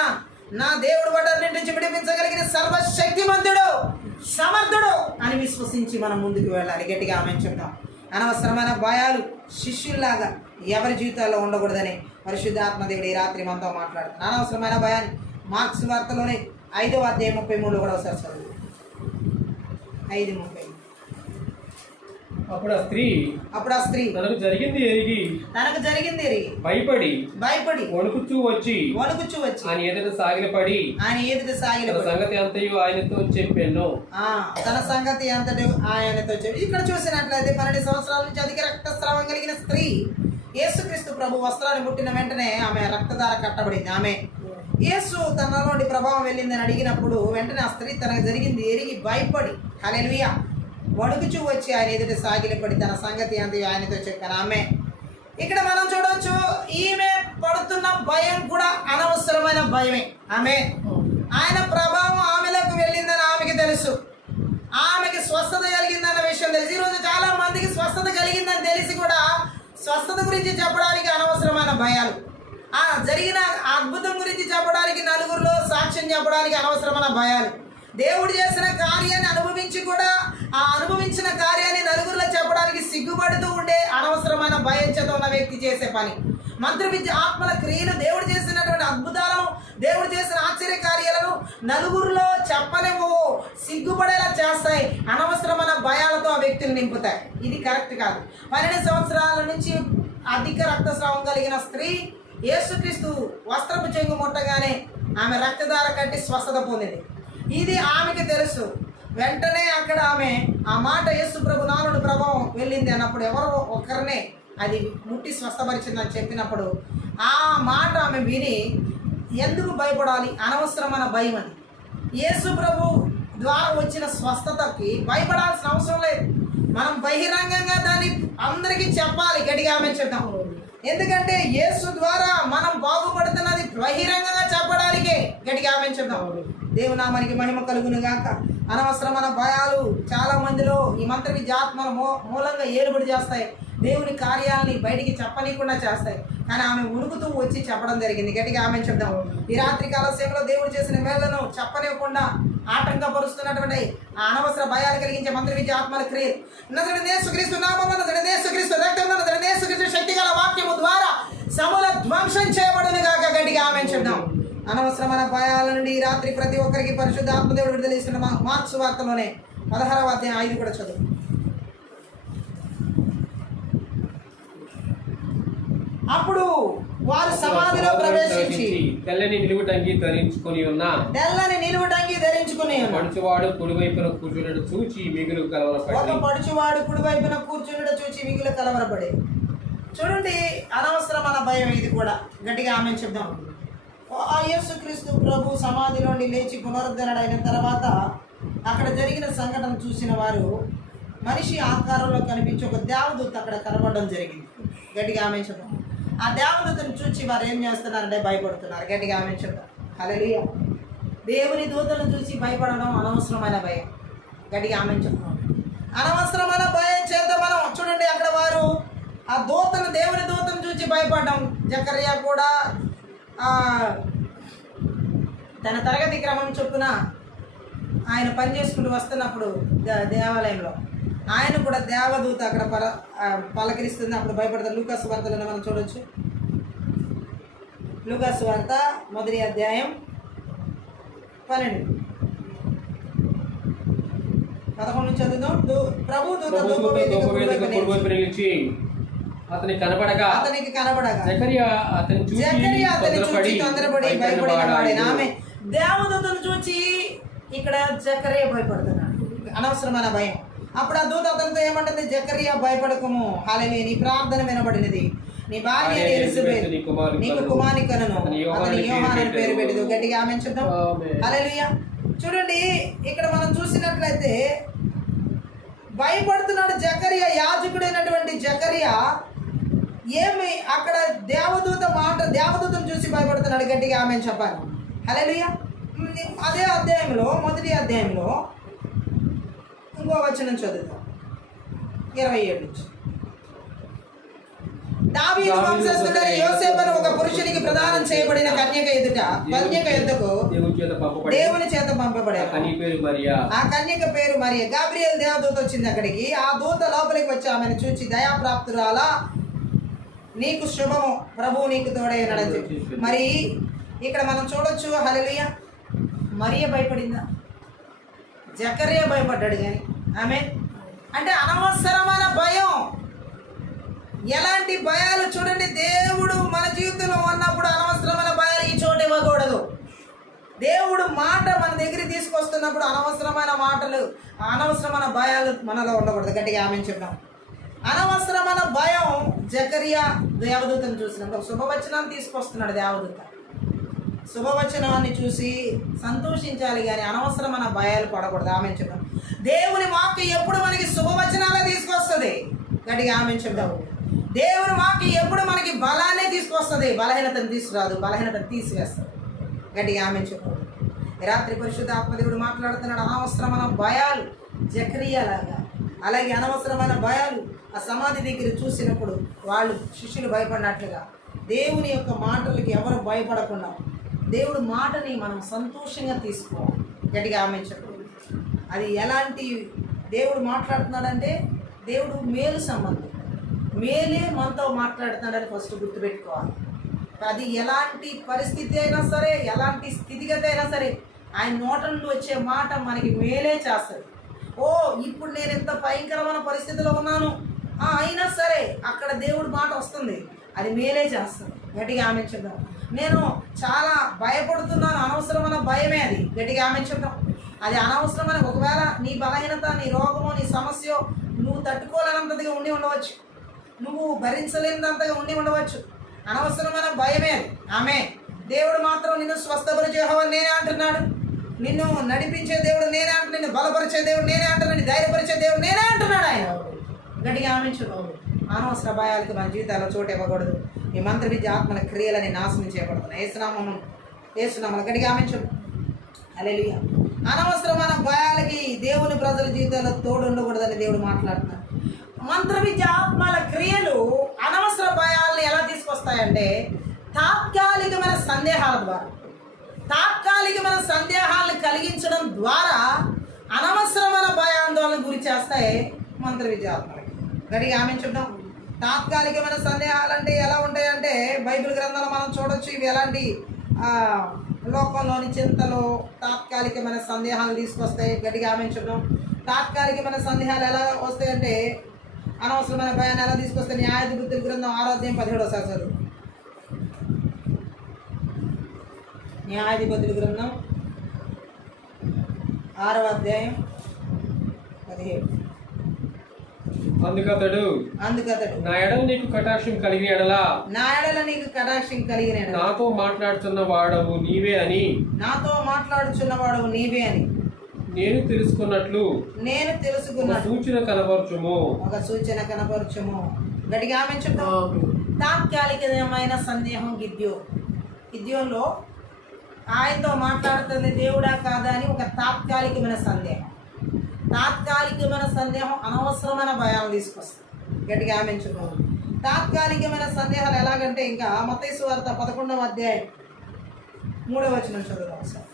నా దేవుడు వాటన్నిటి నుంచి విడిపించగలిగిన సర్వశక్తిమంతుడు, సమర్థుడు అని విశ్వసించి మనం ముందుకు వెళ్ళాలి. గట్టిగా ఆమె చెప్తాం. అనవసరమైన భయాలు శిష్యుల్లాగా ఎవరి జీవితాల్లో ఉండకూడదని పరిశుద్ధాత్మ దేవుడు ఈ రాత్రి మనతో మాట్లాడుతున్నాడు. అనవసరమైన భయాన్ని మార్క్స్ వార్తలోనే 5వ అధ్యాయం 33 కూడా ఒకసారి చదువు. 5:30. అప్పుడు ఆ స్త్రీ తనకు జరిగింది ఎరిగి భయపడి వణుకుచూ వచ్చి ఆయన ఎదుట సాగిలపడి సంగతి అంతయు ఆయనతో చెప్పాను. తన సంగతి అంతటి ఆయనతో చెప్పి. ఇక్కడ చూసినట్లయితే 12 సంవత్సరాల నుంచి అధిక రక్తస్రావం కలిగిన స్త్రీ యేసుక్రీస్తు ప్రభు వస్త్రాన్ని ముట్టిన వెంటనే ఆమె రక్తధార కట్టబడింది. ఆమె యేసు తనలోని ప్రభావం వెళ్ళిందని అడిగినప్పుడు వెంటనే ఆ స్త్రీ తనకు జరిగింది ఎరిగి భయపడి హల్లెలూయా వణుకుచూ వచ్చి ఆయన ఎదుట సాగిలపడి తన సంగతి అంత ఆయనతో చెప్పాను. ఆమె ఇక్కడ మనం చూడవచ్చు, ఈమె పడుతున్న భయం కూడా అనవసరమైన భయమే. ఆయన ప్రభావం ఆమెలోకి వెళ్ళిందని ఆమెకి తెలుసు, ఆమెకి స్వస్థత కలిగిందన్న విషయం తెలుసు. ఈరోజు చాలా మందికి స్వస్థత కలిగిందని తెలిసి కూడా స్వస్థత గురించి చెప్పడానికి అనవసరమైన భయాలు, ఆ జరిగిన అద్భుతం గురించి చెప్పడానికి, నలుగురిలో సాక్ష్యం చెప్పడానికి అనవసరమైన భయాలు. దేవుడు చేసిన కార్యాన్ని అనుభవించి కూడా ఆ అనుభవించిన కార్యాన్ని నలుగురిలో చెప్పడానికి సిగ్గుపడుతూ ఉండే అనవసరమైన భయం చేత ఉన్న వ్యక్తి చేసే పని. మంత్రవిద్య ఆత్మల క్రియలు, దేవుడు చేసినటువంటి అద్భుతాలను, దేవుడు చేసిన ఆశ్చర్య కార్యాలను నలుగురిలో చెప్పలేమో, సిగ్గుపడేలా చేస్తాయి. అనవసరమైన భయాలతో ఆ వ్యక్తిని నింపుతాయి. ఇది కరెక్ట్ కాదు. 12 సంవత్సరాల నుంచి అధిక రక్తస్రావం కలిగిన స్త్రీ యేసుక్రీస్తు వస్త్రపు చెంగు ముట్టగానే ఆమె రక్తధార కట్టి స్వస్థత పొందింది. ఇది ఆమెకి తెలుసు. వెంటనే అక్కడ ఆమె ఆ మాట యేసు ప్రభు నాలుగు ప్రభావం వెళ్ళింది అన్నప్పుడు ఎవరో ఒకరినే అది ముట్టి స్వస్థపరిచిందని చెప్పినప్పుడు ఆ మాట ఆమె విని ఎందుకు భయపడాలి? అనవసరమైన భయం అది. యేసు ప్రభు ద్వారా వచ్చిన స్వస్థతకి భయపడాల్సిన అవసరం లేదు. మనం బహిరంగంగా దాన్ని అందరికీ చెప్పాలి, గట్టిగా ఆమె చెప్తాం. ఎందుకంటే యేసు ద్వారా మనం బాగుపడుతున్నది బహిరంగంగా చెప్పడానికే, గట్టిగా ఆమె చెప్తాం. దేవునామానికి మహిమ కలుగును గాక. అనవసరమైన భయాలు చాలా మందిలో ఈ మంత్ర విద్యాత్మల మూలంగా ఏలుబడి చేస్తాయి. దేవుని కార్యాలని బయటికి చెప్పనీయకుండా చేస్తాయి. కానీ ఆమె ఉణుకుతూ వచ్చి చెప్పడం జరిగింది. గట్టిగా ఆమె చెప్దాం. ఈ రాత్రి కాల సమయంలో దేవుడు చేసిన మేళ్లను చెప్పనివ్వకుండా ఆటంకపరుస్తున్నటువంటి ఆ అనవసర భయాలు కలిగించే మంత్ర విద్యాత్మల క్రియలు నజరేయుడైన యేసుక్రీస్తు నామమున, నజరేయుడైన యేసుక్రీస్తు రక్తమున, నజరేయుడైన యేసుక్రీస్తు శక్తిగల వాక్యము ద్వారా సమూల ధ్వంసం చేయబడును గాక. గట్టిగా ఆమె చెప్దాం. అనవసరమైన భయాల నుండి ఈ రాత్రి ప్రతి ఒక్కరికి పరిశుద్ధ ఆత్మదేవుడు విడుదల ఇస్తున్న మార్క్స్ వార్తలోనే 16వ అధ్యాయం 5 కూడా చదువు. అప్పుడు వారు సమాధిలో ప్రవేశించి తెల్లని నిలువుటంగి ధరించుకొని ఉన్న పడుచువాడు కుడివైపున కూర్చున్నట్టు చూచి మిగులు కలవరపడి, ఒక పడుచువాడు కుడివైపున కూర్చున్నట్టు చూచి మిగులు కలవరపడి. చూడండి, అనవసరమైన భయం ఇది కూడా. గట్టిగా ఆమె చెప్దాం. ఆ యేసుక్రీస్తు ప్రభు సమాధిలోని లేచి పునరుద్ధరణ అయిన తర్వాత అక్కడ జరిగిన సంఘటన చూసిన వారు మనిషి ఆకారంలో కనిపించి ఒక దేవదూత అక్కడ కనబడడం జరిగింది. గట్టిగా ఆమె చెప్దాం. ఆ దేవదూతను చూసి వారు ఏం చేస్తున్నారంటే భయపడుతున్నారు. గట్టిగా ఆమె చెప్దాం. హల్లెలూయా. దేవుని దూతను చూసి భయపడడం అనవసరమైన భయం. గట్టిగా ఆమె చెప్తాం. అనవసరమైన భయం చేత మనం చూడండి, అక్కడ వారు ఆ దూతను, దేవుని దూతను చూసి భయపడ్డాం. జకర్యా కూడా తన తరగతి క్రమం చొప్పున ఆయన పని చేసుకుంటూ వస్తున్నప్పుడు దేవాలయంలో ఆయన కూడా దేవదూత అక్కడ పలకరిస్తుంది. అప్పుడు భయపడతారు. లూకాసు వార్తలను మనం చూడొచ్చు. లూకాసు వార్త 1వ అధ్యాయం 12, 11 చదువుదాం. ప్రభు దూత అతనికి కనబడగా జకర్యా అతన్ని చూచి తొందరపడి భయపడిన ఆమె దేవదూతను చూచి ఇక్కడ జకర్యా భయపడుతున్నాడు. అనవసరమైన భయం. అప్పుడు ఆ దూత అతనితో ఏమంటుంది? జకర్యా భయపడకము, హల్లెలూయా, నీ ప్రార్థన వినబడినది, నీ భార్య ఎలిజబెత్ నీకు కుమారుని కనును, అతని యోహాను అని పేరు పెట్టదు. గట్టిగా ఆమె చెప్దాం. హల్లెలూయా. చూడండి, ఇక్కడ మనం చూసినట్లయితే భయపడుతున్నాడు జకర్యా. యాజకుడైనటువంటి జకర్యా ఏమి అక్కడ దేవదూతను చూసి భయపడుతున్నాడు. గట్టిగా ఆమె చెప్పాలి. హల్లెలూయా. అదే అధ్యాయంలో 1వ అధ్యాయంలో ఇంకో వచనం చదువుతాం, 27 నుంచి. దావీదు వంశస్థుడైన యోసేపును ఒక పురుషునికి ప్రదానం చేయబడిన కన్యక ఎదుటకు దేవుని చేత పంపబడాడు. ఆ కన్యక పేరు మరియ. గాబ్రియల్ దేవదూత వచ్చింది అక్కడికి. ఆ దూత లోపలికి వచ్చి ఆమెను చూచి, దయాప్రాప్తురాలా, నీకు శుభము, ప్రభువు నీకు తోడైనాడని చెప్పి. మరి ఇక్కడ మనం చూడొచ్చు. హల్లెలూయా. మరియ భయపడిందా? జకర్యా భయపడ్డాడు. కానీ ఆమె అంటే అనవసరమైన భయం. ఎలాంటి భయాలు చూడండి, దేవుడు మన జీవితంలో ఉన్నప్పుడు అనవసరమైన భయాలు ఈ చోటు ఇవ్వకూడదు. దేవుడు మాట మన దగ్గరికి తీసుకొస్తున్నప్పుడు అనవసరమైన మాటలు, అనవసరమైన భయాలు మనలో ఉండకూడదు. గట్టిగా ఆమె చెప్పాం. అనవసరమైన భయం. జకర్యా దేవదూతను చూసినప్పుడు శుభవచనాన్ని తీసుకొస్తున్నాడు దేవదూత. శుభవచనాన్ని చూసి సంతోషించాలి, కానీ అనవసరమైన భయాలు పడకూడదు. ఆమె చెప్పాం. దేవుని వాక్యం ఎప్పుడు మనకి శుభవచనాలే తీసుకొస్తుంది. గట్టిగా ఆమె చెప్దాం. దేవుని వాక్యం ఎప్పుడు మనకి బలాన్ని తీసుకొస్తుంది, బలహీనతను తీసుకురాదు, బలహీనతను తీసివేస్తుంది. గట్టిగా ఆమె చెప్పాం. రాత్రి పరిశుద్ధ ఆత్మదేవుడు మాట్లాడుతున్నాడు. అనవసరమైన భయాలు జకర్యా లాగా, అలాగే అనవసరమైన భయాలు ఆ సమాధి దగ్గర చూసినప్పుడు వాళ్ళు శిష్యులు భయపడినట్లుగా దేవుని యొక్క మాటలకి ఎవరు భయపడకుండా దేవుడి మాటని మనం సంతోషంగా తీసుకోవాలి. గట్టిగా ఆమె చెప్పండి. అది ఎలాంటి దేవుడు మాట్లాడుతున్నాడంటే దేవుడు మేలు సంబంధం, మేలే మనతో మాట్లాడుతున్నాడని ఫస్ట్ గుర్తుపెట్టుకోవాలి. అది ఎలాంటి పరిస్థితి అయినా సరే, ఎలాంటి స్థితిగతి అయినా సరే ఆయన నోట నుండి వచ్చే మాట మనకి మేలే చేస్తుంది. ఓ ఇప్పుడు నేను ఎంత భయంకరమైన పరిస్థితిలో ఉన్నాను అయినా సరే అక్కడ దేవుడి మాట వస్తుంది, అది మేలే చేస్తుంది. గట్టిగా ఆమె చెప్దాం. నేను చాలా భయపడుతున్నాను, అనవసరమైన భయమే అది. గట్టిగా ఆమె చెప్దాం. అది అనవసరమైన, ఒకవేళ నీ బలహీనత, నీ రోగమో, నీ సమస్య నువ్వు తట్టుకోలేనంతగా ఉండి ఉండవచ్చు, నువ్వు భరించలేనంతగా ఉండి ఉండవచ్చు. అనవసరమైన భయమే అది. ఆమె దేవుడు మాత్రం నిన్ను స్వస్థపరిచే యెహోవా నేనే అంటున్నాడు, నిన్ను నడిపించే దేవుడు నేనే అంటున్నాడు, నిన్ను బలపరిచే దేవుడు నేనే అంటున్నాడు, ధైర్యపరిచే దేవుడు నేనే అంటున్నాడు ఆయన. గట్టిగా ఆమె అనవసర భయాలకి మన జీవితాల్లో చోటు ఇవ్వకూడదు. ఈ మంత్ర విద్య ఆత్మల క్రియలని నాశనం చేయబడుతున్నాయి. ఏసునామం గట్టిగా ఆమె హల్లెలూయా. అనవసరమైన భయాలకి దేవుని ప్రజల జీవితాల్లో తోడు ఉండకూడదని దేవుడు మాట్లాడుతున్నాడు. మంత్ర విద్య ఆత్మల క్రియలు అనవసర భయాలను ఎలా తీసుకొస్తాయంటే తాత్కాలికమైన సందేహాల ద్వారా, తాత్కాలికమైన సందేహాలను కలిగించడం ద్వారా అనవసరమైన భయాందోళన గురి చేస్తాయి మంత్ర విద్య ఆత్మలకి. గట్టిగా ఆమె చెప్తాం. తాత్కాలికమైన సందేహాలు అంటే ఎలా ఉంటాయంటే బైబిల్ గ్రంథాలు మనం చూడొచ్చు. ఇవి ఎలాంటి లోకంలోని చింతలు తాత్కాలికమైన సందేహాలు తీసుకొస్తాయి. గట్టిగా ఆమె చెప్తాం. తాత్కాలికమైన సందేహాలు ఎలా వస్తాయంటే అనవసరమైన భయాన్ని ఎలా తీసుకొస్తాయి. న్యాయాధిపతుల గ్రంథం 6వ అధ్యాయం 17వ చదువు. న్యాయాధిపతుల గ్రంథం 6వ అధ్యాయం 17. అందుకతడు నా ఎడల నీకు కటాక్షం కలిగిన ఎడలా, నా ఎడల నీకు కటాక్షం కలిగిన ఎడల నాతో మాట్లాడుతున్న వాడవు నీవే అని, నాతో మాట్లాడుచున్న వాడవు నీవే అని నేను తెలుసుకున్న సూచన కనపరచుము, ఒక సూచన కనపరచుము. గట్టిగా ఆమె చెప్తాం. తాత్కాలికమైన సందేహం గిద్యోన్లో ఆయనతో మాట్లాడుతుంది దేవుడా కాదా అని ఒక తాత్కాలికమైన సందేహం. తాత్కాలికమైన సందేహం అనవసరమైన భయాలు తీసుకొస్తుంది. గట్టిగా ఆమె చెప్తాం. తాత్కాలికమైన సందేహాలు ఎలాగంటే ఇంకా మత్తయి సువార్త 11వ అధ్యాయం 3వ వచనం చదువుదాం సార్.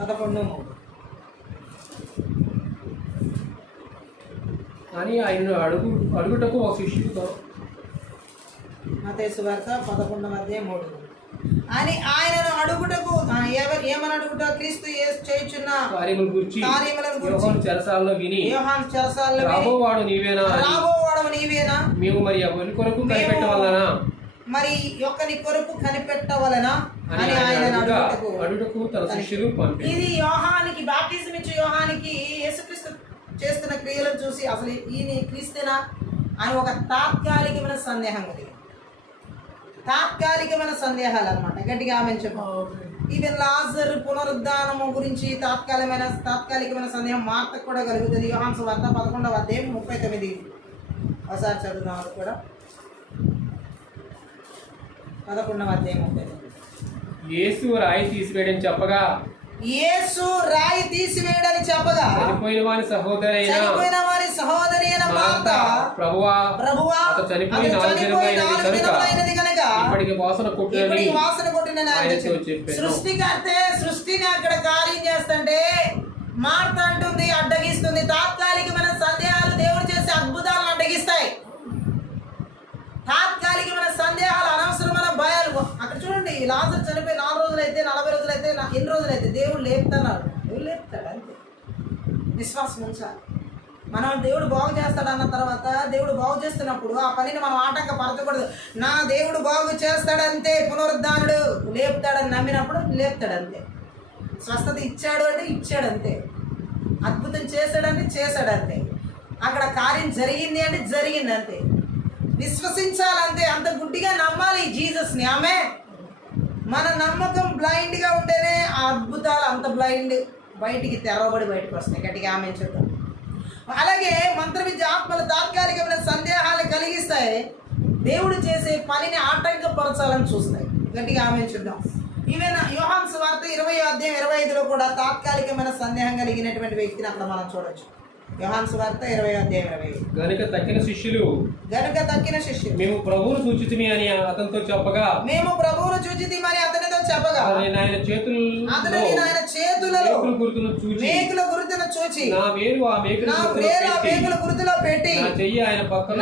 11:3 అని ఆయన అడుగుటకు ఒక శిష్యుడు. మత్తయి సువార్త 11వ అధ్యాయం 3 అని ఆయనను అడుగుటకు ఏమని అడుగుట క్రీస్తు చేయుచున్న కార్యములను గురించి యోహాను చెరసాలలో విని రాబోవాడు నీవేనా మేము మరి ఎవరి కొరకు కనిపెట్టవలనా మరి యొక్కని కొరకు కనిపెట్టవలనా అని ఆయన అడుగుటకు తన శిష్యులు పంపారు. ఇది యోహానికి బాప్టిజం ఇచ్చే యోహానికి యేసుక్రీస్తు చేస్తున్న క్రియలను చూసి అసలు ఈయన క్రీస్తునా అని ఒక తాత్కాలికమైన సందేహం కలిగింది. తాత్కాలికమైన సందేహాలు అనమాట. గట్టిగా ఆమె చెప్పాం. ఈవెన్ లాజరు పునరుద్ధానము గురించి తాత్కాలికమైన సందేహం మార్తకు కూడా కలుగుతుంది. యోహాను సువార్త 11వ అధ్యాయం 39 ఒకసారి చదువుదాం. అది కూడా 11వ అధ్యాయం 39. యేసు రాయి తీసివేయడని చెప్పగా చనిపోయిన వారి సహోదరి అయిన మార్త ప్రభువా అతడు చనిపోయి 4 దినములైనది కనుక ఇప్పటికి వాసన కొట్టినని సృష్టికర్తే సృష్టిని అక్కడ కార్యం చేస్తుంటే మార్త అంటుంది, అడ్డగిస్తుంది. తాత్కాలికమైన సందేహాలు దేవుడు చేసే అద్భుతాలను అడ్డగిస్తాయి. తాత్కాలికమైన సందేహాలు, అనవసరమైన భయాలు. అక్కడ చూడండి, లాజరు చనిపోయి 4 రోజులైతే 40 రోజులైతే ఎన్ని రోజులైతే దేవుడు లేపుతున్నాడు. దేవుడు లేపుతాడు అంతే. విశ్వాసం ఉంచాలి. మనం దేవుడు బాగు చేస్తాడన్న తర్వాత దేవుడు బాగు చేస్తున్నప్పుడు ఆ పనిని మనం ఆటంకపరచకూడదు. నా దేవుడు బాగు చేస్తాడంతే, పునరుద్ధానుడు లేపుతాడని నమ్మినప్పుడు లేపుతాడంతే. స్వస్థత ఇచ్చాడు అంటే ఇచ్చాడంతే. అద్భుతం చేశాడంటే చేశాడంతే. అక్కడ కార్యం జరిగింది అంటే జరిగింది అంతే. విశ్వసించాలంతే. అంత గుడ్డిగా నమ్మాలి జీసస్ని. ఆమె మన నమ్మకం బ్లైండ్గా ఉంటేనే ఆ అద్భుతాలు అంత బ్లైండ్ బయటికి తెరవబడి బయటకు వస్తాయి. గట్టిగా ఆమె చెప్తాం. అలాగే మంత్ర విద్య ఆత్మలు తాత్కాలికమైన సందేహాలు కలిగిస్తాయి, దేవుడు చేసే పనిని ఆటంకపరచాలని చూస్తాయి. గట్టిగా ఆమె చూద్దాం. ఈవెన్ యోహాను సువార్త 20వ అధ్యాయం 25లో కూడా తాత్కాలికమైన సందేహం కలిగినటువంటి వ్యక్తిని అక్కడ మనం చూడొచ్చు. యోహాను సువార్త 20:20. గనుక తక్కిన శిష్యులు మేము ప్రభువును సూచితిమి అని అతనితో చెప్పగా మేము ప్రభువును చూచితిమని అతనితో చెప్పగా అతని ఆయన చేతులలో మేకుల గుర్తును చూచి నా వేలు ఆ మేకుల గుర్తులో పెట్టి నా చెయ్యి ఆయన పక్కన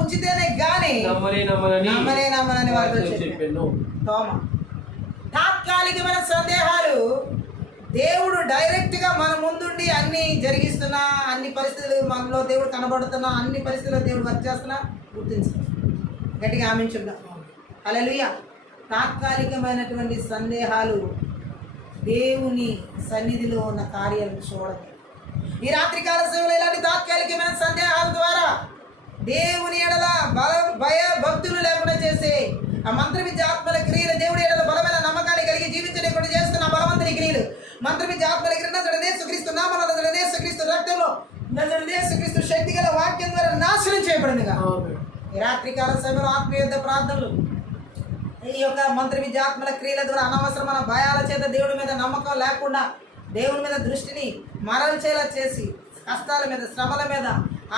ఉంచితేనే గాని నమ్మనని వారితో చెప్పాను. తాత్కాలికమైన సందేహాలు దేవుడు డైరెక్ట్ గా మన ముందుండి అన్ని జరిగిస్తున్నా, అన్ని పరిస్థితులు మనలో దేవుడు కనబడుతున్నా, అన్ని పరిస్థితుల్లో దేవుడు వర్క్ చేస్తున్నా గుర్తించాలి. గట్టిగా ఆమించున్నా. హల్లెలూయా. తాత్కాలికమైనటువంటి సందేహాలు దేవుని సన్నిధిలో ఉన్న కార్యాలను చూడదు. ఈ రాత్రికాల సమయంలో ఇలాంటి తాత్కాలికమైన సందేహాల ద్వారా దేవుని ఎడల భయ భక్తులు లేకుండా చేసే ఆ మంత్ర విద్య ఆత్మల క్రియలు, దేవుడి ఎడల బలమైన నమ్మకాన్ని కలిగి జీవించలేకుండా చేస్తున్న బలవంతుని క్రియలు, మంత్ర విద్య ఆత్మల క్రియలు యేసుక్రీస్తు నామములో, యేసుక్రీస్తు రక్తంలో, యేసుక్రీస్తు శక్తి గల వాక్యం ద్వారా నాశనం చేయబడిందిగా. ఈ రాత్రికాల సమయంలో ఆత్మీయ ప్రార్థనలు, ఈ యొక్క మంత్ర విద్య ఆత్మల క్రియల ద్వారా అనవసరమైన భయాల చేత దేవుడి మీద నమ్మకం లేకుండా దేవుని మీద దృష్టిని మరల్చేలా చేసి కష్టాల మీద, శ్రమల మీద,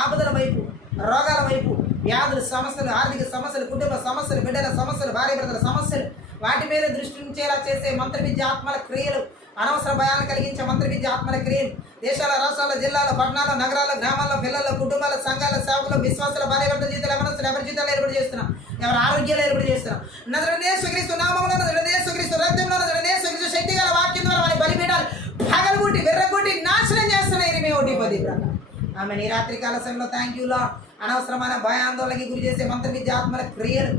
ఆపదల వైపు, రోగాల వైపు, వ్యాధులు, సమస్యలు, ఆర్థిక సమస్యలు, కుటుంబ సమస్యలు, బిడ్డల సమస్యలు, భార్య భర్తల సమస్యలు, వాటి మీద దృష్టి ఉంచేలా చేసే మంత్ర విద్య ఆత్మల క్రియలు, అనవసర భయాలను కలిగించే మంత్ర విద్య ఆత్మల క్రియలు దేశాల, రాష్ట్రాల, జిల్లాల, పట్టణాల, నగరాల, గ్రామాల్లో, పిల్లల, కుటుంబాల, సంఘాల, సేవకులు, విశ్వాసాల, భార్య భర్తల జీవితాలు, ఎవరి జీవితాలు ఏర్పాటు చేస్తున్నాం, ఎవరి ఆరోగ్యాలు ఏర్పాటు చేస్తున్నాం. యేసుక్రీస్తు నామములో, యేసుక్రీస్తు రక్తంలో, యేసుక్రీస్తు శక్తి గల వాక్యం ద్వారా వారి బలిపీఠాలు పగలగొట్టి, వెర్రగొట్టి నాశనం చేస్తున్నాయి. 21:10 ప్రకారం ఆమె ఈ రాత్రికాల సమయంలో థ్యాంక్ యూ లార్డ్. అనవసరమైన భయాందోళనకి గురి చేసే మంత్ర విద్య ఆత్మల క్రియలు,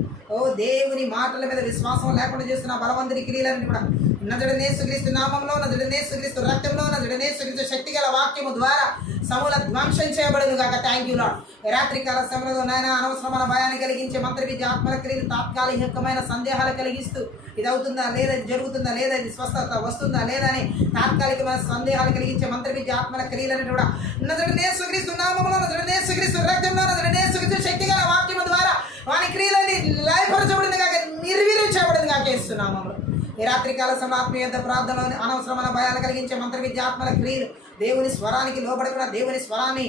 దేవుని మాటల మీద విశ్వాసం లేకుండా చేస్తున్న బలవంతుని క్రియలను కూడా నజరుడైన యేసుక్రీస్తు నామములో, నజరుడైన యేసుక్రీస్తు రక్తంలో, నజరుడైన యేసుక్రీస్తు శక్తి గల వాక్యము ద్వారా సమూల ధ్వంసం చేయబడును గాక. Thank you lord. రాత్రికాల సమయంలో నాయన అనవసరమైన భయాన్ని కలిగించే మంత్ర విద్య ఆత్మల క్రియలు, తాత్కాలికమైన సందేహాలు కలిగిస్తూ ఇది అవుతుందా లేదా, ఇది జరుగుతుందా లేదా, ఇది స్వస్థత వస్తుందా లేదా అని తాత్కాలికమైన సందేహాలు కలిగించే మంత్ర విద్య ఆత్మల క్రియలను కూడా నజరుడైన యేసుక్రీస్తు నామములో, నజరుడైన యేసుక్రీస్తు రక్తంలో, నజరుడైన యేసుక్రీస్తు శక్తి గల వాక్యము ద్వారా వాని క్రియలని లయపరచబడింది కాక, నిర్వీర్యం చేయబడింది కాక యేసునామములో. ఈ రాత్రికాల సమయంలో ఆత్మీయ ప్రార్థనలో అనవసరమైన భయాలు కలిగించే మంత్ర విద్య ఆత్మల క్రియలు, దేవుని స్వరానికి లోబడకుండా దేవుని స్వరాన్ని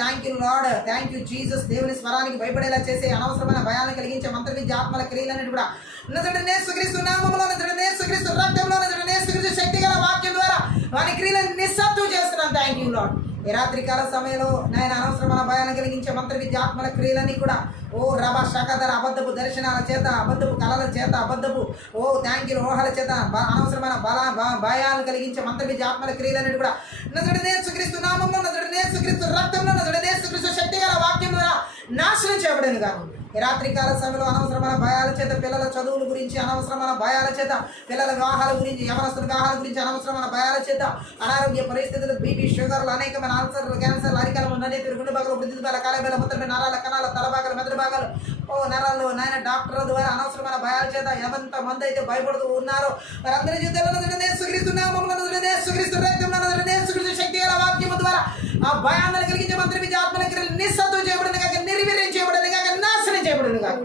thank you lord, thank you Jesus, దేవుని స్వరానికి భయపడేలా చేసే అనవసరమైన భయాలను కలిగించే మంత్ర విద్య ఆత్మల క్రియలన్నిటి కూడా నజరుడైన యేసుక్రీస్తు నామములో, నజరుడైన యేసుక్రీస్తు రక్తంలో, నజరుడైన యేసుక్రీస్తు శక్తి గల వాక్యం ద్వారా వాని క్రియలను నిస్సత్తువ చేస్తున్నాను. Thank you lord. ఈ రాత్రికాల సమయంలో నేను అనవసరమైన భయాన్ని కలిగించే మంత్ర విద్య ఆత్మల క్రియలన్నీ కూడా రబా శాఖధర అబద్ధపు దర్శనాల చేత, అబద్ధపు కళల చేత, అబద్ధపు థ్యాంక్ యూ ఊహల చేత అనవసరమైన భయాలను కలిగించే మంత్ర విద్య ఆత్మల క్రియలన్నీ కూడా నజరుడైన యేసుక్రీస్తు నామములో, నజరుడైన యేసుక్రీస్తు రక్తంలో, నజరుడైన యేసుక్రీస్తు శక్తి గల వాక్యం ద్వారా నాశనం చేయబడింది కాదు. ఈ రాత్రికాల సమయంలో అనవసరమైన భయాల చేత, పిల్లల చదువుల గురించి అనవసరమైన భయాల చేత, పిల్లల వివాహాల గురించి, యవనస్తుల వివాహాల గురించి అనవసరమైన భయాల చేత, అనారోగ్య పరిస్థితులు, బీపీ, షుగర్లు, అనేకమైన ఆల్సర్లు, క్యాన్సర్లు, అరికలు, నన్నెత్తులు, గుండె భాగాలు, వృద్ధి భాగాలు, కాలేబేల, ముద్రపై నరాల కణాల, తల భాగాలు, మెదడు భాగాలు, నరాలు నాయన డాక్టర్ల ద్వారా అనవసరమైన భయాల చేత ఎంత మంది అయితే భయపడుతూ ఉన్నారో వారందరి జీవితాల్లో యేసుక్రీస్తు నామములో, యేసుక్రీస్తు రక్తంలో, యేసుక్రీస్తు శక్తి గల వాక్యము ద్వారా ఆ భయాలను కలిగించే మంత్ర విద్య ఆత్మల క్రియలు నిస్సత్తువ చేయబడింది కాక, నిర్వీర్యం చేయబడింది కాక, నాశనం చేయబడింది కాక.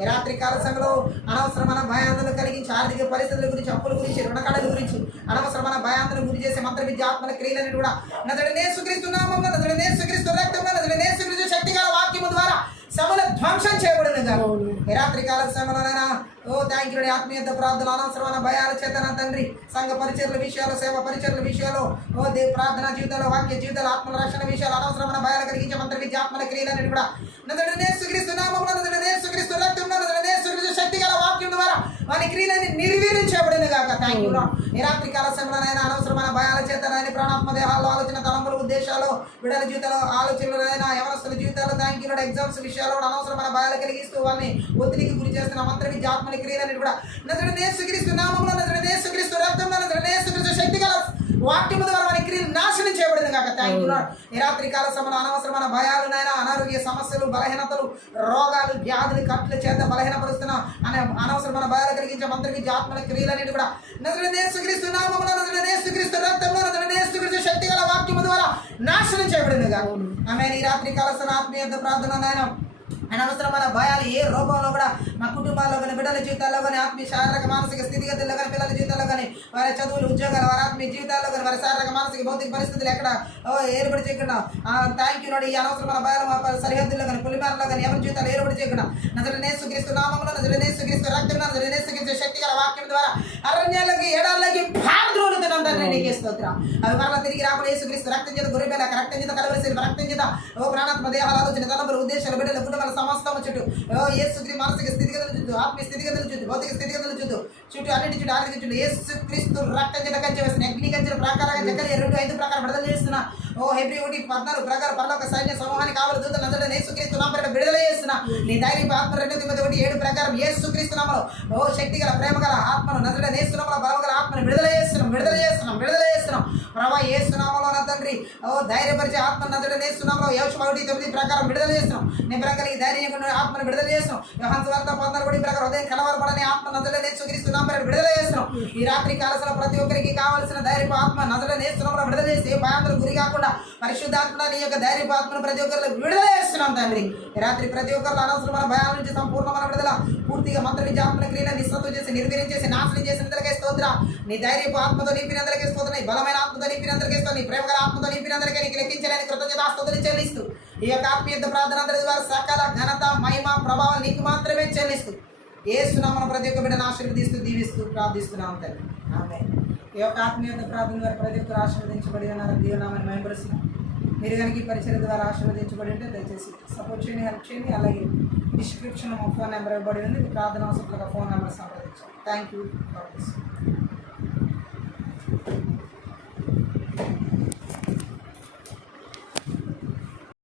ఈ రాత్రికాల సమయంలో అనవసరమైన భయాందోళన కలిగించి ఆర్థిక పరిస్థితుల గురించి, అప్పుల గురించి, రుణకాడల గురించి అనవసరమైన భయాందోళన గురి చేసే మంత్ర విద్య ఆత్మల క్రియలని కూడా నజరుడైన యేసుక్రీస్తు నామములో, నజరుడైన యేసుక్రీస్తు రక్తంలో, నజరుడైన యేసుక్రీస్తు శక్తి గల వాక్యము ద్వారా సమూల ధ్వంసం చేయబడింది కాదు. ఈ రాత్రికాల సమయంలోనైనా థ్యాంక్ యూ. ఆత్మీయ ప్రార్థన అనవసరమైన భయాల చేత నా తండ్రి సంఘ పరిచర్ల విషయాలు, సేవ పరిచర్ల విషయాలు, ప్రార్థన జీవితాలు, వాక్య జీవితాలు, ఆత్మల రక్షణ విషయాలు, అనవసరమైన భయాలు కలిగించే మంత్ర విద్య ఆత్మల క్రియలని కూడా నజరుడైన యేసుక్రీస్తు నామములో, నజరుడైన యేసుక్రీస్తు రక్తంలో, నజరుడైన యేసుక్రీస్తు శక్తి గల వాక్యం ద్వారా వాని క్రియలని నిర్వీర్యం చేయబడింది కాక. Thank you lord. ఈ రాత్రికాల సమయంలోనైనా అనవసరమైన భయాల చేత నాయన ప్రాణాత్మ దేహాల్లో, ఆలోచన తలంపులు, ఉద్దేశాలు, బిడ్డల జీవితాలు, ఆలోచనలు, యవనస్తుల జీవితాలు, థ్యాంక్ యూ లార్డ్, ఎగ్జామ్స్ విషయాలు అనవసరమైన భయాలు కలిగిస్తూ వాళ్ళని ఒత్తిడికి గురి చేస్తున్న మంత్ర విద్య ఆత్మల క్రియలని కూడా నజరుడైన యేసుక్రీస్తు నామములో, నజరుడైన యేసుక్రీస్తు రక్తంలో, నజరుడైన యేసుక్రీస్తు శక్తి గల వాక్యము ద్వారా వారి క్రియలు నాశనం చేయబడింది కాక. Thank you lord. ఈ రాత్రికాల సమయంలో అనవసరమైన భయాలు నాయన, అనారోగ్య సమస్యలు, బలహీనతలు, రోగాలు, వ్యాధులు, కట్ల చేత బలహీనపరుస్తున్న అనవసరమైన భయాలు కలిగించే మంత్ర విద్య ఆత్మల క్రియలన్నీ కూడా నజరుడైన యేసుక్రీస్తు నామములో, నజరుడైన యేసుక్రీస్తు రక్తంలో, నజరుడైన యేసుక్రీస్తు శక్తి గల వాక్యము ద్వారా నాశనం చేయబడింది కాక. ఆమేన్. ఈ రాత్రికాల ఆత్మీయ ప్రార్థన నాయన అనవసరమైన భయాలు ఏ రూపంలో కూడా మా కుటుంబాల్లో కానీ, బిడ్డల జీవితాల్లో కానీ, ఆత్మీయ శారీరక మానసిక స్థితిగతుల్లో కానీ, పిల్లల జీవితాల్లో కానీ, వారి చదువులు, ఉద్యోగాలు, వారి ఆత్మీయ జీవితాల్లో కానీ, వారి శారీరక మానసిక భౌతిక పరిస్థితులు ఎక్కడ ఏర్పడి చేయకుండా థ్యాంక్ యూ నోడి. ఈ అనవసరమైన భయాలు మా సరిహద్దుల్లో కానీ, పులిమారలో కానీ ఎవరి జీవితాలు ఏర్పడి చేయకుండా నజరేయుడైన యేసుక్రీస్తు నామములో, నజరేయుడైన యేసుక్రీస్తు రక్తంలో, నజరేయుడైన యేసుక్రీస్తు శక్తి గల వాక్యం ద్వారా అరణ్యాలకి ఏడాళ్ళకి పారద్రోలుతున్నాం తండ్రి. నీకే స్తోత్రం. అవి మరలా తిరిగి రాకుండా యేసుక్రీస్తు రక్తం చేత, గొర్రె పిల్ల రక్తం చేత, కలవరి రక్తం చేత ప్రాణాత్మ దేహాల ఆలోచన, తలంపులు, ఉద్దేశాలు, బిడ్డల కుటుంబాల సమస్తం చుట్టూ యేసుక్రీస్తు మానసిక స్థితిగతులు చుట్టూ, ఆత్మీయ స్థితిగతులు చుట్టూ, భౌతిక స్థితిగతులు చుట్టూ అన్నిటి చుట్టూ, ఆర్థిక చుట్టూ యేసుక్రీస్తు రక్తం చేత కంచె వేస్తున్నా. అగ్ని కంచెల ప్రకారంగా జకర్యా 2:5 ప్రకారం విడుదల చేస్తున్నా. హెబ్రీ 1:14 ప్రకారం పరలోక సైన్య సమూహానికి కావాలి దూత నజరేయుడైన యేసుక్రీస్తు నామమున విడుదల చేస్తున్నా. నీ ధైర్యపు ఆత్మ 2 తిమోతి 1:7 ప్రకారం యేసుక్రీస్తు నామములో శక్తి గల ప్రేమ గల ఆత్మను, నజరేయుడైన యేసు నామములో బలము గల ఆత్మను విడుదల చేస్తున్నాం. ప్రభా యేసు నామములో నా తండ్రి ధైర్యపరిచే ఆత్మను, నజరేయుడైన యేసు నామములో యోషువ 1:9 ప్రకారం విడుదల చేస్తున్నాం. నిబ్రగలిగి ధైర్యం ఆత్మను విడుదల చేస్తున్నాం. యోహాను సువార్త 14 ప్రకారం ఉదయం కలవరపడని ఆత్మ, నజరేయుడైన యేసుక్రీస్తు నామమున విడుదల చేస్తున్నాం. ఈ రాత్రి కాలసల ప్రతి ఒక్కరికి కావాల్సిన ధైర్యపు ఆత్మ, నజరేయుడైన యేసు నామములో విడుదల చేసి ఏ భయాందరూ గురి కాకుండా పరిశుద్ధాత్మ నీ యొక్క ధైర్యపు ఆత్మను ప్రతి ఒక్కరిలో విడుదల చేస్తున్నాం తండ్రి. ఈ రాత్రి ప్రతి ఒక్కరిలో అనవసరమైన భయాల నుంచి సంపూర్ణమైన విడుదల, పూర్తిగా మంత్ర విద్యాత్మల క్రియలను నిస్సత్వం చేసి, నిర్వీర్యం చేసి, నాశనం చేసినందుకే స్తోత్ర. నీ ధైర్యపు ఆత్మతో నింపినందుకే స్తోత్రం. నీ బలమైన ఆత్మతో నింపినందుకే స్తోత్రం. నీ ప్రేమగల ఆత్మతో నింపినందుకే నీకు లెక్కించలేని కృతజ్ఞతాస్తుతులు చెల్లిస్తూ ఈ యొక్క ఆత్మీయ ప్రార్థన ద్వారా సకల ఘనత, మహిమ, ప్రభావం నీకు మాత్రమే చెల్లిస్తూ యేసు నామమున ప్రతి ఒక్క బిడ్డను ఆశీర్వదిస్తూ దీవిస్తూ ప్రార్థిస్తున్నాం తండ్రి. ఆమేన్. ఈ యొక్క ఆత్మీయ ప్రార్థన ద్వారా ప్రతి ఒక్కరు ఆశీర్వదించబడి ఉన్నారు. దేవునామని మహిమపరుస్తున్నాం. మీరు కనుక ఈ పరిచయం ద్వారా ఆశీర్వదించబడి ఉంటే దయచేసి సపోర్ట్ చేయండి, హెల్ప్ చేయండి. అలాగే డిస్క్రిప్షన్లో మా ఫోన్ నెంబర్ ఇవ్వబడి ఉంది. మీ ప్రార్థన అవసరం ఫోన్ నెంబర్ సంప్రదించండి. Thank you.